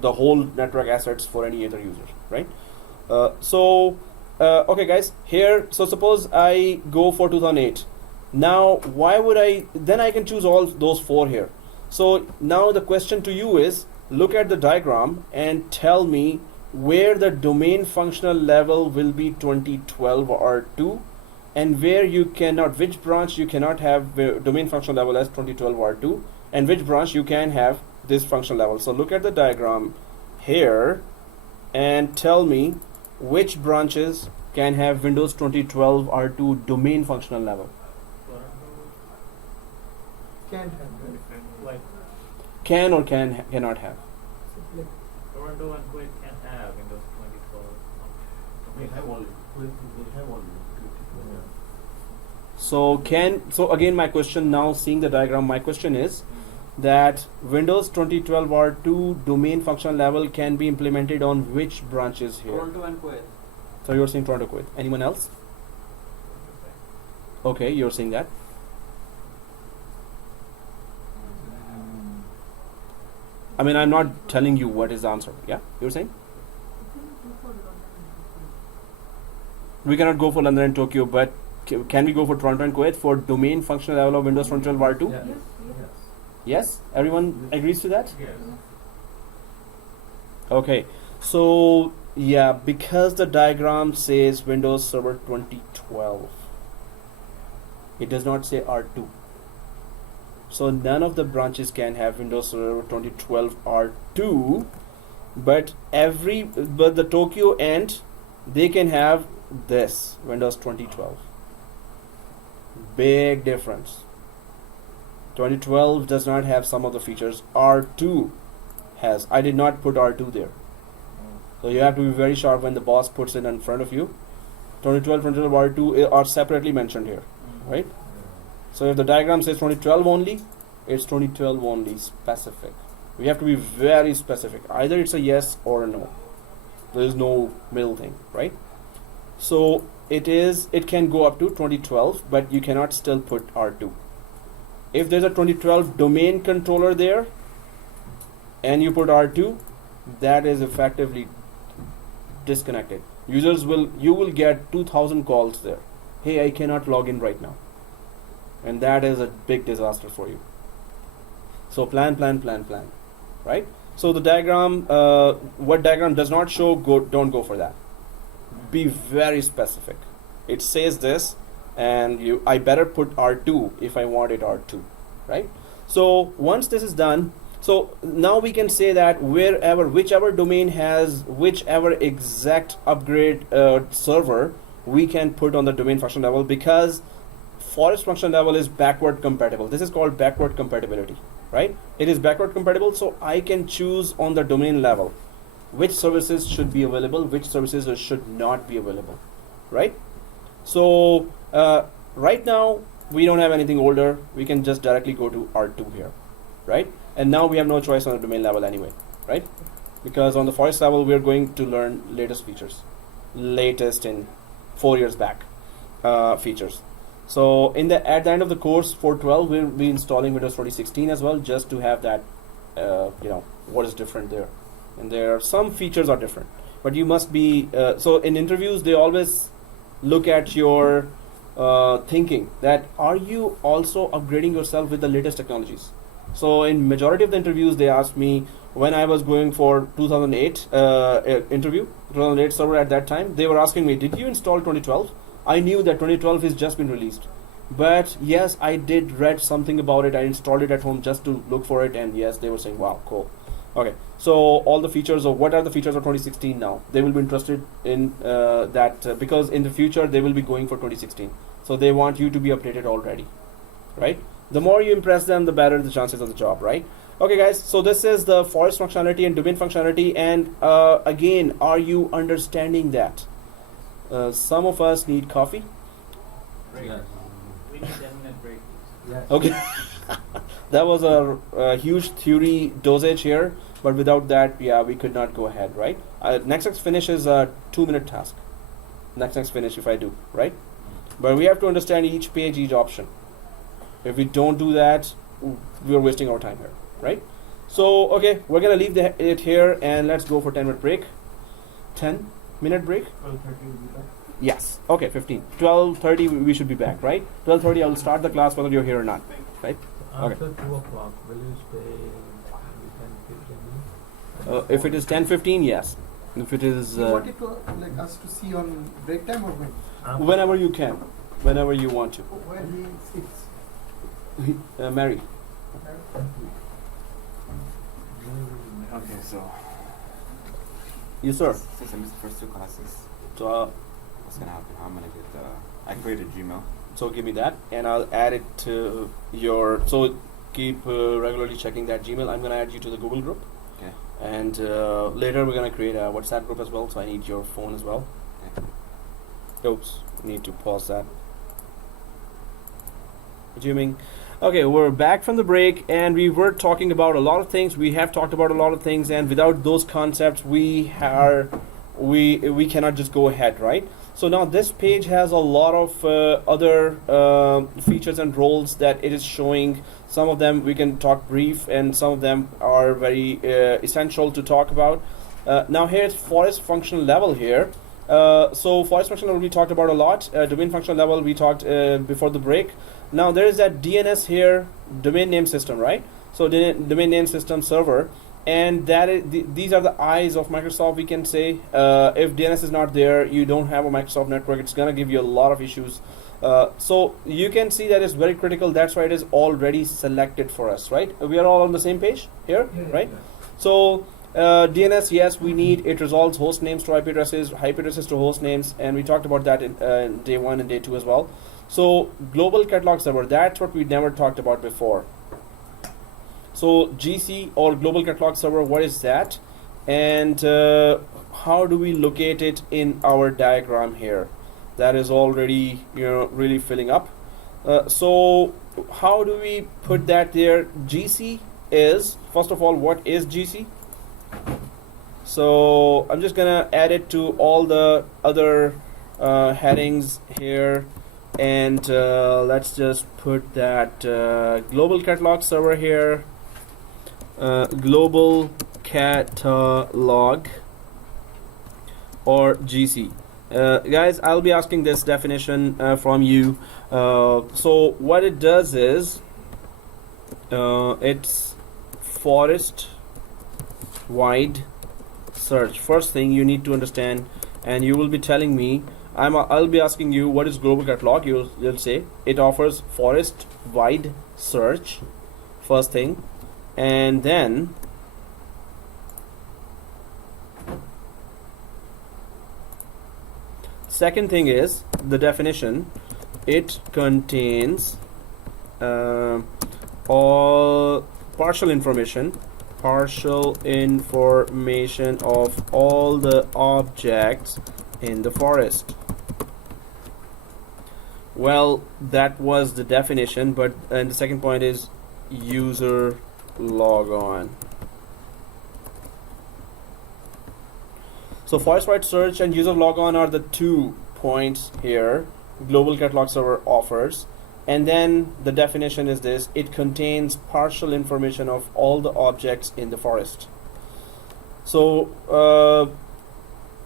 the whole network assets for any other user, right? Okay guys, here, so suppose I go for 2008. Now then I can choose all those 4 here. So now the question to you is, look at the diagram and tell me where the domain functional level will be 2012 R2, and where you cannot, which branch you cannot have domain functional level as 2012 R2, and which branch you can have this functional level. So look at the diagram here and tell me which branches can have Windows 2012 R2 domain functional level. Can't have that. Like Can or cannot have. Toronto and Kuwait can have Windows 2012. They have already. They have already. So again my question now, seeing the diagram, my question is that Windows 2012 R2 domain functional level can be implemented on which branches here? Toronto and Kuwait. So you're saying Toronto, Kuwait. Anyone else? Okay, you're saying that. I mean, I'm not telling you what is the answer. Yeah, you're saying? We cannot go for London and Tokyo, but can we go for Toronto and Kuwait for domain functional level of Windows 2012 R2? Yes. Yes? Everyone agrees to that? Yes. Okay, so yeah, because the diagram says Windows Server 2012, it does not say R2. So none of the branches can have Windows Server 2012 R2, but the Tokyo and they can have this Windows 2012. Big difference. 2012 does not have some of the features. R2 has. I did not put R2 there. So you have to be very sharp when the boss puts it in front of you. 2012, 2012, R2 are separately mentioned here, right? So if the diagram says 2012 only, it's 2012 only, specific. We have to be very specific. Either it's a yes or a no. There is no middle thing, right? So it can go up to 2012, but you cannot still put R2. If there's a 2012 domain controller there and you put R2, that is effectively disconnected. You will get 2,000 calls there. Hey, I cannot log in right now. And that is a big disaster for you. So plan, right? So the diagram, what diagram does not show, don't go for that. Be very specific. It says this, and I better put R2 if I want it R2, right? So once this is done, so now we can say that whichever domain has whichever exact upgrade server, we can put on the domain function level, because forest function level is backward compatible. This is called backward compatibility, right? It is backward compatible, so I can choose on the domain level which services should be available, which services should not be available, right? So right now we don't have anything older. We can just directly go to R2 here, right? And now we have no choice on the domain level anyway, right? Because on the forest level we are going to learn latest features, latest in 4 years back features. So at the end of the course 412, we'll be installing Windows 2016 as well, just to have that what is different there. And there are some features are different, but you must be so in interviews they always look at your thinking, that are you also upgrading yourself with the latest technologies. So in majority of the interviews they asked me, when I was going for 2008 interview, 2008 server at that time, they were asking me, did you install 2012? I knew that 2012 has just been released, but yes, I did read something about it. I installed it at home just to look for it, and yes, they were saying, wow, cool. Okay, so all the features of what are the features of 2016 now? They will be interested in that because in the future they will be going for 2016. So they want you to be updated already, right? The more you impress them, the better the chances of the job, right? Okay, guys, so this is the forest functionality and domain functionality, and again, are you understanding that? Some of us need coffee. Break. Yes. We need 10-minute break. Yes. Okay. That was a huge theory dosage here, but without that, yeah, we could not go ahead, right? Next finish is a 2-minute task. Next finish if I do, right? But we have to understand each page, each option. If we don't do that, we are wasting our time here, right? So, okay, we're gonna leave it here and let's go for 10-minute break. 10-minute break? 12:30 will be back. Yes. Okay, 15. 12:30 we should be back, right? 12:30 I'll start the class whether you're here or not, right? After 2 o'clock, will you stay 10, 15 minutes? If it is 10:15, yes. If it is You want it to like us to see on break time or when? whenever you can, whenever you want to. Where he sits. Mary. Okay, so Yes, sir. since I missed the first two classes, So, what's gonna happen? I'm gonna get I created Gmail. so give me that, and I'll add it to your. So keep regularly checking that Gmail. I'm gonna add you to the Google group, Okay. and later we're gonna create a WhatsApp group as well. So I need your phone as well. Okay. Oops, need to pause that. Resuming. Okay, we're back from the break, and we were talking about a lot of things. We have talked about a lot of things, and without those concepts, we cannot just go ahead, right? So now this page has a lot of other features and roles that it is showing. Some of them we can talk brief, and some of them are very essential to talk about. Now here's forest functional level here. So forest functional level we talked about a lot. Domain functional level we talked before the break. Now there is that DNS here, domain name system, right? So domain name system server, and that is these are the eyes of Microsoft. We can say if DNS is not there, you don't have a Microsoft network. It's gonna give you a lot of issues. So you can see that it's very critical. That's why it is already selected for us, right? We are all on the same page here, right? So DNS, yes, we need. It resolves host names to IP addresses to host names, and we talked about that in day 1 and day 2 as well. So global catalog server, that's what we never talked about before. So GC or global catalog server, what is that? And how do we locate it in our diagram here? That is already, really filling up. So how do we put that there? GC is, first of all, what is GC? So I'm just gonna add it to all the other headings here, and let's just put that global catalog server here, global catalog or GC. Guys, I'll be asking this definition from you. So what it does is it's forest wide search. First thing you need to understand, and you will be telling me, I'll be asking you what is global catalog. You'll say it offers forest wide search, first thing, and then second thing is the definition. It contains all partial information of all the objects in the forest. Well, that was the definition, but and the second point is user logon. So forest-wide search and user logon are the 2 points here global catalog server offers. And then the definition is this: it contains partial information of all the objects in the forest. So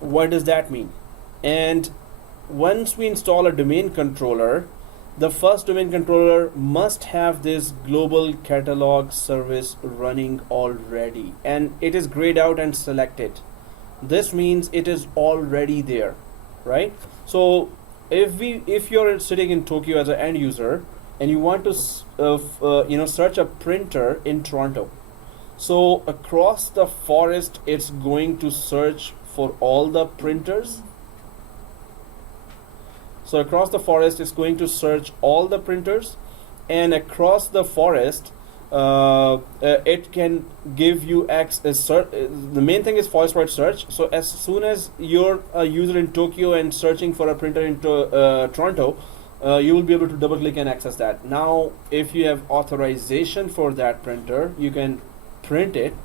what does that mean? And once we install a domain controller, the first domain controller must have this global catalog service running already, and it is grayed out and selected. This means it is already there, right? So if you're sitting in Tokyo as an end user and you want to search a printer in Toronto, so across the forest it's going to search for all the printers. So across the forest it's going to search all the printers, and across the forest it can give you access. The main thing is forest-wide search. So as soon as you're a user in Tokyo and searching for a printer in Toronto, you will be able to double click and access that. Now if you have authorization for that printer, you can print it,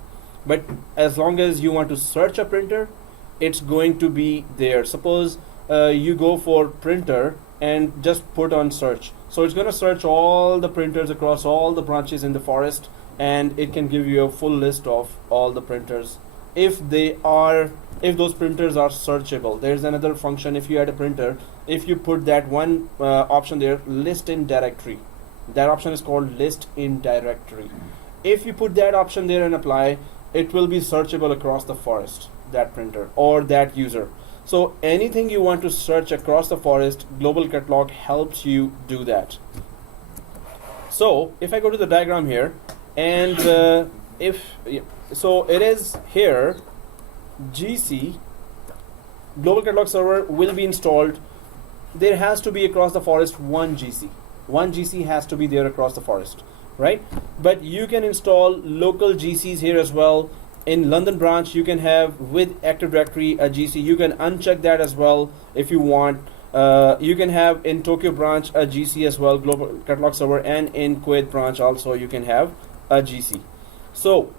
but as long as you want to search a printer, it's going to be there. Suppose you go for printer and just put on search, so it's going to search all the printers across all the branches in the forest, and it can give you a full list of all the printers if those printers are searchable. There's another function. If you had a printer, if you put that one option there, list in directory, that option is called list in directory. If you put that option there and apply, it will be searchable across the forest. that printer or that user. So anything you want to search across the forest, global catalog helps you do that. So if I go to the diagram here, and so it is here, GC, global catalog server will be installed. There has to be across the forest one GC. One GC has to be there across the forest, right? But you can install local GCs here as well. In London branch, you can have with Active Directory a GC. You can uncheck that as well if you want. You can have in Tokyo branch a GC as well, global catalog server, and in Kuwait branch also you can have a GC. So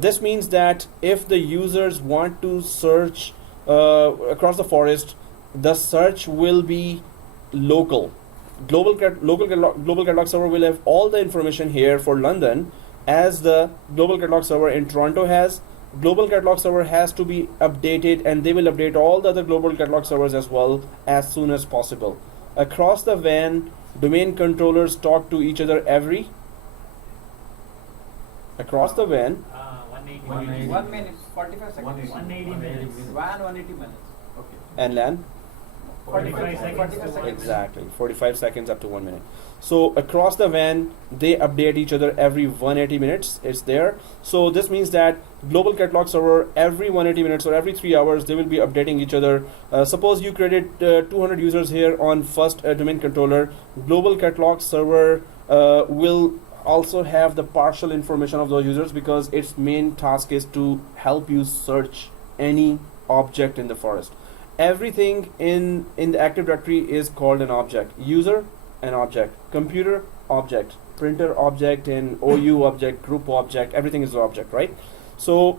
this means that if the users want to search across the forest, the search will be local. Global catalog server will have all the information here for London as the global catalog server in Toronto has. Global catalog server has to be updated, and they will update all the other global catalog servers as well as soon as possible. Across the WAN, domain controllers talk to each other across the WAN. 180 1 minute, 45 seconds. 180 minutes. WAN 180 minutes. Okay. And LAN? 45 seconds. 45 seconds. Exactly, 45 seconds up to 1 minute. So across the WAN, they update each other every 180 minutes. It's there. So this means that global catalog server every 180 minutes or every 3 hours, they will be updating each other. Suppose you created 200 users here on first domain controller. Global catalog server will also have the partial information of those users, because its main task is to help you search any object in the forest. Everything in the Active Directory is called an object. User, an object. Computer, object. Printer, object. And OU object, group object, everything is an object, right? So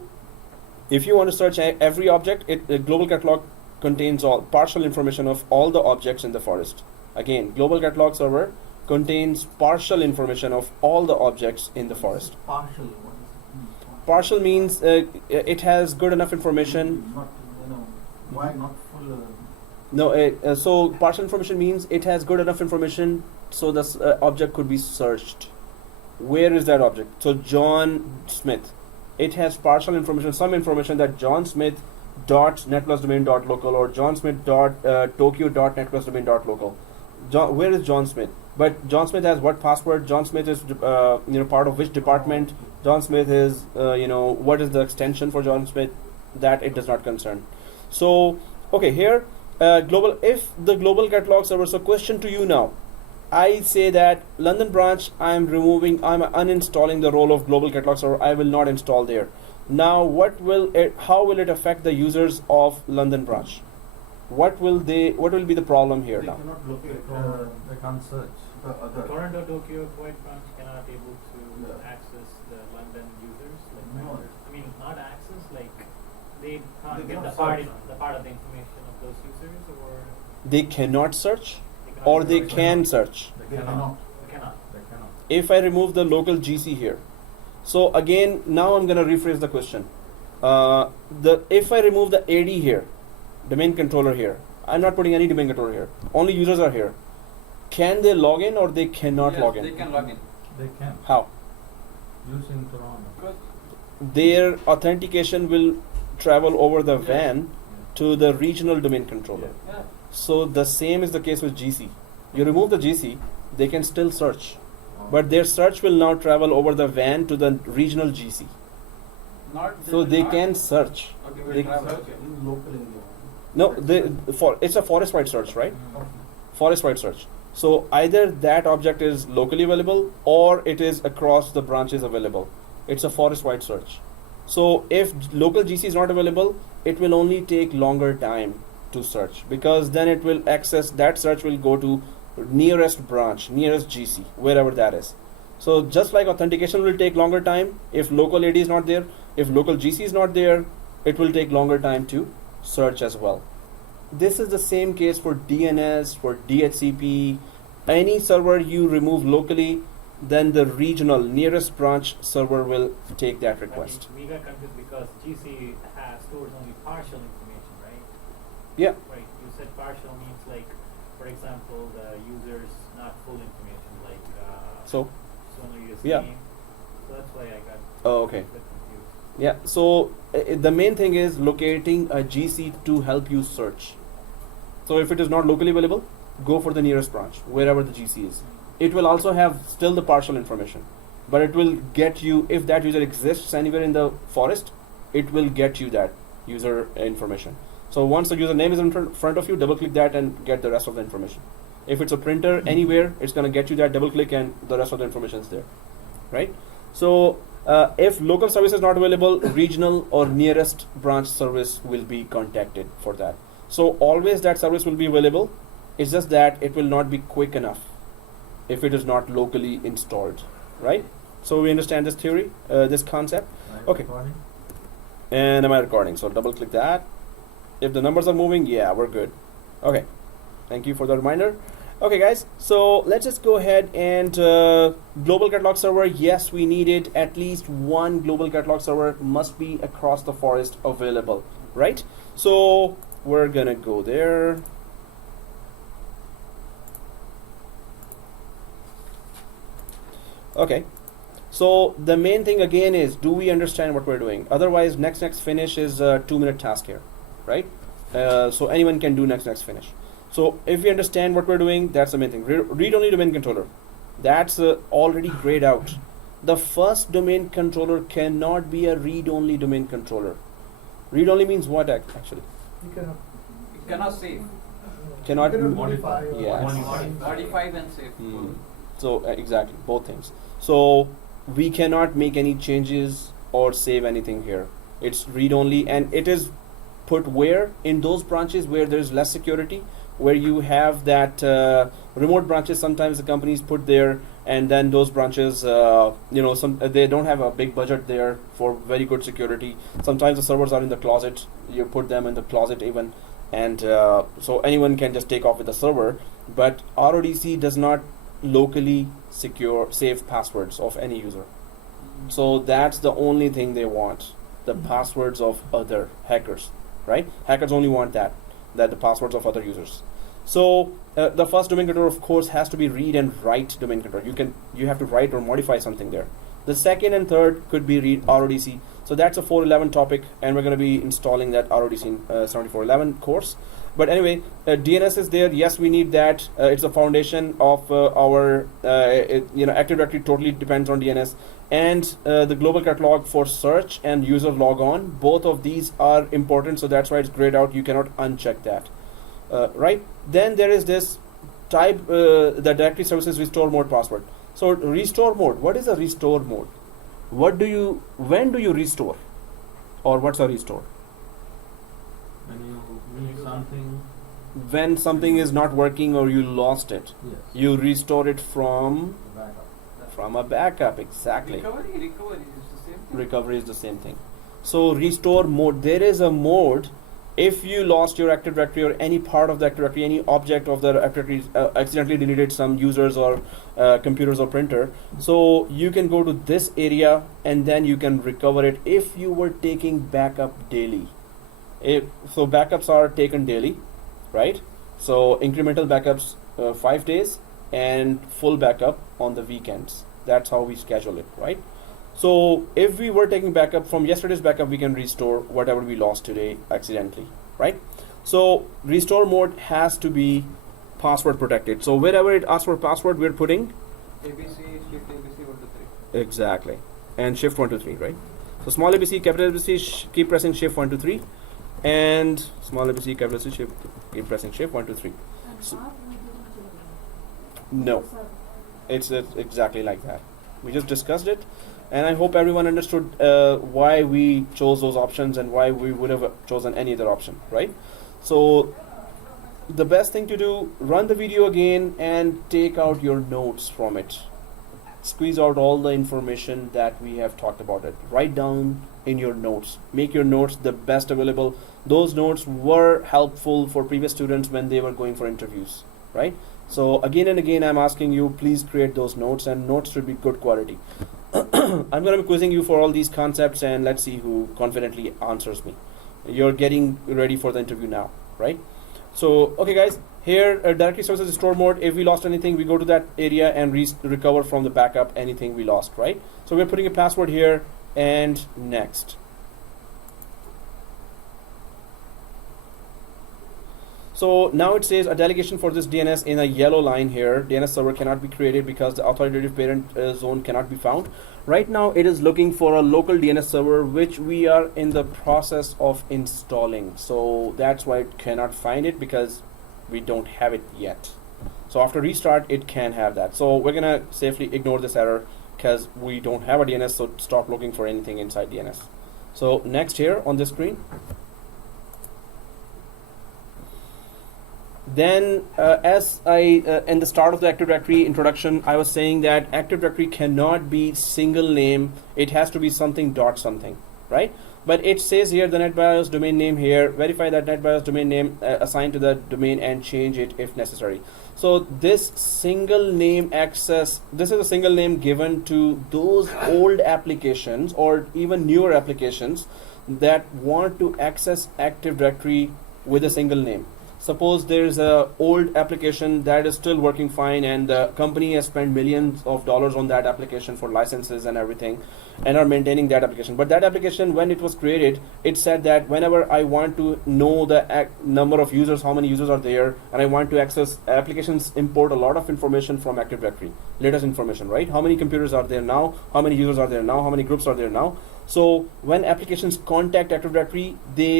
if you want to search every object, the global catalog contains all partial information of all the objects in the forest. Again, global catalog server contains partial information of all the objects in the forest. Partial, what is it? Partial means it has good enough information. Not, why not full? No, so partial information means it has good enough information so this object could be searched. Where is that object? So John Smith. It has partial information, some information that John Smith dot netplusdomain dot local or John Smith dot Tokyo dot netplusdomain dot local. Where is John Smith? But John Smith has what password? John Smith is part of which department? John Smith is what is the extension for John Smith? That it does not concern. So okay, here if the global catalog server. So question to you now. I say that London branch, I'm uninstalling the role of global catalog server. I will not install there. Now how will it affect the users of London branch? What will be the problem here They now? cannot locate They can't search. the other. Toronto, Tokyo, Kuwait branch cannot able to Yeah. access the London users. Like No. I mean, not access, like they can't They get cannot the part of the information of those users, or They cannot search, they cannot or they search. can search. They cannot. They cannot. They cannot. If I remove the local GC here, so again, now I'm gonna rephrase the question. If I remove the AD here, domain controller here, I'm not putting any domain controller here. Only users are here. Can they log in or they cannot Yes, log in? they can log in. They can. How? Using Toronto. Because Their authentication will travel over the Yes. WAN to the regional domain controller. yeah, So the same is the case with GC. You remove the GC, they can still search, but their search will now travel over the WAN to the regional GC. So they can search. Okay, we'll they- travel. Search in local area. No, it's a forest-wide search, right? Mm. Forest-wide search. So either that object is locally available or it is across the branches available. It's a forest-wide search. So if local GC is not available, it will only take longer time to search, because then it will access, that search will go to nearest branch, nearest GC, wherever that is. So just like authentication will take longer time, if local AD is not there, if local GC is not there, it will take longer time to search as well. This is the same case for DNS, for DHCP. Any server you remove locally, then the regional nearest branch server will take that request. I mean, we got confused because GC stores only partial information, right? Yeah. Right. You said partial means like, for example, the user's not full information, like So, only his Yeah. name. So that's why I got oh, okay. a bit confused. Yeah, so the main thing is locating a GC to help you search. So if it is not locally available, go for the nearest branch, wherever the GC is. It will also have still the partial information, but it will get you, if that user exists anywhere in the forest, it will get you that user information. So once the username is in front of you, double click that and get the rest of the information. If it's a printer anywhere, it's going to get you that, double click and the rest of the information is there, right? So if local service is not available, regional or nearest branch service will be contacted for that. So always that service will be available. It's just that it will not be quick enough if it is not locally installed, right? So we understand this theory, this concept. Right, Okay. recording? And am I recording? So double click that. If the numbers are moving, yeah, we're good. Okay. Thank you for the reminder. Okay, guys. So let's just go ahead and global catalog server. Yes, we needed at least one global catalog server must be across the forest available, right? So we're gonna go there. Okay. So the main thing again is, do we understand what we're doing? Otherwise, next finish is a 2-minute task here, right? So anyone can do next finish. So if we understand what we're doing, that's the main thing. Read-only domain controller, that's already grayed out. The first domain controller cannot be a read-only domain controller. Read-only means what actually? You cannot. You cannot save. Cannot modify. Yes. Modify and save. So exactly, both things. So we cannot make any changes or save anything here. It's read-only, and it is put where? In those branches where there's less security, where you have that remote branches. Sometimes the companies put there, and then those branches, they don't have a big budget there for very good security. Sometimes the servers are in the closet. You put them in the closet even, and so anyone can just take off with the server. But RODC does not locally save passwords of any user. So that's the only thing they want, the passwords of other hackers, right? Hackers only want that the passwords of other users. So the first domain controller, of course, has to be read and write domain controller. You have to write or modify something there. The second and third could be read RODC. So that's a 411 topic, and we're going to be installing that RODC in 7411 course. But anyway, DNS is there. Yes, we need that. It's the foundation of our Active Directory totally depends on DNS, and the global catalog for search and user logon. Both of these are important, so that's why it's grayed out. You cannot uncheck that, right? Then there is this type, the directory services restore mode password. So restore mode. What is a restore mode? When do you restore, or what's a restore? When you need something, When something is not working or you lost it, yes, you restore it from backup. a backup. Exactly. Recovery is the same thing. Recovery is the same thing. So restore mode, there is a mode. If you lost your Active Directory or any part of the Active Directory, any object of the Active Directory, accidentally deleted some users or computers or printer, so you can go to this area and then you can recover it if you were taking backup daily. So backups are taken daily, right? So incremental backups 5 days and full backup on the weekends. That's how we schedule it, right? So if we were taking backup from yesterday's backup, we can restore whatever we lost today accidentally, right? So restore mode has to be password protected. So wherever it asks for password, we're putting ABC, shift ABC 1 to 3. exactly, and shift 1 to 3, right? So small ABC, capital ABC, keep pressing shift 1 to 3, and small ABC, capital ABC, shift, keep pressing shift 1 to 3. So, no, it's exactly like that. We just discussed it, and I hope everyone understood why we chose those options and why we would have chosen any other option, right? So the best thing to do, run the video again and take out your notes from it. Squeeze out all the information that we have talked about it. Write down in your notes. Make your notes the best available. Those notes were helpful for previous students when they were going for interviews, right? So again and again, I'm asking you, please create those notes, and notes should be good quality. I'm going to be quizzing you for all these concepts, and let's see who confidently answers me. You're getting ready for the interview now, right? So, okay guys, here directory services restore mode. If we lost anything, we go to that area and recover from the backup anything we lost, right? So we're putting a password here and next. So now it says a delegation for this DNS in a yellow line here. DNS server cannot be created because the authoritative parent zone cannot be found. Right now it is looking for a local DNS server, which we are in the process of installing. So that's why it cannot find it, because we don't have it yet. So after restart, it can have that. So we're gonna safely ignore this error because we don't have a DNS, so stop looking for anything inside DNS. So next here on this screen. Then as I in the start of the Active Directory introduction, I was saying that Active Directory cannot be single name. It has to be something dot something, right? But it says here the NetBIOS domain name here, verify that NetBIOS domain name assigned to the domain and change it if necessary. So this single name access, this is a single name given to those old applications or even newer applications that want to access Active Directory with a single name. Suppose there's a old application that is still working fine and the company has spent millions of dollars on that application for licenses and everything and are maintaining that application. But that application, when it was created, it said that whenever I want to know the number of users, how many users are there, and I want to access applications, import a lot of information from Active Directory, latest information, right? How many computers are there now? How many users are there now? How many groups are there now? So when applications contact Active Directory,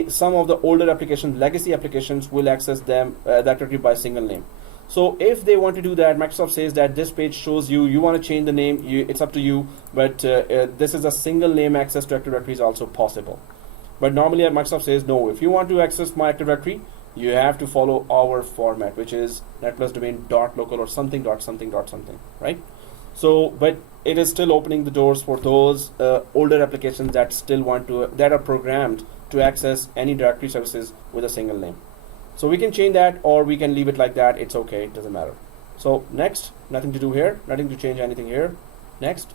some of the older applications, legacy applications, will access them that directory by single name. So if they want to do that, Microsoft says that this page shows you want to change the name, it's up to you, but this is a single name access to Active Directory is also possible. But normally Microsoft says no, if you want to access my Active Directory, you have to follow our format, which is net+domain.local or something, right? So, but it is still opening the doors for those older applications that still want to, that are programmed to access any directory services with a single name. So we can change that or we can leave it like that. It's okay, it doesn't matter. So next, nothing to do here, nothing to change anything here. Next.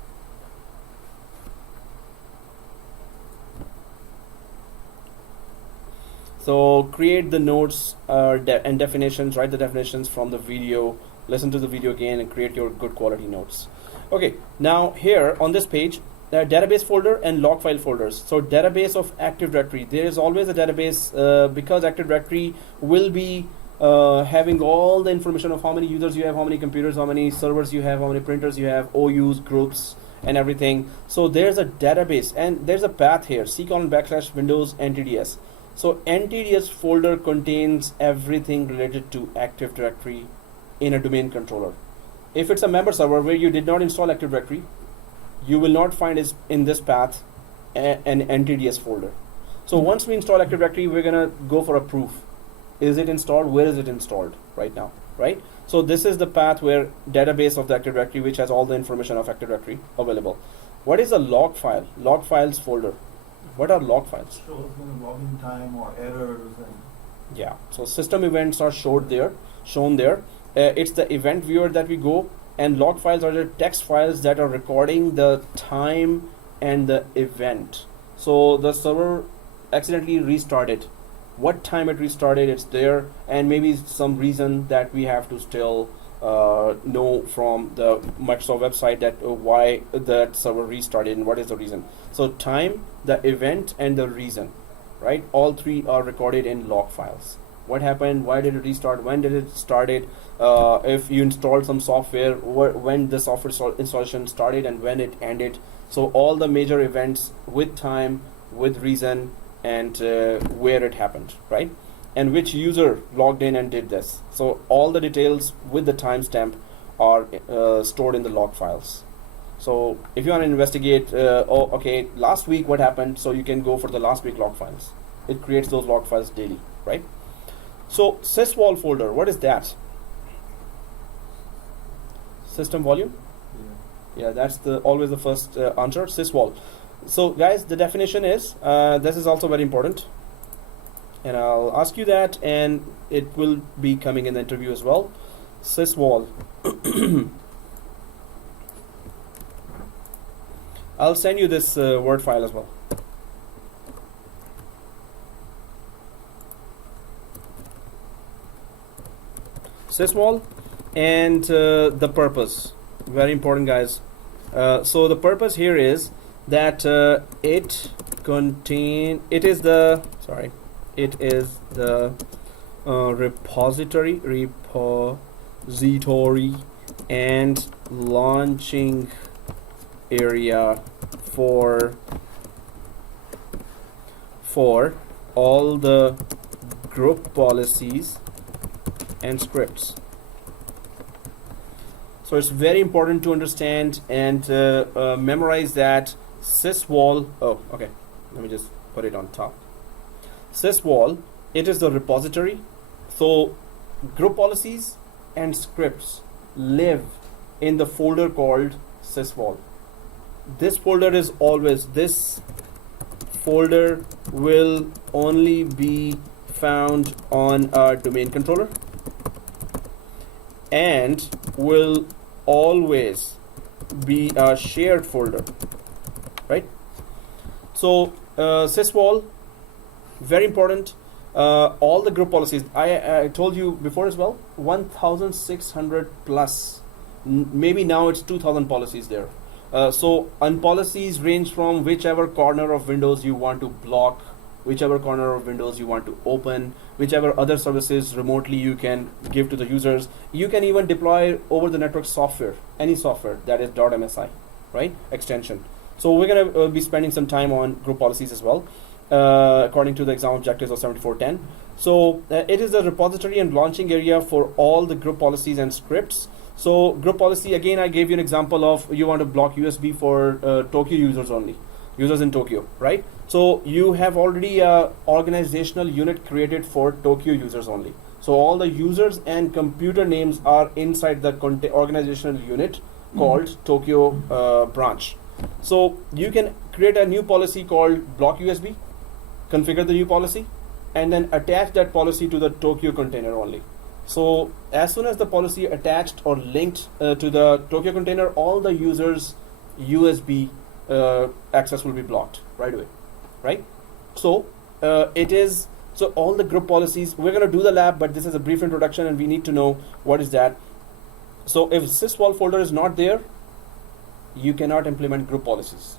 So create the notes and definitions, write the definitions from the video, listen to the video again and create your good quality notes. Okay, now here on this page, there are database folder and log file folders. So database of Active Directory, there is always a database because Active Directory will be having all the information of how many users you have, how many computers, how many servers you have, how many printers you have, OUs, groups, and everything. So there's a database and there's a path here, /Windows NTDS. So NTDS folder contains everything related to Active Directory in a domain controller. If it's a member server where you did not install Active Directory, you will not find is in this path an NTDS folder. So once we install Active Directory, we're gonna go for a proof. Is it installed? Where is it installed right now, right? So this is the path where database of the Active Directory, which has all the information of Active Directory available. What is a log file? Log files folder. What are log files? Shows login time or errors and yeah. So system events are shown there. It's the event viewer that we go, and log files are the text files that are recording the time and the event. So the server accidentally restarted. What time it restarted, it's there, and maybe some reason that we have to still know from the Microsoft website that why that server restarted and what is the reason. So time, the event, and the reason, right? All three are recorded in log files. What happened? Why did it restart? When did it started? If you installed some software, when the software installation started and when it ended. So all the major events with time, with reason, and where it happened, right? And which user logged in and did this. So all the details with the timestamp are stored in the log files. So if you want to investigate, okay, last week what happened, so you can go for the last week log files. It creates those log files daily, right? So sysvol folder, what is that? System volume? Yeah, that's always the first answer, sysvol. So guys, the definition is, this is also very important. And I'll ask you that, and it will be coming in the interview as well. Sysvol. I'll send you this Word file as well. Sysvol and the purpose. Very important, guys. So the purpose here is that it is the repository and launching area for all the group policies and scripts. So it's very important to understand and memorize that sysvol. Oh, okay. Let me just put it on top. Sysvol, it is the repository. So group policies and scripts live in the folder called sysvol. This folder is always, this folder will only be found on a domain controller and will always be a shared folder, right? So sysvol, very important. All the group policies, I told you before as well, 1,600 plus, maybe now it's 2,000 policies there. So policies range from whichever corner of Windows you want to block, whichever corner of Windows you want to open, whichever other services remotely you can give to the users. You can even deploy over the network software, any software that is .msi, right, extension. So we're going to be spending some time on group policies as well, according to the exam objectives of 7410. So it is a repository and launching area for all the group policies and scripts. So group policy, again, I gave you an example of you want to block USB for Tokyo users only, users in Tokyo, right? So you have already a organizational unit created for Tokyo users only. So all the users and computer names are inside the organizational unit called Tokyo branch. So you can create a new policy called block USB, configure the new policy, and then attach that policy to the Tokyo container only. So as soon as the policy attached or linked to the Tokyo container, all the users' USB access will be blocked right away, right? So it is, so all the group policies, we're going to do the lab, but this is a brief introduction and we need to know what is that. So if sysvol folder is not there, you cannot implement group policies.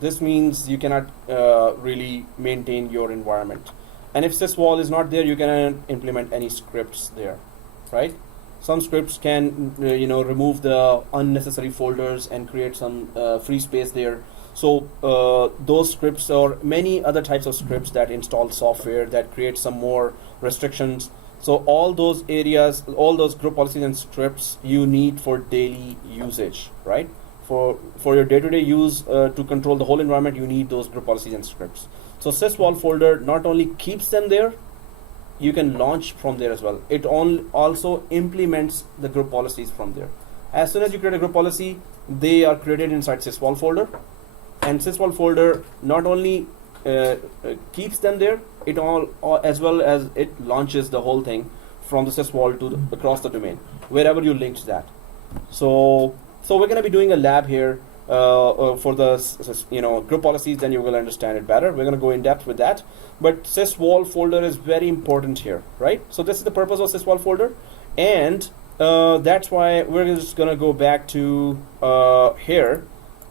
This means you cannot really maintain your environment. And if sysvol is not there, you cannot implement any scripts there, right? Some scripts can, remove the unnecessary folders and create some free space there. So those scripts or many other types of scripts that install software that create some more restrictions. So all those areas, all those group policies and scripts you need for daily usage, right? For your day-to-day use to control the whole environment, you need those group policies and scripts. So sysvol folder not only keeps them there, you can launch from there as well. It also implements the group policies from there. As soon as you create a group policy, they are created inside sysvol folder, and sysvol folder not only keeps them there, it as well as it launches the whole thing from the sysvol to across the domain wherever you linked that. So we're going to be doing a lab here for the group policies. Then you will understand it better. We're going to go in depth with that. But sysvol folder is very important here, right? So this is the purpose of sysvol folder, and that's why we're just going to go back to here,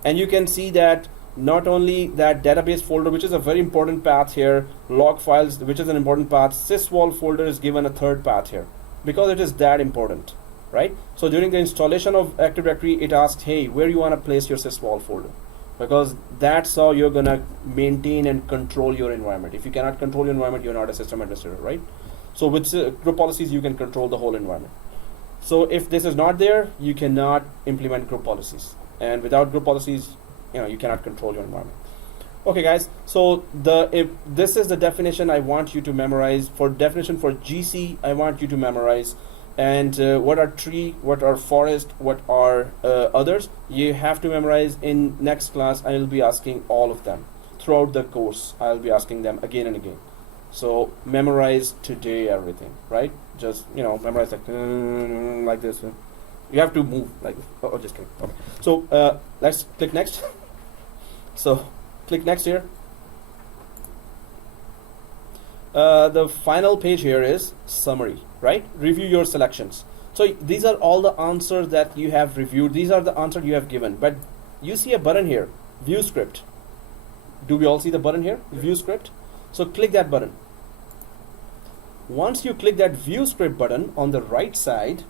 and you can see that not only that database folder, which is a very important path here, log files, which is an important path, sysvol folder is given a third path here because it is that important, right? So during the installation of Active Directory, it asks, hey, where you want to place your sysvol folder, because that's how you're going to maintain and control your environment. If you cannot control your environment, you're not a system administrator, right? So with group policies, you can control the whole environment. So if this is not there, you cannot implement group policies, and without group policies, you cannot control your environment. Okay, guys. So if this is the definition I want you to memorize. For definition for GC, I want you to memorize. And what are tree, what are forest, what are others, you have to memorize. In next class, I will be asking all of them throughout the course. I'll be asking them again and again. So memorize today everything, right? Just memorize like this. You have to move like this. Oh, just kidding. Okay. So let's click next. So click next here. The final page here is summary, right? Review your selections. So these are all the answers that you have reviewed. These are the answers you have given. But you see a button here, view script. Do we all see the button here, view script? So click that button. Once you click that view script button on the right side,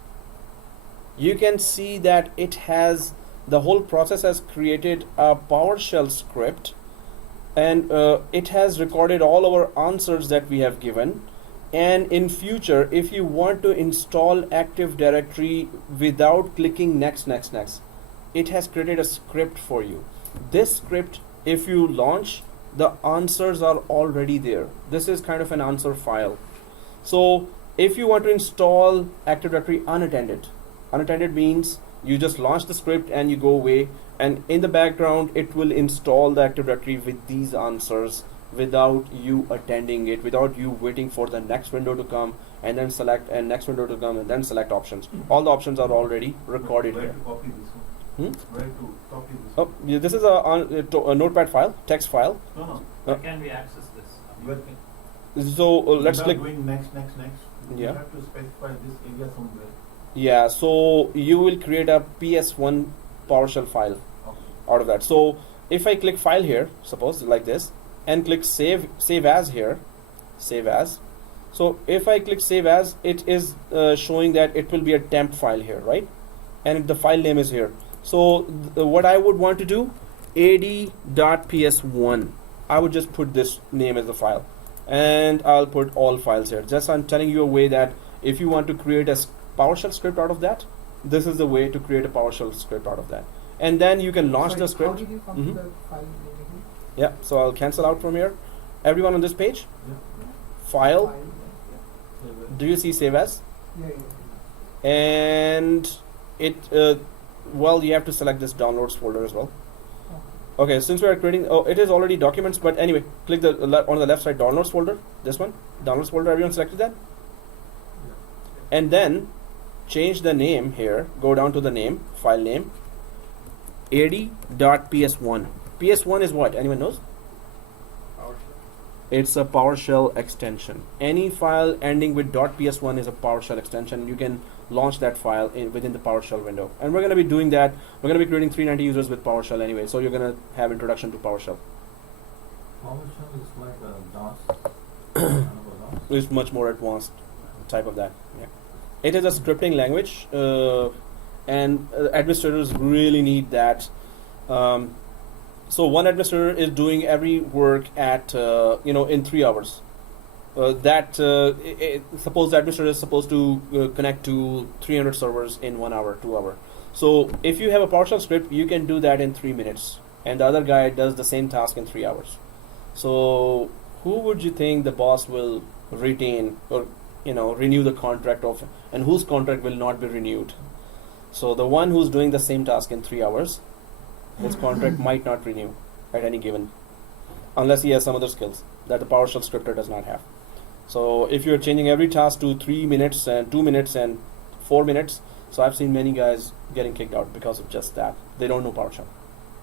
you can see that it has, the whole process has created a PowerShell script, and it has recorded all our answers that we have given. And in future, if you want to install Active Directory without clicking next, it has created a script for you. This script, if you launch, the answers are already there. This is kind of an answer file. So if you want to install Active Directory unattended means you just launch the script and you go away, and in the background it will install the Active Directory with these answers without you attending it, without you waiting for the next window to come and then select, and next window to come and then select options. All the options are already recorded Where here. to copy this one? Where to copy this Oh, yeah, this is a notepad file, text file. one? No. Where can we access this? Where So let's without click. doing next. You Yeah. have to specify this area somewhere. Yeah, so you will create a PS1 PowerShell file Okay. out of that. So if I click file here, suppose like this, and click save as here, save as. So if I click save as, it is showing that it will be a temp file here, right? And the file name is here. So what I would want to do, ad.ps1, I would just put this name as the file, and I'll put all files here. Just I'm telling you a way that if you want to create a PowerShell script out of that, this is the way to create a PowerShell script out of that. And then you can launch the How script. did you come Mhm. to the file name again? Yeah, so I'll cancel out from here. Everyone on this page, Yeah. file, So do you see save as? Yeah. And it, well, you have to select this downloads folder as well. Okay, since we are creating, oh, it is already documents, but anyway, click the on the left side downloads folder, this one, downloads folder, everyone selected that? And then change the name here, go down to the name, file name, ad.ps1. PS1 is what? Anyone knows? It's a PowerShell extension. Any file ending with .ps1 is a PowerShell extension. You can launch that file within the PowerShell window. And we're going to be doing that. We're going to be creating 390 users with PowerShell anyway. So you're going to have introduction to PowerShell. PowerShell is like a DOS. Kind of a DOS. It's much more advanced type of that. Yeah. It is a scripting language, and administrators really need that. So one administrator is doing every work at in 3 hours. Suppose the administrator is supposed to connect to 300 servers in 1 hour, 2 hour. So if you have a PowerShell script, you can do that in 3 minutes, and the other guy does the same task in 3 hours. So who would you think the boss will retain or renew the contract of, and whose contract will not be renewed? So the one who's doing the same task in 3 hours, his contract might not renew at any given, unless he has some other skills that the PowerShell scripter does not have. So if you're changing every task to 3 minutes and 2 minutes and 4 minutes, so I've seen many guys getting kicked out because of just that. They don't know PowerShell,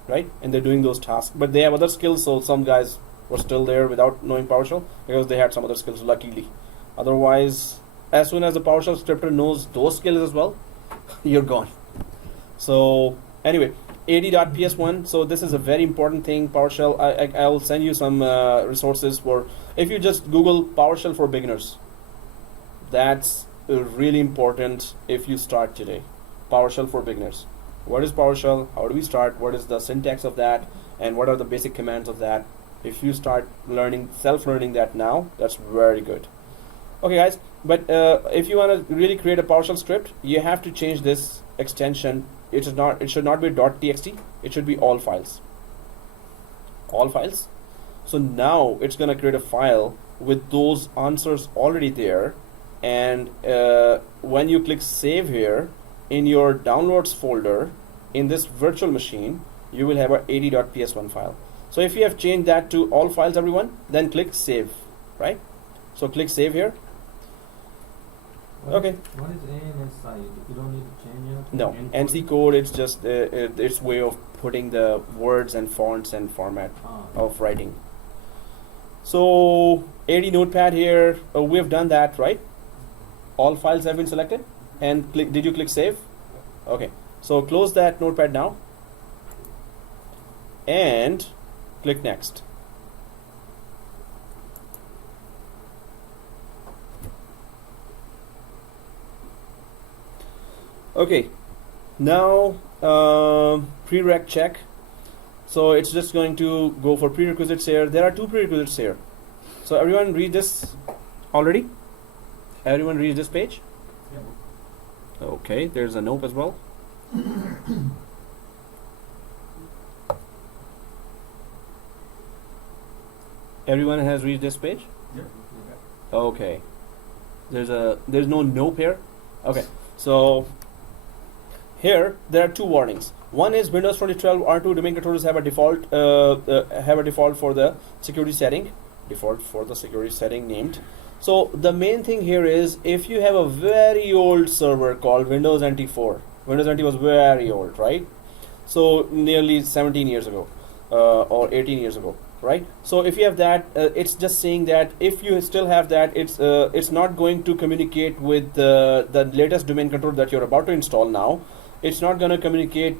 right? And they're doing those tasks, but they have other skills. So some guys were still there without knowing PowerShell because they had some other skills, luckily. Otherwise, as soon as the PowerShell scripter knows those skills as well, you're gone. So anyway, ad.ps1. So this is a very important thing. PowerShell. I'll send you some resources for, if you just Google PowerShell for beginners. That's really important if you start today. PowerShell for beginners. What is PowerShell? How do we start? What is the syntax of that? And what are the basic commands of that? If you start learning, self-learning that now, that's very good. Okay, guys. But if you want to really create a PowerShell script, you have to change this extension. It should not be .txt. It should be all files. All files. So now it's gonna create a file with those answers already there, and when you click save here in your downloads folder in this virtual machine, you will have a ad.ps1 file. So if you have changed that to all files, everyone, then click save, right? So click save here. Okay. What is ANSI? You don't need to change anything? No, NC code, it's just its way of putting the words and fonts and format of writing. So AD notepad here, we have done that, right? All files have been selected, and did you click save? Okay, so close that notepad now and click next. Okay, now prereq check. So it's just going to go for prerequisites here. There are 2 prerequisites here. So everyone read this already? Everyone read this page? Okay, there's a note as well. Everyone has read this page? Yep. Okay. There's no nope here. Okay. So here there are 2 warnings. One is Windows 2012 R2 domain controllers have a default for the security setting, named. So the main thing here is if you have a very old server called Windows NT 4. Windows NT was very old, right? So nearly 17 years ago or 18 years ago, right? So if you have that, it's just saying that if you still have that, it's not going to communicate with the latest domain controller that you're about to install now. It's not going to communicate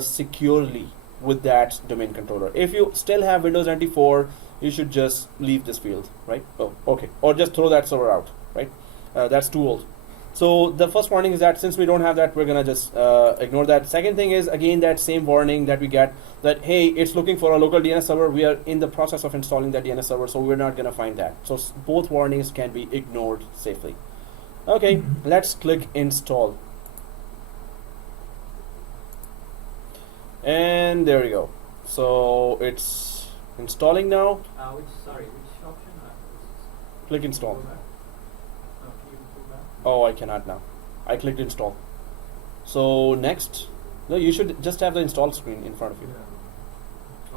securely with that domain controller. If you still have Windows NT 4, you should just leave this field, right? Oh, okay. Or just throw that server out, right? That's too old. So the first warning is that since we don't have that, we're gonna just ignore that. Second thing is again that same warning that we get that hey, it's looking for a local DNS server. We are in the process of installing that DNS server, so we're not gonna find that. So both warnings can be ignored safely. Okay, let's click install. And there we go. So it's installing now. Which option? Click install. Can you pull back? Oh, I cannot now. I clicked install. So next, no, you should just have the install screen in front of you.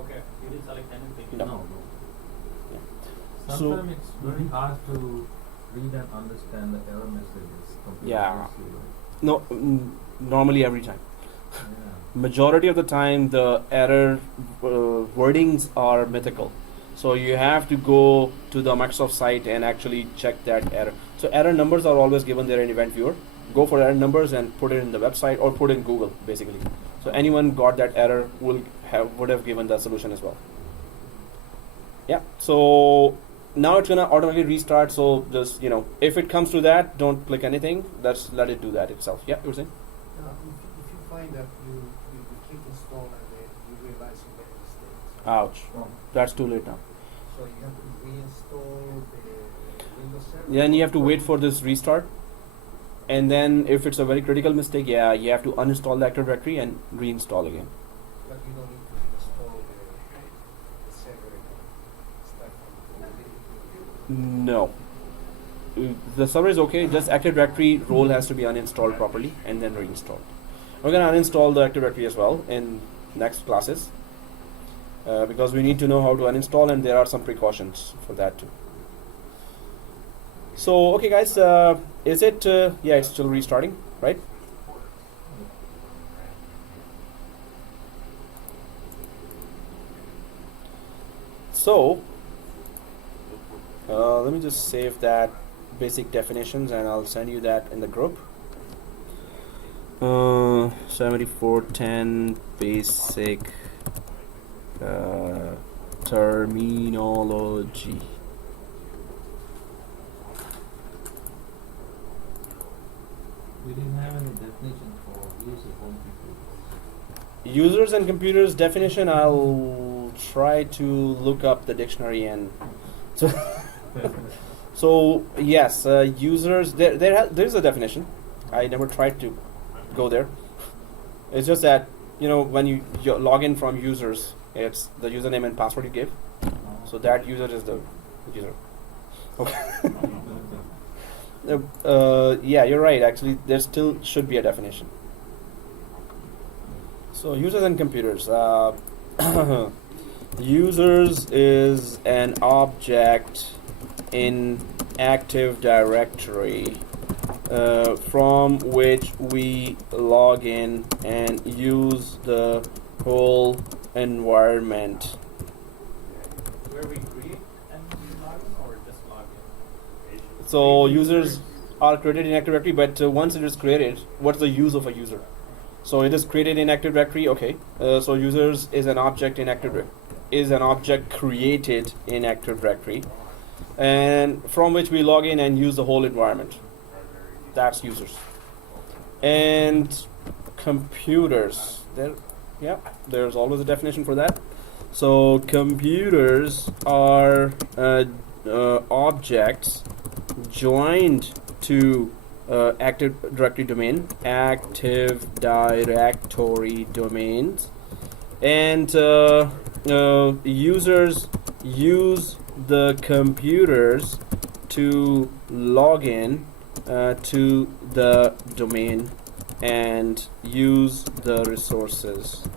Okay, you did select anything. No. Yeah. Sometimes it's very hard to read and understand the error messages. Yeah. No, normally every time. Yeah. Majority of the time, the error wordings are mythical. So you have to go to the Microsoft site and actually check that error. So error numbers are always given there in Event Viewer. Go for error numbers and put it in the website or put it in Google, basically. So anyone got that error would have given the solution as well. Yeah. So now it's gonna automatically restart. So just if it comes to that, don't click anything. Just let it do that itself. Yeah, you were saying? If you find that you click install and then you realize you made a mistake. Ouch. Oh. That's too late now. So you have to reinstall the Windows server. Then you have to wait for this restart. And then if it's a very critical mistake, yeah, you have to uninstall the Active Directory and reinstall again. But you don't need to install the server again. No. The server is okay, just Active Directory role has to be uninstalled properly and then reinstalled. We're going to uninstall the Active Directory as well in next classes because we need to know how to uninstall and there are some precautions for that too. So, okay guys, is it, yeah, it's still restarting, right? So, let me just save that basic definitions and I'll send you that in the group. 7410 basic terminology. We didn't have any definition for users on computers. Users and computers definition, I'll try to look up the dictionary and so yes, users, there's a definition. I never tried to go there. It's just that when you log in from users, it's the username and password you give. So that user is the user. Okay. Yeah, you're right. Actually, there still should be a definition. So users and computers. Users is an object in Active Directory from which we log in and use the whole environment. Where we create and login or just login? So users are created in Active Directory, but once it is created, what's the use of a user? So it is created in Active Directory. Okay. So users is an object in Active Directory. Is an object created in Active Directory and from which we log in and use the whole environment. That's users. And computers. There's always a definition for that. So computers are objects joined to Active Directory domain, Active Directory domains, and users use the computers to log in to the domain and use the resources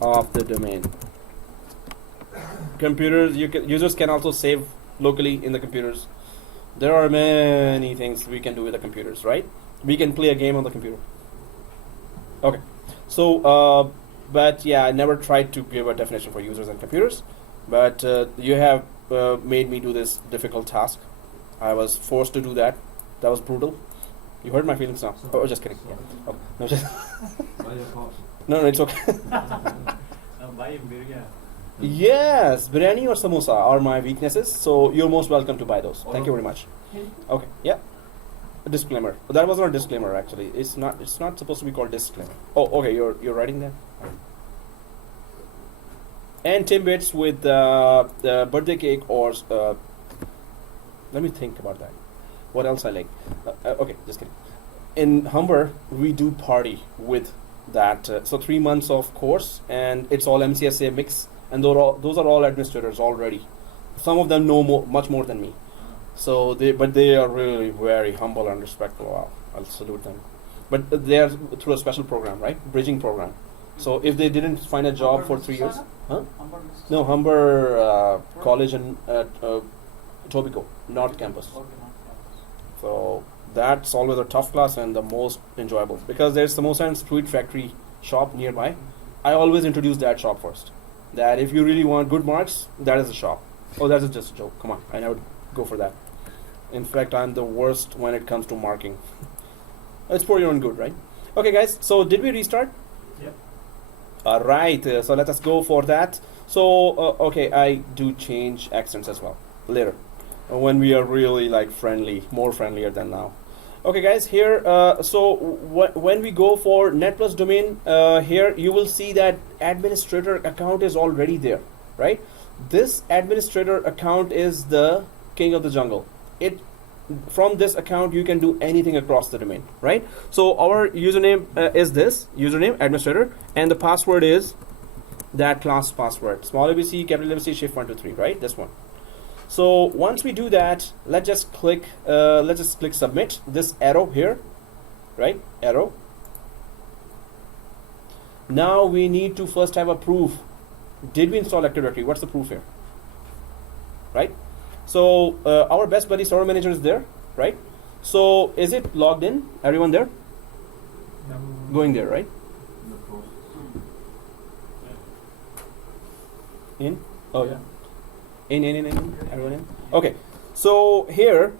of the domain. Computers, users can also save locally in the computers. There are many things we can do with the computers, right? We can play a game on the computer. Okay, so but yeah, I never tried to give a definition for users and computers, but you have made me do this difficult task. I was forced to do that. That was brutal. You hurt my feelings now. Oh, just kidding. Oh, no, just Buy your coffee. no, it's okay. Buy biryani. Yes, biryani or samosa are my weaknesses, so you're most welcome to buy those. Thank you very much. Okay, yeah. A disclaimer. That was not a disclaimer actually. It's not supposed to be called disclaimer. Oh, okay, you're writing that? And Timbits with the birthday cake or let me think about that. What else I like? Okay, just kidding. In Humber, we do party with that. So 3 months of course, and it's all MCSA mix, and those are all administrators already. Some of them know much more than me. So they are really very humble and respectful. Wow, I'll salute them. But they are through a special program, right? Bridging program. So if they didn't find a job for 3 years, huh? No, Humber College in Tobico, North Campus. So that's always a tough class and the most enjoyable because there's samosa and sweet factory shop nearby. I always introduce that shop first. That if you really want good marks, that is the shop. Oh, that's just a joke. Come on, I never go for that. In fact, I'm the worst when it comes to marking. It's for your own good, right? Okay, guys. So did we restart? Yep. All right. So let us go for that. So okay, I do change accents as well later when we are really like friendly, more friendlier than now. Okay, guys. Here, so when we go for NetPlus domain, here you will see that administrator account is already there, right? This administrator account is the king of the jungle. From this account you can do anything across the domain, right? So our username is this username administrator, and the password is that class password, small ABC, capital ABC, shift 123, right? This one. So once we do that, let's just click submit. This arrow here, right? Arrow. Now we need to first have a proof. Did we install Active Directory? What's the proof here? Right? So our best buddy server manager is there, right? So is it logged in? Everyone there? Yeah. Going there, right? The process. In? Oh yeah. In. Everyone in? Okay. So here,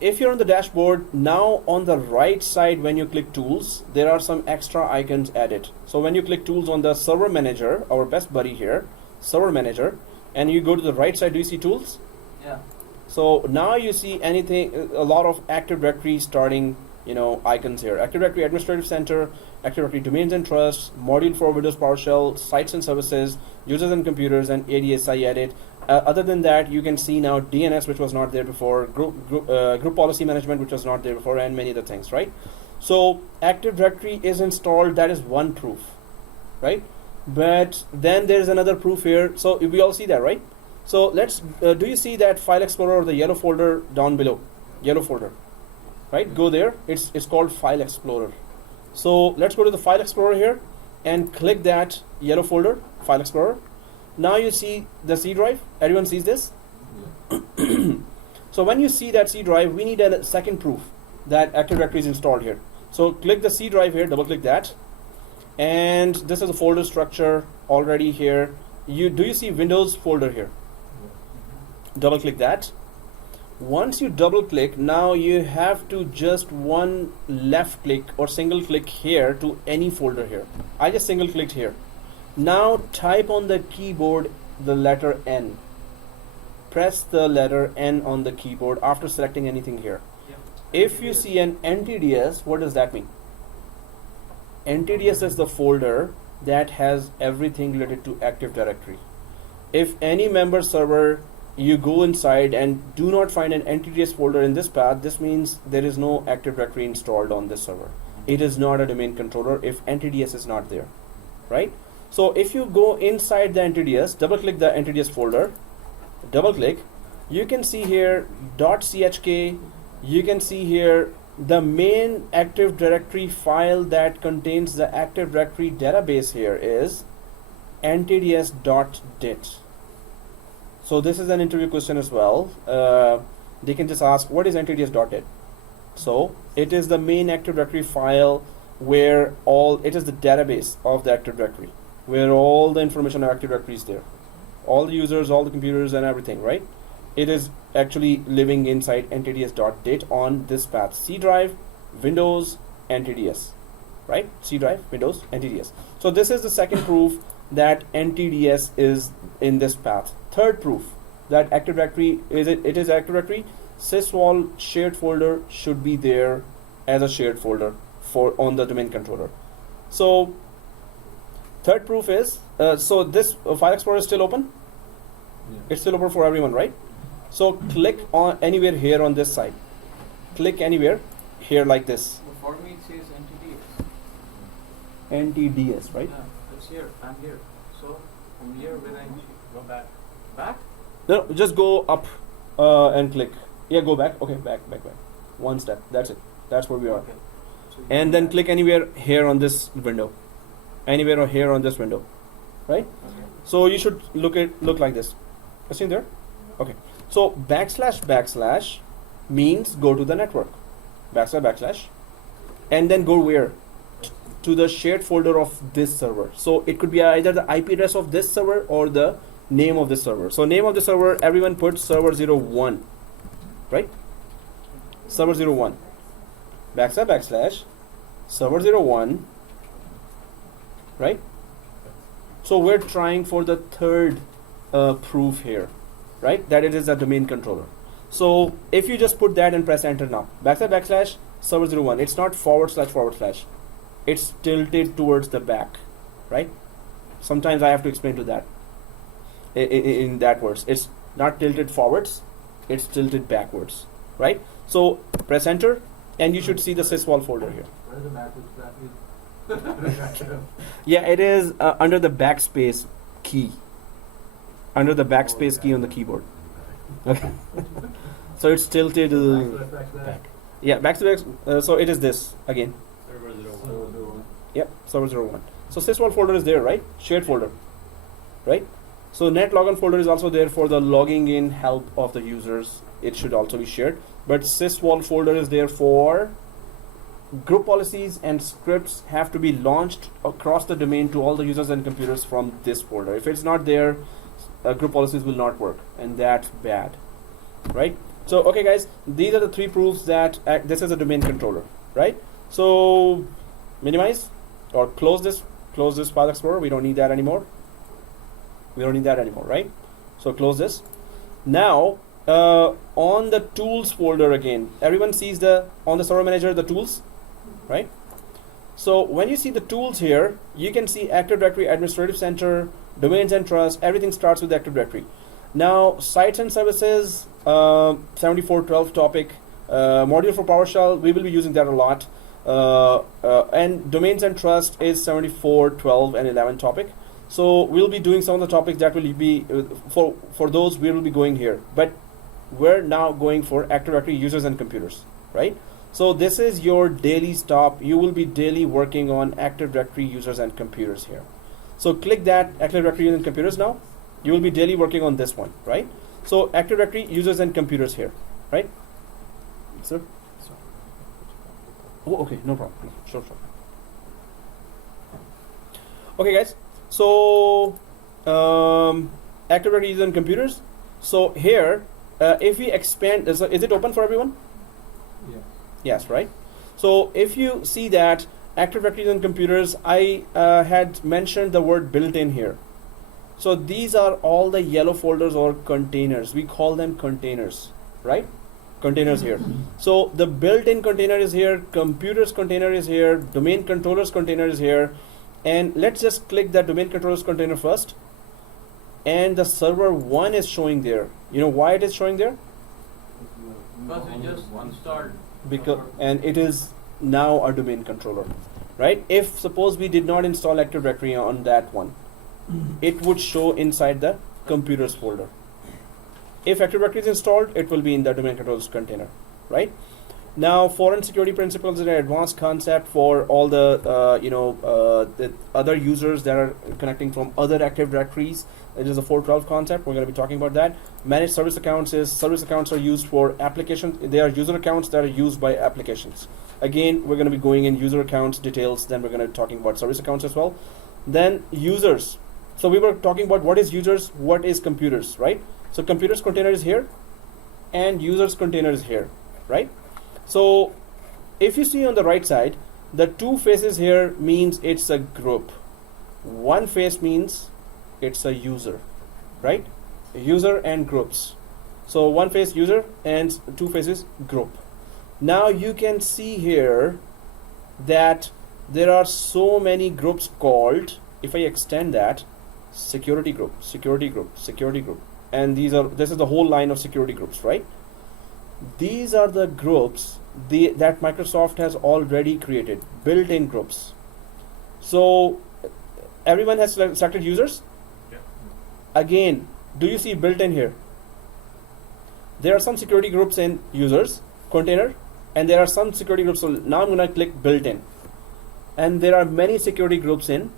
if you're on the dashboard, now on the right side when you click tools, there are some extra icons added. So when you click tools on the server manager, our best buddy here, server manager, and you go to the right side, do you see tools? Yeah. So now you see a lot of Active Directory starting, icons here. Active Directory Administrative Center, Active Directory Domains and Trusts, Module for Windows PowerShell, Sites and Services, Users and Computers, and ADSI Edit. Other than that, you can see now DNS, which was not there before, group policy management, which was not there before, and many other things, right? So Active Directory is installed. That is one proof, right? But then there's another proof here. So we all see that, right? So let's do you see that File Explorer or the yellow folder down below? Yellow folder, right? Go there. It's called File Explorer. So let's go to the File Explorer here and click that yellow folder, File Explorer. Now you see the C drive. Everyone sees this? Yeah. So when you see that C drive, we need a second proof that Active Directory is installed here. So click the C drive here, double click that. And this is a folder structure already here. Do you see Windows folder here? Double click that. Once you double click, now you have to just one left click or single click here to any folder here. I just single clicked here. Now type on the keyboard the letter N. Press the letter N on the keyboard after selecting anything here. Yeah. If you see an NTDS, what does that mean? NTDS is the folder that has everything related to Active Directory. If any member server you go inside and do not find an NTDS folder in this path, this means there is no Active Directory installed on this server. It is not a domain controller if NTDS is not there, right? So if you go inside the NTDS, double click the NTDS folder, double click, you can see here .chk, you can see here the main Active Directory file that contains the Active Directory database here is ntds.dit. So this is an interview question as well. They can just ask, what is ntds.dit? So it is the main Active Directory file where it is the database of the Active Directory, where all the information of Active Directory is there. All the users, all the computers and everything, right? It is actually living inside ntds.dit on this path. C drive, Windows, NTDS, right? C drive, Windows, NTDS. So this is the second proof that NTDS is in this path. Third proof that Active Directory it is Active Directory. Syswall shared folder should be there as a shared folder on the domain controller. So third proof is so this File Explorer is still open. Yeah. It's still open for everyone, right? So click on anywhere here on this side. Click anywhere here like this. For me it says NTDS. NTDS, right? Yeah, it's here. I'm here. So from here when I Go back. back, No, just go up and click. Yeah, go back. Okay, back. One step. That's it. That's where we are. okay. So you And go then back. click anywhere here on this window. Anywhere or here on this window, right? Okay. So you should look like this. You see there? Okay. So // means go to the network. // and then go where? To the shared folder of this server. So it could be either the IP address of this server or the name of the server. So name of the server, everyone put server 01, right? Server 01 // server 01, right? So we're trying for the third proof here, right? That it is a domain controller. So if you just put that and press enter now, // server 01, it's not // it's tilted towards the back, right? Sometimes I have to explain to that in that words. It's not tilted forwards, it's tilted backwards, right? So press enter and you should see the syswall folder here. Where is the backwards graphic? Yeah, it is under the backspace key. Under the backspace key on the keyboard. Okay. So it's tilted back. Yeah, back to back. So it is this again. Server 01. Yep, server 01. So syswall folder is there, right? Shared folder, right? So net login folder is also there for the logging in help of the users. It should also be shared. But syswall folder is there for group policies and scripts have to be launched across the domain to all the users and computers from this folder. If it's not there, group policies will not work, and that's bad, right? So okay guys, these are the three proofs that this is a domain controller, right? So minimize or close this File Explorer. We don't need that anymore. Right? So close this. Now on the tools folder again, everyone sees on the server manager the tools, right? So when you see the tools here, you can see Active Directory Administrative Center, Domains and Trust, everything starts with Active Directory. Now sites and services, 7412 topic, module for PowerShell, we will be using that a lot. And Domains and Trust is 74, 12 and 11 topic. So we'll be doing some of the topics that will be for those we will be going here, but we're now going for Active Directory users and computers, right? So this is your daily stop. You will be daily working on Active Directory users and computers here. So click that Active Directory users and computers now. You will be daily working on this one, right? So Active Directory users and computers here, right? Sir? Oh, okay, no problem. Sure. Okay, guys. So Active Directory users and computers. So here, if we expand, is it open for everyone? Yeah. Yes, right? So if you see that Active Directory and computers, I had mentioned the word built-in here. So these are all the yellow folders or containers. We call them containers, right? containers here. So the built-in container is here, computers container is here, domain controllers container is here, and let's just click that domain controllers container first. And the server 1 is showing there. You know why it is showing there? Because we just installed. Because and it is now a domain controller, right? If suppose we did not install Active Directory on that one, it would show inside the computers folder. If Active Directory is installed, it will be in the domain controllers container, right? Now, foreign security principles is an advanced concept for all the the other users that are connecting from other Active Directories. It is a 412 concept. We're going to be talking about that. Managed service accounts are used for applications. They are user accounts that are used by applications. Again, we're going to be going in user accounts details. Then we're going to be talking about service accounts as well. Then users. So we were talking about what is users, what is computers, right? So computers container is here, and users container is here, right? So if you see on the right side, the two faces here means it's a group. One face means it's a user, right? User and groups. So one face user and two faces group. Now you can see here that there are so many groups called, if I extend that, security group, security group, security group. And this is the whole line of security groups, right? These are the groups that Microsoft has already created, built-in groups. So everyone has selected users. Yeah. Again, do you see built-in here? There are some security groups in users container, and there are some security groups. So now I'm going to click built-in, and there are many security groups in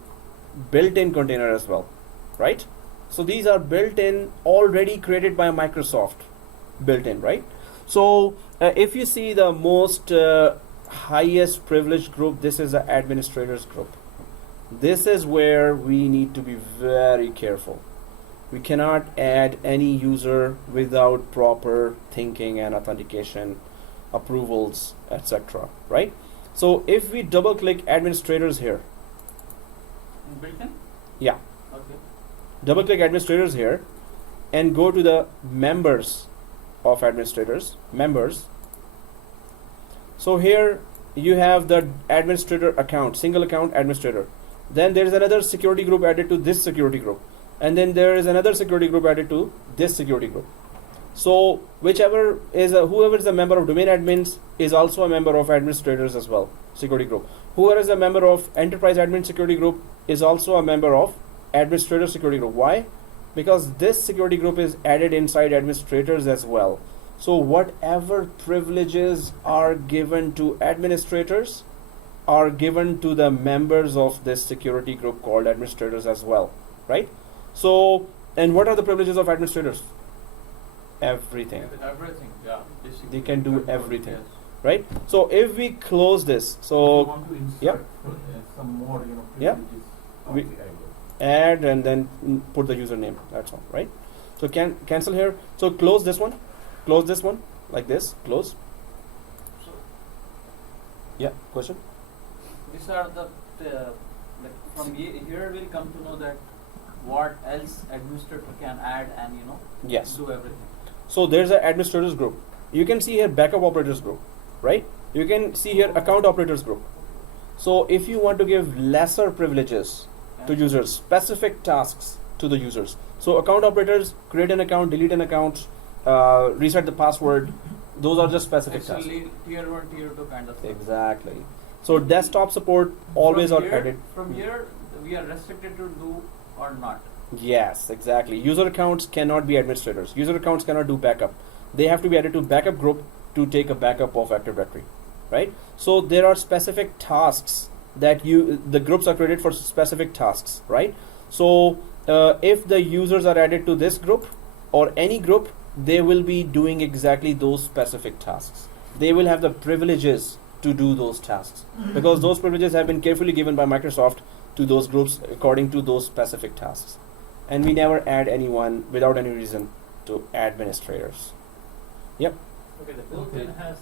built-in container as well, right? So these are built-in, already created by Microsoft, built-in, right? So if you see the most highest privileged group, this is the administrators group. This is where we need to be very careful. We cannot add any user without proper thinking and authentication, approvals, etc. Right? So if we double click administrators here, Built-in? yeah, Okay. double click administrators here and go to the members of administrators, members. So here you have the administrator account, single account administrator. Then there is another security group added to this security group. And then there is another security group added to this security group. So whoever is a member of domain admins is also a member of administrators as well, security group. Whoever is a member of enterprise admin security group is also a member of administrator security group. Why? Because this security group is added inside administrators as well. So whatever privileges are given to administrators are given to the members of this security group called administrators as well, right? So, and what are the privileges of administrators? Everything. Everything, yeah. They can do Control, everything. yes. Right? So if we close this, If you so want to insert yep. some more, Yep. privileges. We- Okay, I will. add and then put the username, that's all, right? So cancel here. So close this one like this, close. So Yeah, question? these are like from here we'll come to know that what else administrator can add and Yes. do everything. So there's an administrators group. You can see here backup operators group, right? You can see here account operators group. So if you want to give lesser privileges to users, specific tasks to the users. So account operators, create an account, delete an account, reset the password. Those are just specific tasks. Actually, tier 1, tier 2 kind of stuff. Exactly. So desktop support always From are here- added. From here, we are restricted to do or not. Yes, exactly. User accounts cannot be administrators. User accounts cannot do backup. They have to be added to backup group to take a backup of Active Directory, right? So there are specific tasks that the groups are created for specific tasks, right? So if the users are added to this group or any group, they will be doing exactly those specific tasks. They will have the privileges to do those tasks because those privileges have been carefully given by Microsoft to those groups according to those specific tasks. And we never add anyone without any reason to administrators. Yep. Okay, the built-in Okay. has,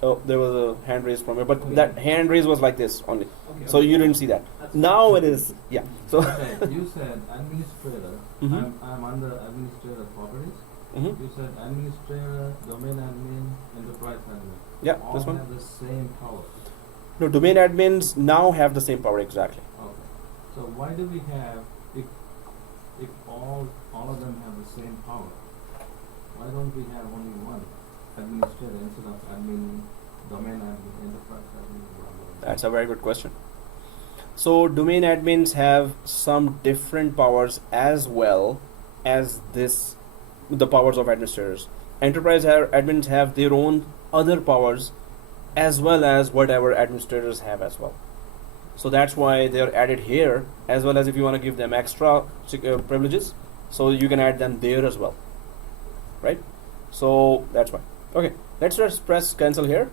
Oh, there was a hand raise from here, but Okay. that hand raise was like this only. Okay. So you didn't see that. that's Now it is, yeah. So Okay, you said administrator. Mhm. I'm under administrator properties. Mm-hmm. You said administrator, domain admin, enterprise admin. Yeah, All this one. have the same power. No, domain admins now have the same power exactly. Okay. So why do we have, if all of them have the same power, why don't we have only one administrator instead of admin, domain admin, enterprise admin, blah, blah, blah? That's a very good question. So domain admins have some different powers as well as the powers of administrators. Enterprise admins have their own other powers as well as whatever administrators have as well. So that's why they're added here, as well as if you want to give them extra privileges, so you can add them there as well, right? So that's why. Okay, let's just press cancel here.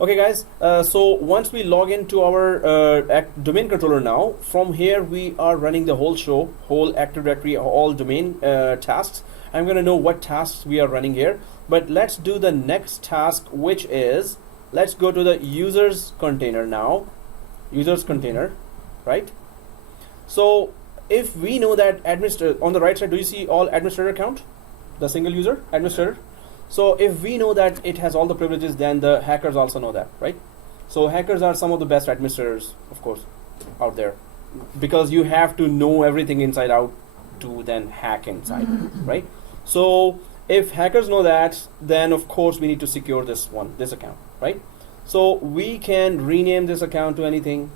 Okay guys, so once we log into our domain controller now, from here we are running the whole show, whole Active Directory, all domain tasks. I'm going to know what tasks we are running here, but let's do the next task, which is, let's go to the users container now, users container, right? So if we know that administrator, on the right side, do you see all administrator count? The single user, administrator? So if we know that it has all the privileges, then the hackers also know that, right? So hackers are some of the best administrators, of course, out there, because you have to know everything inside out to then hack inside, right? So if hackers know that, then of course we need to secure this account, right? So we can rename this account to anything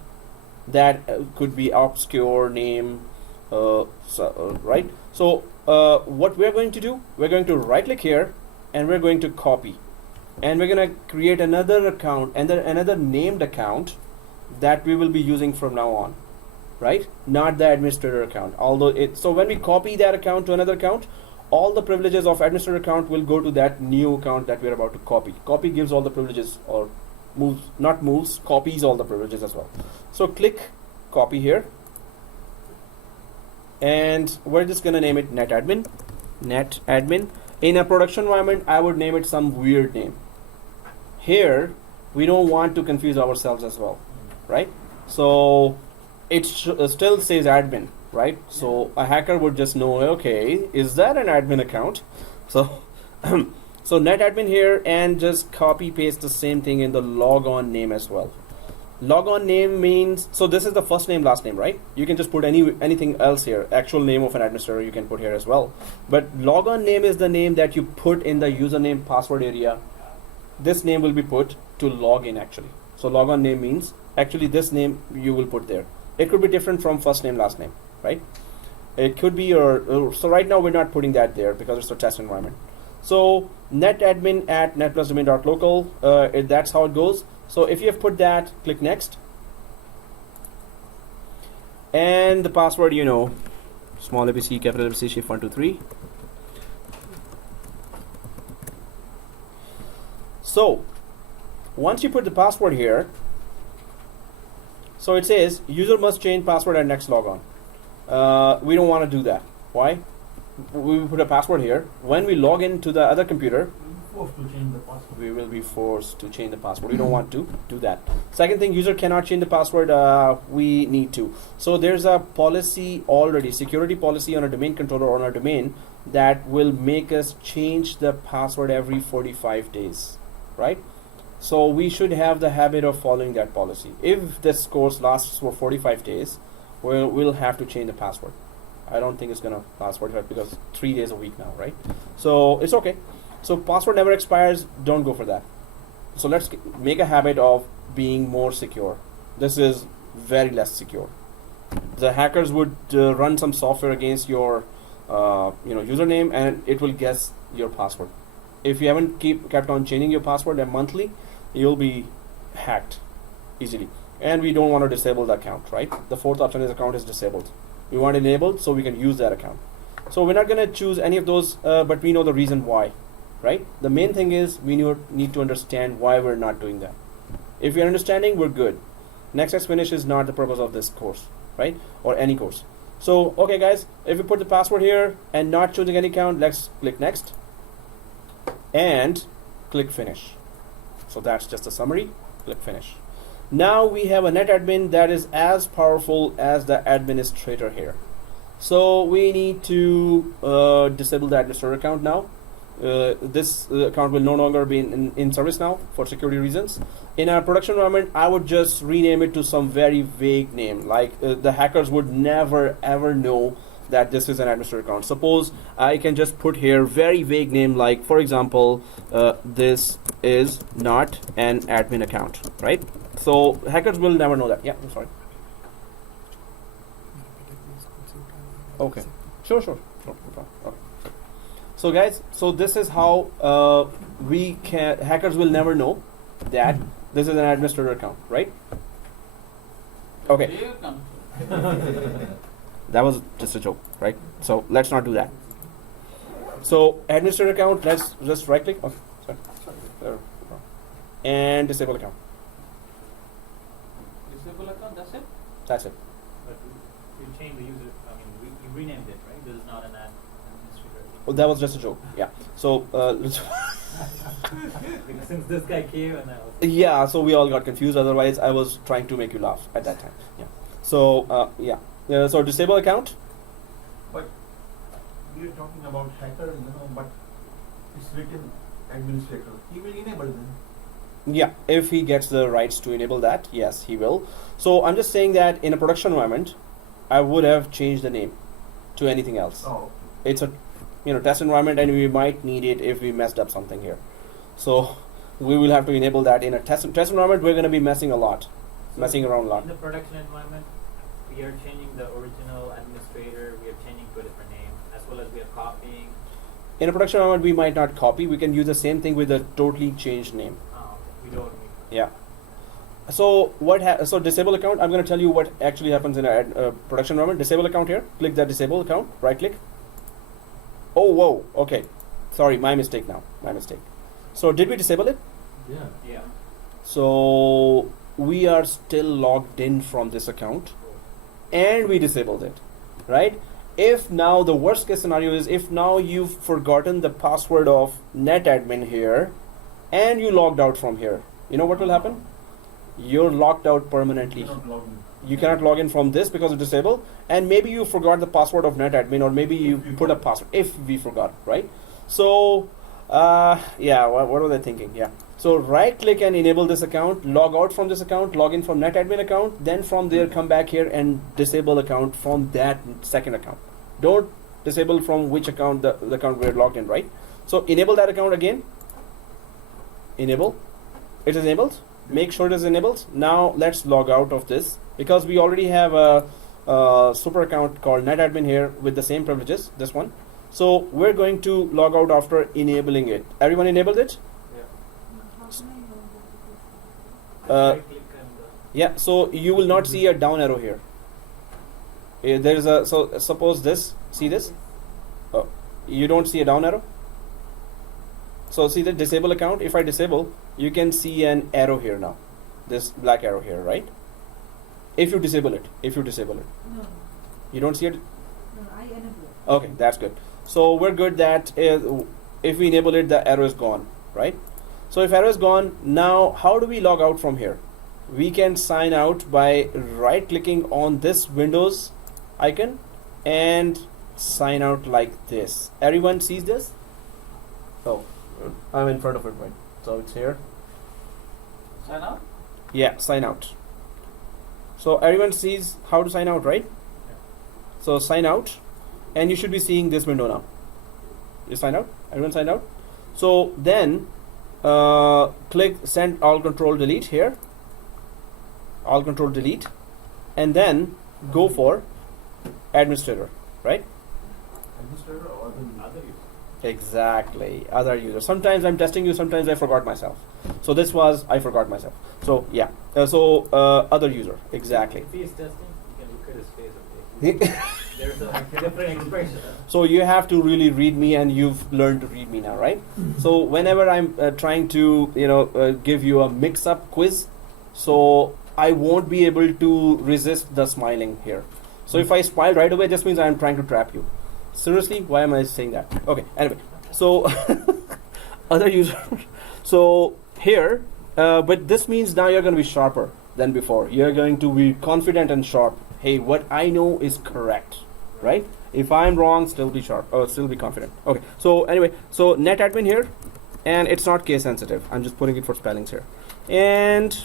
that could be obscure name, right? So what we're going to do, we're going to right click here, and we're going to copy, and we're going to create another account and then another named account that we will be using from now on, right? Not the administrator account. Although so when we copy that account to another account, all the privileges of administrator account will go to that new account that we're about to copy. Copy gives all the privileges, or copies all the privileges as well. So click copy here, and we're just gonna name it netadmin. In a production environment, I would name it some weird name. Here, we don't want to confuse ourselves as well, right? So it still says admin, right? So a hacker would just know, okay, is that an admin account? So so netadmin here, and just copy paste the same thing in the logon name as well. Logon name means, so this is the first name, last name, right? You can just put anything else here. Actual name of an administrator you can put here as well. But logon name is the name that you put in the username password area. This name will be put to log in actually. So logon name means actually this name you will put there. It could be different from first name, last name, right? It could be your, so right now we're not putting that there because it's a test environment. So netadmin at netplusdomain.local, that's how it goes. So if you have put that, click next. And the password, you know, small ABC, capital ABC, shift 123. So once you put the password here, so it says user must change password at next logon. We don't want to do that. Why? We put a password here. When we log into the other computer, Forced to change the password. we will be forced to change the password. We don't want to do that. Second thing, user cannot change the password. We need to. So there's a policy already, security policy on a domain controller on our domain that will make us change the password every 45 days, right? So we should have the habit of following that policy. If this course lasts for 45 days, we'll have to change the password. I don't think it's gonna last 45 because 3 days a week now, right? So it's okay. So password never expires, don't go for that. So let's make a habit of being more secure. This is very less secure. The hackers would run some software against your username, and it will guess your password. If you haven't kept on changing your password monthly, you'll be hacked easily. And we don't want to disable the account, right? The fourth option is account is disabled. We want it enabled so we can use that account. So we're not going to choose any of those, but we know the reason why, right? The main thing is we need to understand why we're not doing that. If you're understanding, we're good. Next finish is not the purpose of this course, right? Or any course. So, okay guys, if we put the password here and not choosing any account, let's click next and click finish. So that's just a summary, click finish. Now we have a netadmin that is as powerful as the administrator here. So we need to disable the administrator account now. This account will no longer be in service now for security reasons. In our production environment, I would just rename it to some very vague name, like the hackers would never ever know that this is an administrator account. Suppose I can just put here very vague name, like for example, this is not an admin account, right? So hackers will never know that. Yeah, I'm sorry. Okay, sure. No problem. Okay. So guys, so this is how hackers will never know that this is an administrator account, right? Okay. Here comes. That was just a joke, right? So let's not do that. So administrator account, let's just right click. Okay, sorry. There. And disable account. Disable account, that's it? That's it. But you changed the user, I mean, you renamed it, right? This is not an administrator. Oh, that was just a joke. Yeah. So Because since this guy came and I was. yeah, so we all got confused. Otherwise, I was trying to make you laugh at that time. Yeah. So yeah. So disable account. But we are talking about hacker, but it's written administrator. He will enable them. Yeah, if he gets the rights to enable that, yes, he will. So I'm just saying that in a production environment, I would have changed the name to anything else. Oh. It's a test environment, and we might need it if we messed up something here. So we will have to enable that in a test environment. We're going to be messing around a lot. In the production environment, we are changing the original administrator, we are changing to a different name, as well as we are copying. In a production environment, we might not copy. We can use the same thing with a totally changed name. We don't. Yeah. So so disable account. I'm going to tell you what actually happens in a production environment. Disable account here. Click that disable account. Right click. Oh, whoa. Okay. Sorry, my mistake now. My mistake. So did we disable it? Yeah. So we are still logged in from this account, and we disabled it, right? If now the worst case scenario is if now you've forgotten the password of netadmin here, and you logged out from here, you know what will happen? You're locked out permanently. You cannot log in from this because it's disabled, and maybe you forgot the password of netadmin, or maybe you put a password if we forgot, right? So yeah, what was I thinking? Yeah. So right click and enable this account, log out from this account, log in from netadmin account, then from there come back here and disable account from that second account. Don't disable from which account, the account we're logged in, right? So enable that account again. Enable. It is enabled. Make sure it is enabled. Now let's log out of this because we already have a super account called netadmin here with the same privileges, this one. So we're going to log out after enabling it. Everyone enabled it? Yeah, so you will not see a down arrow here. There is a, so suppose this, see this? Oh, you don't see a down arrow? So see the disable account. If I disable, you can see an arrow here now, this black arrow here, right? If you disable it, No. you don't see it? No, I enable it. Okay, that's good. So we're good that if we enable it, the arrow is gone, right? So if arrow is gone, now how do we log out from here? We can sign out by right clicking on this Windows icon and sign out like this. Everyone sees this? Oh, I'm in front of it, right? So it's here. Sign out? Yeah, sign out. So everyone sees how to sign out, right? So sign out, and you should be seeing this window now. You sign out? Everyone sign out? So then click send all control delete here. All control delete, and then go for administrator, right? Administrator or other user? Exactly, other user. Sometimes I'm testing you, sometimes I forgot myself. So this was, I forgot myself. So yeah, other user, exactly. If he is testing, you can look at his face, okay? There's a different expression. So you have to really read me, and you've learned to read me now, right? So whenever I'm trying to, give you a mix-up quiz, so I won't be able to resist the smiling here. So if I smile right away, this means I'm trying to trap you. Seriously, why am I saying that? Okay, anyway, so other user. So here, but this means now you're going to be sharper than before. You're going to be confident and sharp. Hey, what I know is correct. right? If I'm wrong, still be sharp, still be confident. Okay, so anyway, so net admin here, and it's not case sensitive. I'm just putting it for spellings here. And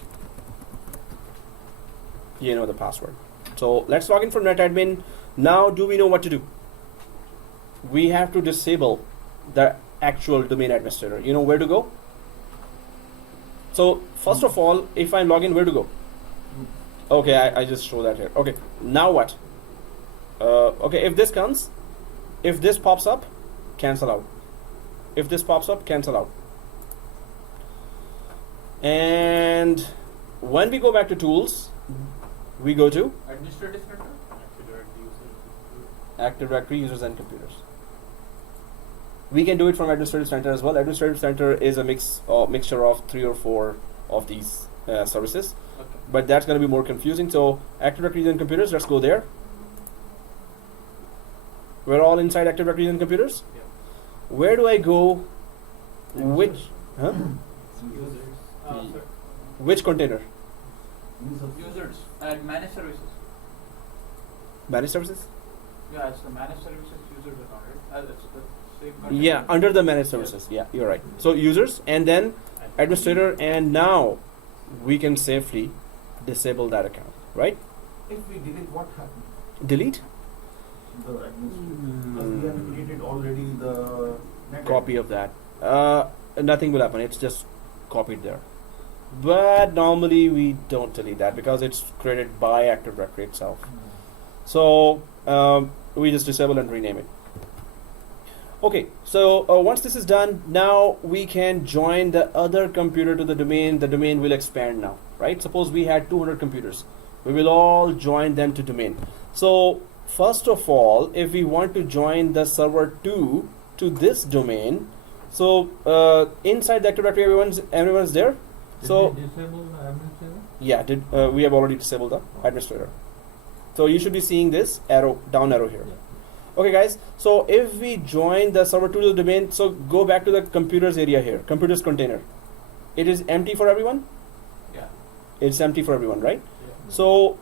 you know the password. So let's log in for net admin. Now, do we know what to do? We have to disable the actual domain administrator. You know where to go? So first of all, if I log in, where to go? Okay, I just show that here. Okay, now what? Okay, if this comes, if this pops up, cancel out. If this pops up, cancel out. And when we go back to tools, we go to Administrative center. Active Directory users and computers. We can do it from Administrative Center as well. Administrative Center is a mixture of 3 or 4 of these services, Okay. but that's going to be more confusing. So Active Directories and computers, let's go there. We're all inside Active Directories and computers. Yeah. Where do I go? Which? Huh? Users. Sorry. Which container? Users and managed services. Managed services? Yeah, it's the managed services users account, right? That's the same container. Yeah, under the managed services. Yeah, you're right. So users and then administrator, and now we can safely disable that account, right? If we delete, what happens? Delete. The administrator. Because we have created already the net Copy admin. of that. Nothing will happen. It's just copied there. But normally we don't delete that because it's created by Active Directory itself. So we just disable and rename it. Okay, so once this is done, now we can join the other computer to the domain. The domain will expand now, right? Suppose we had 200 computers. We will all join them to domain. So first of all, if we want to join the server 2 to this domain, so inside the Active Directory, everyone's there. Did So we disable the administrator? yeah, we have already disabled the administrator. So you should be seeing this arrow, down arrow here. Yeah. Okay guys, so if we join the server 2 to the domain, so go back to the computers area here, computers container. It is empty for everyone? Yeah. It's empty for everyone, right? Yeah. So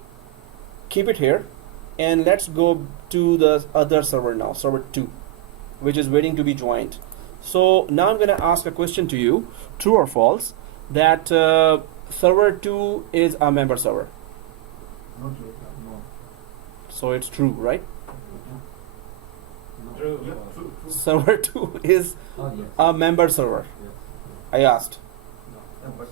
keep it here and let's go to the other server now, server 2, which is waiting to be joined. So now I'm going to ask a question to you, true or false, that server 2 is a member server. Not yet. No. So it's true, right? No. True. Yeah, true, true. Server 2 is Oh, yes. a member server. Yes. I asked. Yeah, but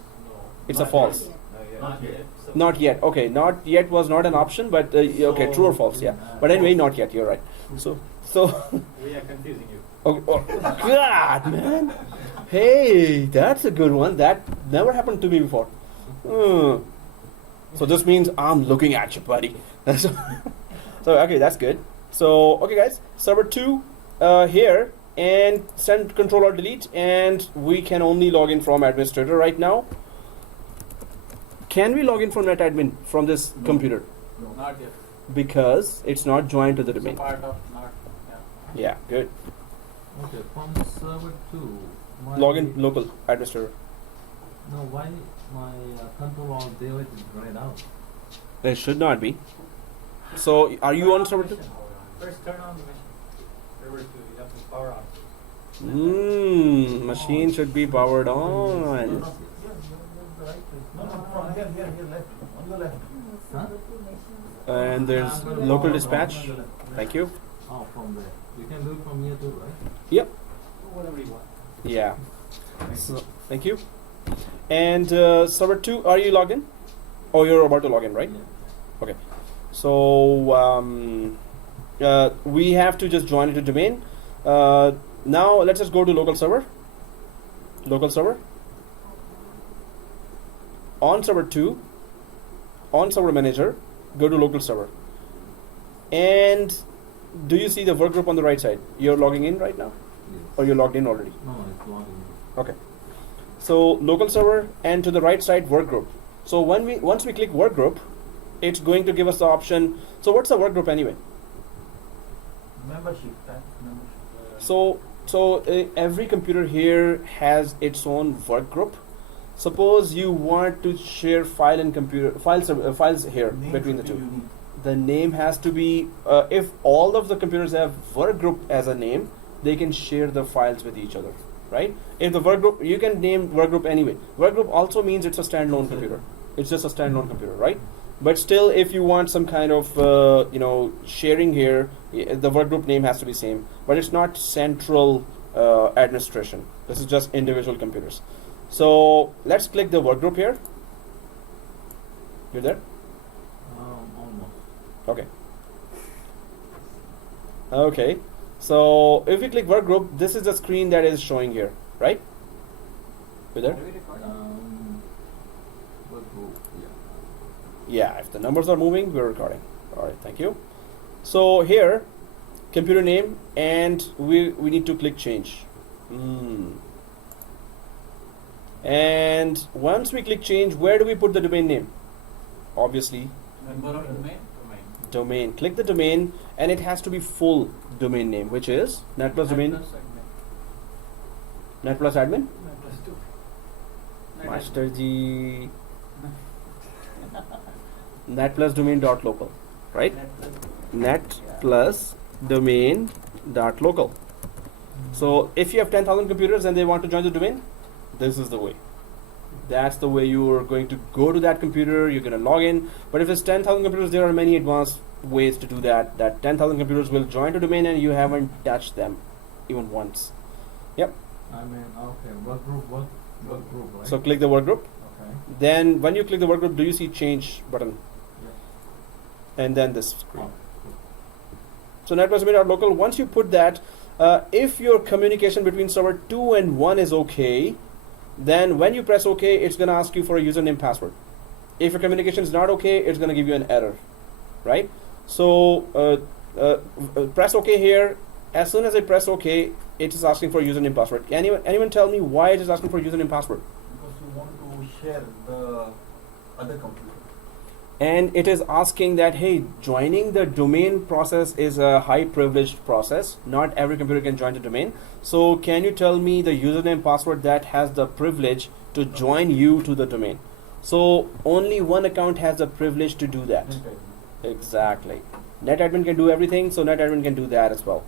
It's a Not false. yet. Not yet. So Not yet. Okay, not yet was not an option, but okay, true or false, yeah. But anyway, not yet. You're right. So we are confusing you. okay, oh, God, man. Hey, that's a good one. That never happened to me before. Hmm. So this means I'm looking at you, buddy. so okay, that's good. So okay, guys, server 2 here, and send control or delete, and we can only log in from administrator right now. Can we log in from NetAdmin from this No. computer? no. Not yet. Because it's not joined to the It's a domain. part of not. Yeah. Yeah, good. Okay, from server 2, my Login local administrator. No, why my control all Day03 is grayed out? It should not be. So are you on server 2? First, turn on the mission. Server 2, you have to power on. Machine should be powered No, on. no, yeah, you're right. No, no, from here, left. On your left. Huh? And there's local dispatch. Thank you. Oh, from there. You can do it from here too, right? Yep. Whatever you want. Yeah. So, thank you. And server 2, are you logged in? Oh, you're about to log in, right? Yeah. Okay. So we have to just join it to domain. Now let's just go to local server. Local server. On server 2, on server manager, go to local server. And do you see the work group on the right side? You're logging in right now? Yes. Or you're logged in already? No, it's logging. Okay. So local server, and to the right side work group. So once we click work group, it's going to give us the option. So what's the work group anyway? Membership, that's membership. So every computer here has its own work group. Suppose you want to share files here Name between the should be two. unique. the name has to be, if all of the computers have work group as a name, they can share the files with each other, right? If the work group, you can name work group anyway. Work group also means it's a standalone computer. It's just a standalone computer, right? But still, if you want some kind of sharing here, the work group name has to be same. But it's not central administration. This is just individual computers. So let's click the work group here. You're there? Almost. Okay. Okay. So if we click work group, this is the screen that is showing here, right? You there? Work group, yeah. Yeah, if the numbers are moving, we're recording. All right, thank you. So here, computer name, and we need to click change. And once we click change, where do we put the domain name? Obviously, Member of domain? domain. Click the domain, and it has to be full domain name, which is net plus domain, net plus admin. Master G. Net plus domain dot local, right? Net plus domain dot local. So if you have 10,000 computers and they want to join the domain, this is the way. That's the way you are going to go to that computer. You're going to log in. But if it's 10,000 computers, there are many advanced ways to do that. That 10,000 computers will join the domain and you haven't touched them even once. Yep. I mean, okay, work group, work group, right? So click the work group. Okay. Then when you click the work group, do you see change button? Yeah. And then this screen. Oh, cool. So net plus domain dot local. Once you put that, if your communication between server 2 and 1 is okay, then when you press OK, it's going to ask you for a username password. If your communication is not okay, it's going to give you an error, right? So press OK here. As soon as I press OK, it is asking for a username password. Anyone tell me why it is asking for a username password? Because you want to share the other computer. And it is asking that, hey, joining the domain process is a high privileged process. Not every computer can join the domain. So can you tell me the username password that has the privilege to join you to the domain? So only one account has the privilege to do that. Exactly. NetAdmin can do everything, so NetAdmin can do that as well.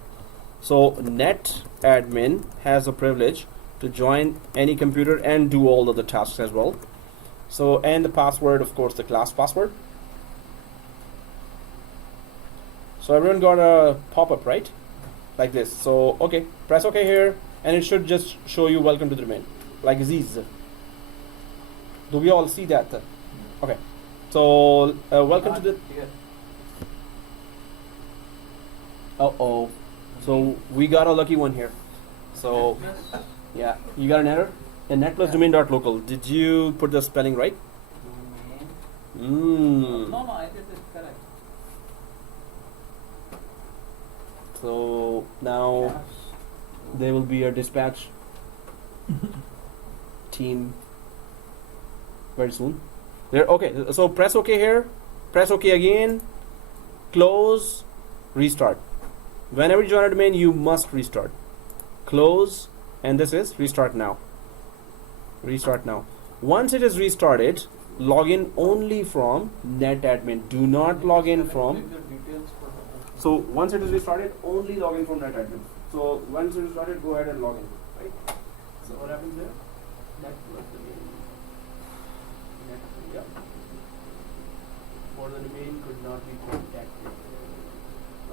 So NetAdmin has a privilege to join any computer and do all of the tasks as well. So, and the password, of course, the class password. So everyone got a pop-up, right? Like this. So, okay, press OK here, and it should just show you welcome to the domain, like Aziz. Do we all see that? Okay. So, welcome to the... Uh-oh. So, we got a lucky one here. So, yeah, you got an error? And net plus domain dot local. Did you put the spelling right? No, I did it correct. So now there will be a dispatch team very soon. There. Okay. So press OK here. Press OK again. Close. Restart. Whenever you join a domain, you must restart. Close, and this is restart now. Restart now. Once it is restarted, log in only from NetAdmin. Do not log in from. So once it is restarted, only log in from NetAdmin. So once it is restarted, go ahead and log in. Right. So what happens there? Yeah. For the domain could not be contacted.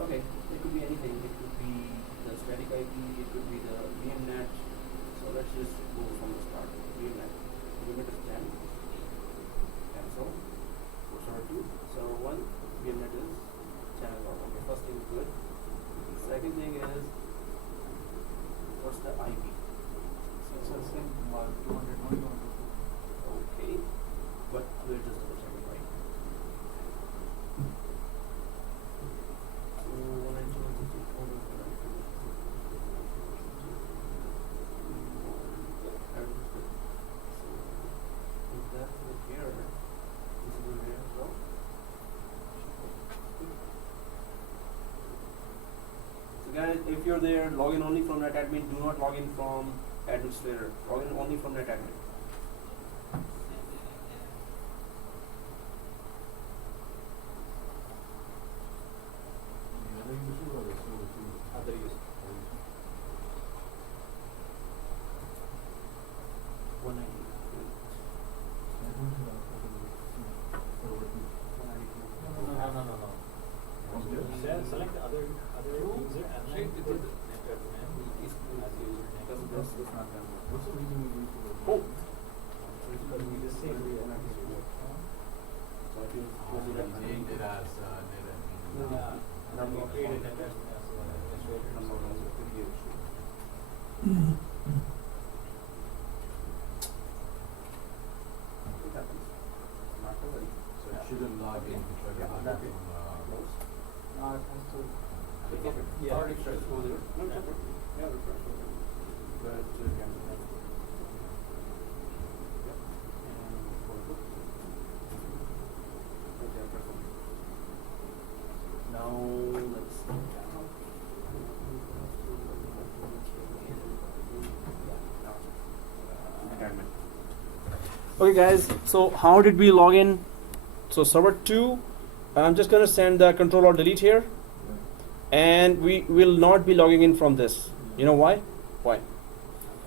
Okay. It could be anything. It could be the static IP. It could be the VMNet. So let's just go from the start. VMNet. VMNet is 10. Cancel. For server 2. Server 1. VMNet is 10 as well. Okay, first thing is good. Second thing is, what's the IP? So it's the same 200, Okay. But we're just double checking, right? So 192.168. So guys, if you're there, log in only from NetAdmin. Do not log in from administrator. Log in only from NetAdmin. That's not done. What's the reason we use the word? Oh. Because we just say we are not using it. So I think was it named it as net admin. And we created an administrator. So it shouldn't log in because you're not from It has to. Yeah. Already starts with it. Now let's okay guys, so how did we log in? So server 2, I'm just going to send the control or delete here, and we will not be logging in from this. You know why? Why?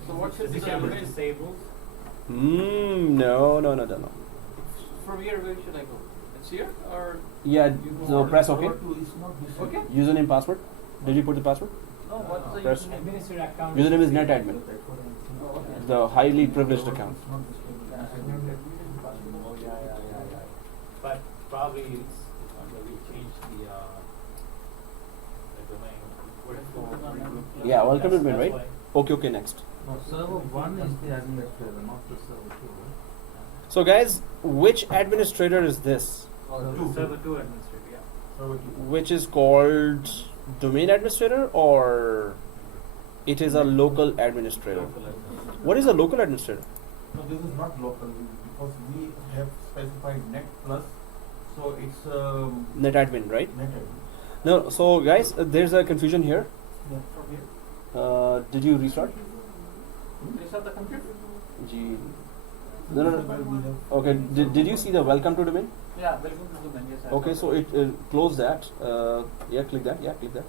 So what's Is this the camera disabled? No. From here, where should I go? It's here or Yeah, so press OK. Server 2 is not this okay? Username, password. Did you put the password? No, what's the Press- username? Administrator account. Username is netadmin, Oh, okay. the highly privileged account. Oh, yeah. But probably it's we changed the domain. What is called? Yeah, welcome to That's domain, right? why. Okay, next. No, server 1 is the administrator, not the server 2, right? So guys, which administrator is this? Server 2 administrator, yeah. Server 2. Which is called domain administrator, or it is a local administrator? Local administrator. What is a local administrator? No, this is not local because we have specified net plus, so it's NetAdmin, right? net admin. No, so guys, there's a confusion here. Yeah, from here. Did you restart? Restart the computer? Gee. No. Where we have Okay, did you see the welcome to domain? Yeah, welcome to the menu. Yes, I Okay, saw so that. it close that. Yeah, click that. Yeah, click that.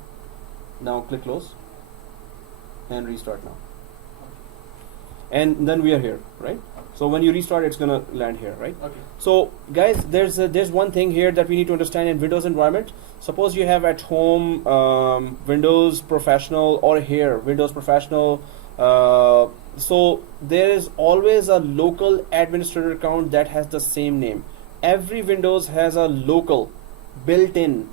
Now click close and restart now. And then we are here, right? So when you restart, it's gonna land here, right? Okay. So guys, there's one thing here that we need to understand in Windows environment. Suppose you have at home Windows Professional, or here Windows Professional. So there is always a local administrator account that has the same name. Every Windows has a local built-in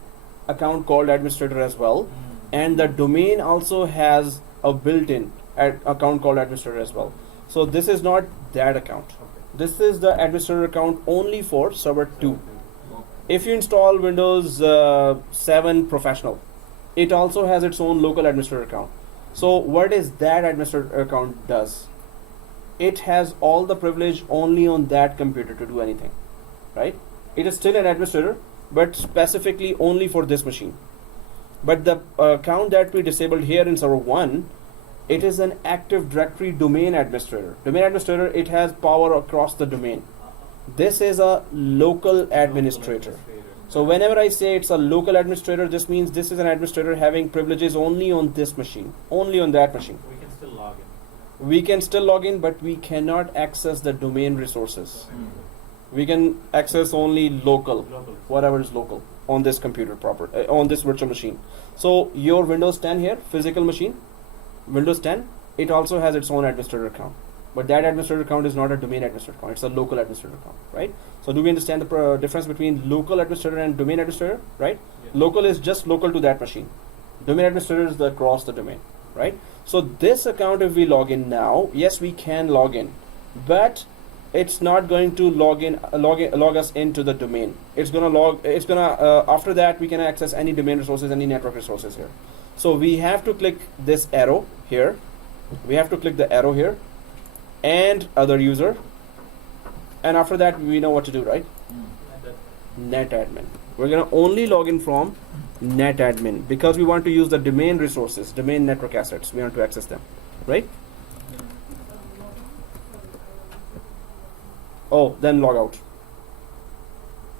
account called administrator as well, and the domain also has a built-in account called administrator as well. So this is not that account. This is the administrator account only for server 2. If you install Windows 7 Professional, it also has its own local administrator account. So what is that administrator account does? It has all the privilege only on that computer to do anything, right? It is still an administrator, but specifically only for this machine. But the account that we disabled here in server 1, it is an Active Directory domain administrator. Domain administrator, it has power across the domain. This is a local administrator. So whenever I say it's a local administrator, this means this is an administrator having privileges only on this machine, only on that machine. We can still log in. We can still log in, but we cannot access the domain resources. We can access only local, whatever is local on this computer proper, on this virtual machine. So your Windows 10 here, physical machine, Windows 10, it also has its own administrator account. But that administrator account is not a domain administrator account, it's a local administrator account, right? So do we understand the difference between local administrator and domain administrator, right? Yeah. Local is just local to that machine. Domain administrator is across the domain, right? So this account, if we log in now, yes, we can log in, but it's not going to log us into the domain. It's gonna after that we can access any domain resources, any network resources here. So we have to click this arrow here. We have to click the arrow here and other user, and after that we know what to do, right? NetAdmin. We're gonna only log in from NetAdmin because we want to use the domain resources, domain network assets. We want to access them, right? Oh, then log out.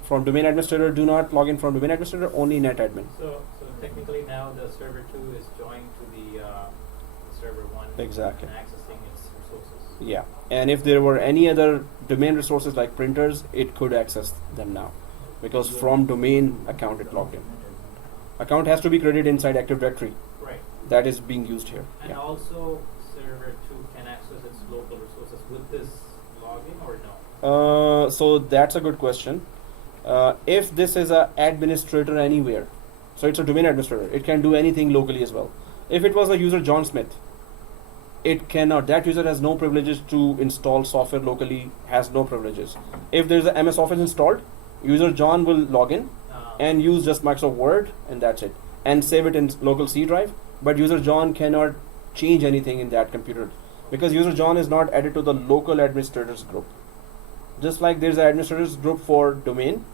From domain administrator, do not log in from domain administrator, only NetAdmin. So technically now the server 2 is joined to the server 1. Exactly. And accessing its resources. Yeah, and if there were any other domain resources like printers, it could access them now because from domain account it logged in. Account has to be created inside Active Directory. Right. That is being used here. And Yeah. also server server 2 can access its local resources with this login or no? So that's a good question. If this is a administrator anywhere, so it's a domain administrator, it can do anything locally as well. If it was a user John Smith, it cannot. That user has no privileges to install software locally, has no privileges. If there's a MS Office installed, user John will log in and use just Microsoft Word, and that's it, and save it in local C drive. But user John cannot change anything in that computer because user John is not added to the local administrators group. Just like there's an administrators group for domain,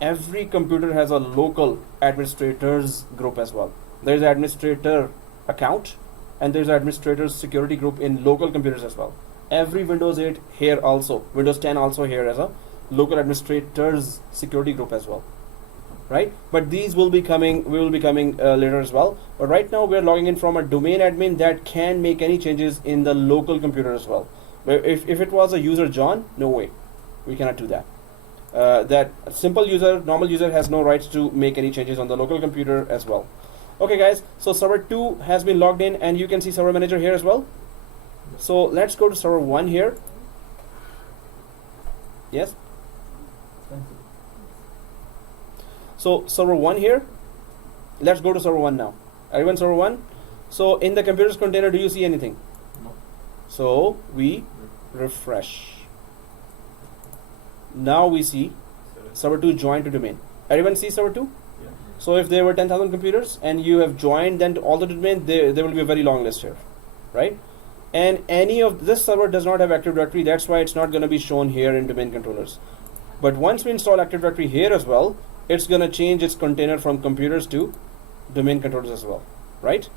every computer has a local administrators group as well. There's an administrator account and there's an administrators security group in local computers as well. Every Windows 8 here also, Windows 10 also here as a local administrators security group as well, right? But these will be coming, later as well. But right now we're logging in from a domain admin that can make any changes in the local computer as well. But if it was a user John, no way, we cannot do that. That simple user, normal user has no rights to make any changes on the local computer as well. Okay guys, so server 2 has been logged in and you can see server manager here as well. So let's go to server 1 here. Yes. So server 1 here, let's go to server 1 now. Everyone server 1. So in the computers container, do you see anything? No. So we refresh. Now we see server 2 joined to domain. Everyone see server 2? Yeah. So if there were 10,000 computers and you have joined then to all the domain, there will be a very long list here, right? And any of this server does not have Active Directory, that's why it's not going to be shown here in domain controllers. But once we install Active Directory here as well, it's going to change its container from computers to domain controllers as well, right?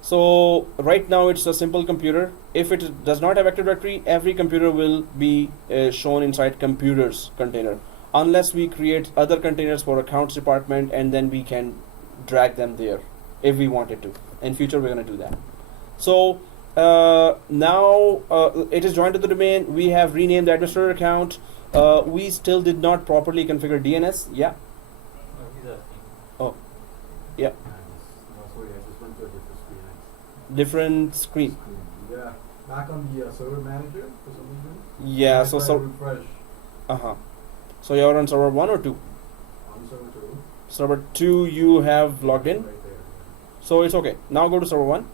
So right now it's a simple computer. If it does not have Active Directory, every computer will be shown inside computers container, unless we create other containers for accounts department and then we can drag them there if we wanted to. In future we're going to do that. So now it is joined to the domain. We have renamed the administrator account. We still did not properly configure DNS. Yeah. Oh, yeah. Sorry, I just went to a different screen. Different screen. Yeah, back on the server manager for some reason. Yeah. I tried to refresh So you're on server 1 or 2? on server 2. Server 2 you have logged in. Right there. So it's okay. Now go to server 1.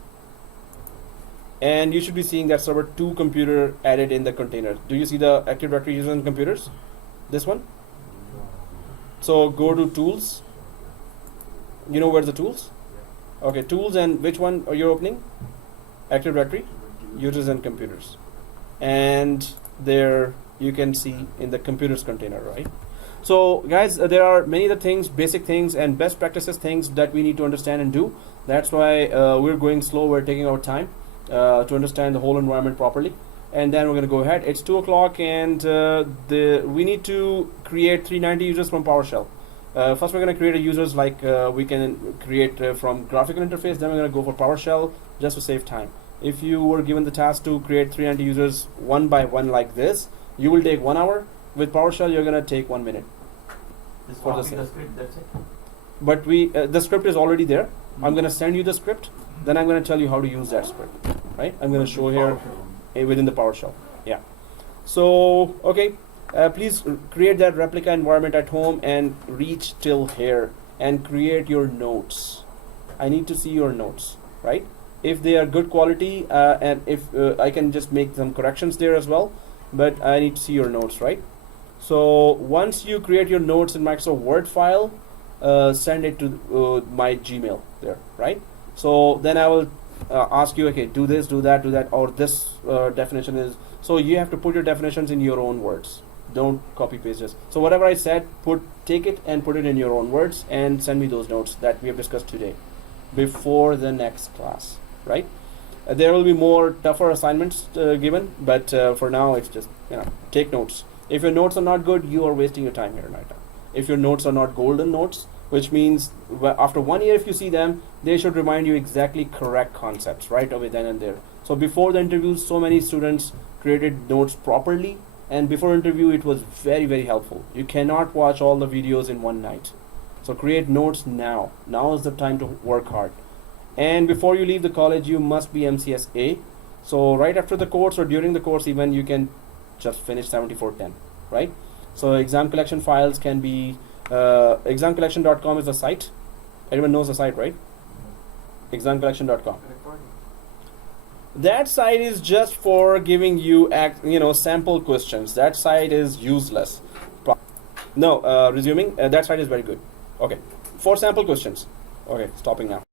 And you should be seeing that server 2 computer added in the container. Do you see the Active Directory users and computers? This one? So go to tools. You know where's the tools? Okay, tools, and which one are you opening? Active Directory, users and computers. And there you can see in the computers container, right? So guys, there are many other things, basic things and best practices things that we need to understand and do. That's why we're going slow, we're taking our time to understand the whole environment properly. And then we're going to go ahead. It's 2 o'clock and we need to create 390 users from PowerShell. First we're going to create a users like we can create from graphical interface, then we're going to go for PowerShell just to save time. If you were given the task to create 390 users one by one like this, you will take 1 hour. With PowerShell you're going to take 1 minute. For the same. script, that's it. But the script is already there. I'm going to send you the script, then I'm going to tell you how to use that script, right? I'm going to show here within the PowerShell. Yeah. So okay. Please create that replica environment at home and reach till here and create your notes. I need to see your notes, right? If they are good quality and if I can just make some corrections there as well, but I need to see your notes, right? So once you create your notes in Microsoft Word file, send it to my Gmail there, right? So then I will ask you, okay, do this, do that, or this definition is, so you have to put your definitions in your own words. Don't copy paste this. So whatever I said, take it and put it in your own words and send me those notes that we have discussed today before the next class, right? There will be more tougher assignments given, but for now it's just, take notes. If your notes are not good, you are wasting your time here right now. If your notes are not golden notes, which means after 1 year if you see them, they should remind you exactly correct concepts right away then and there. So before the interviews, so many students created notes properly, and before interview it was very, very helpful. You cannot watch all the videos in one night. So create notes now. Now is the time to work hard. And before you leave the college, you must be MCSA. So right after the course or during the course even you can just finish 7410, right? So exam collection files can be examcollection.com is the site. Everyone knows the site, right? Examcollection.com. Recording. That site is just for giving you sample questions. That site is useless. No, resuming. That site is very good. Okay, for sample questions. Okay, stopping now.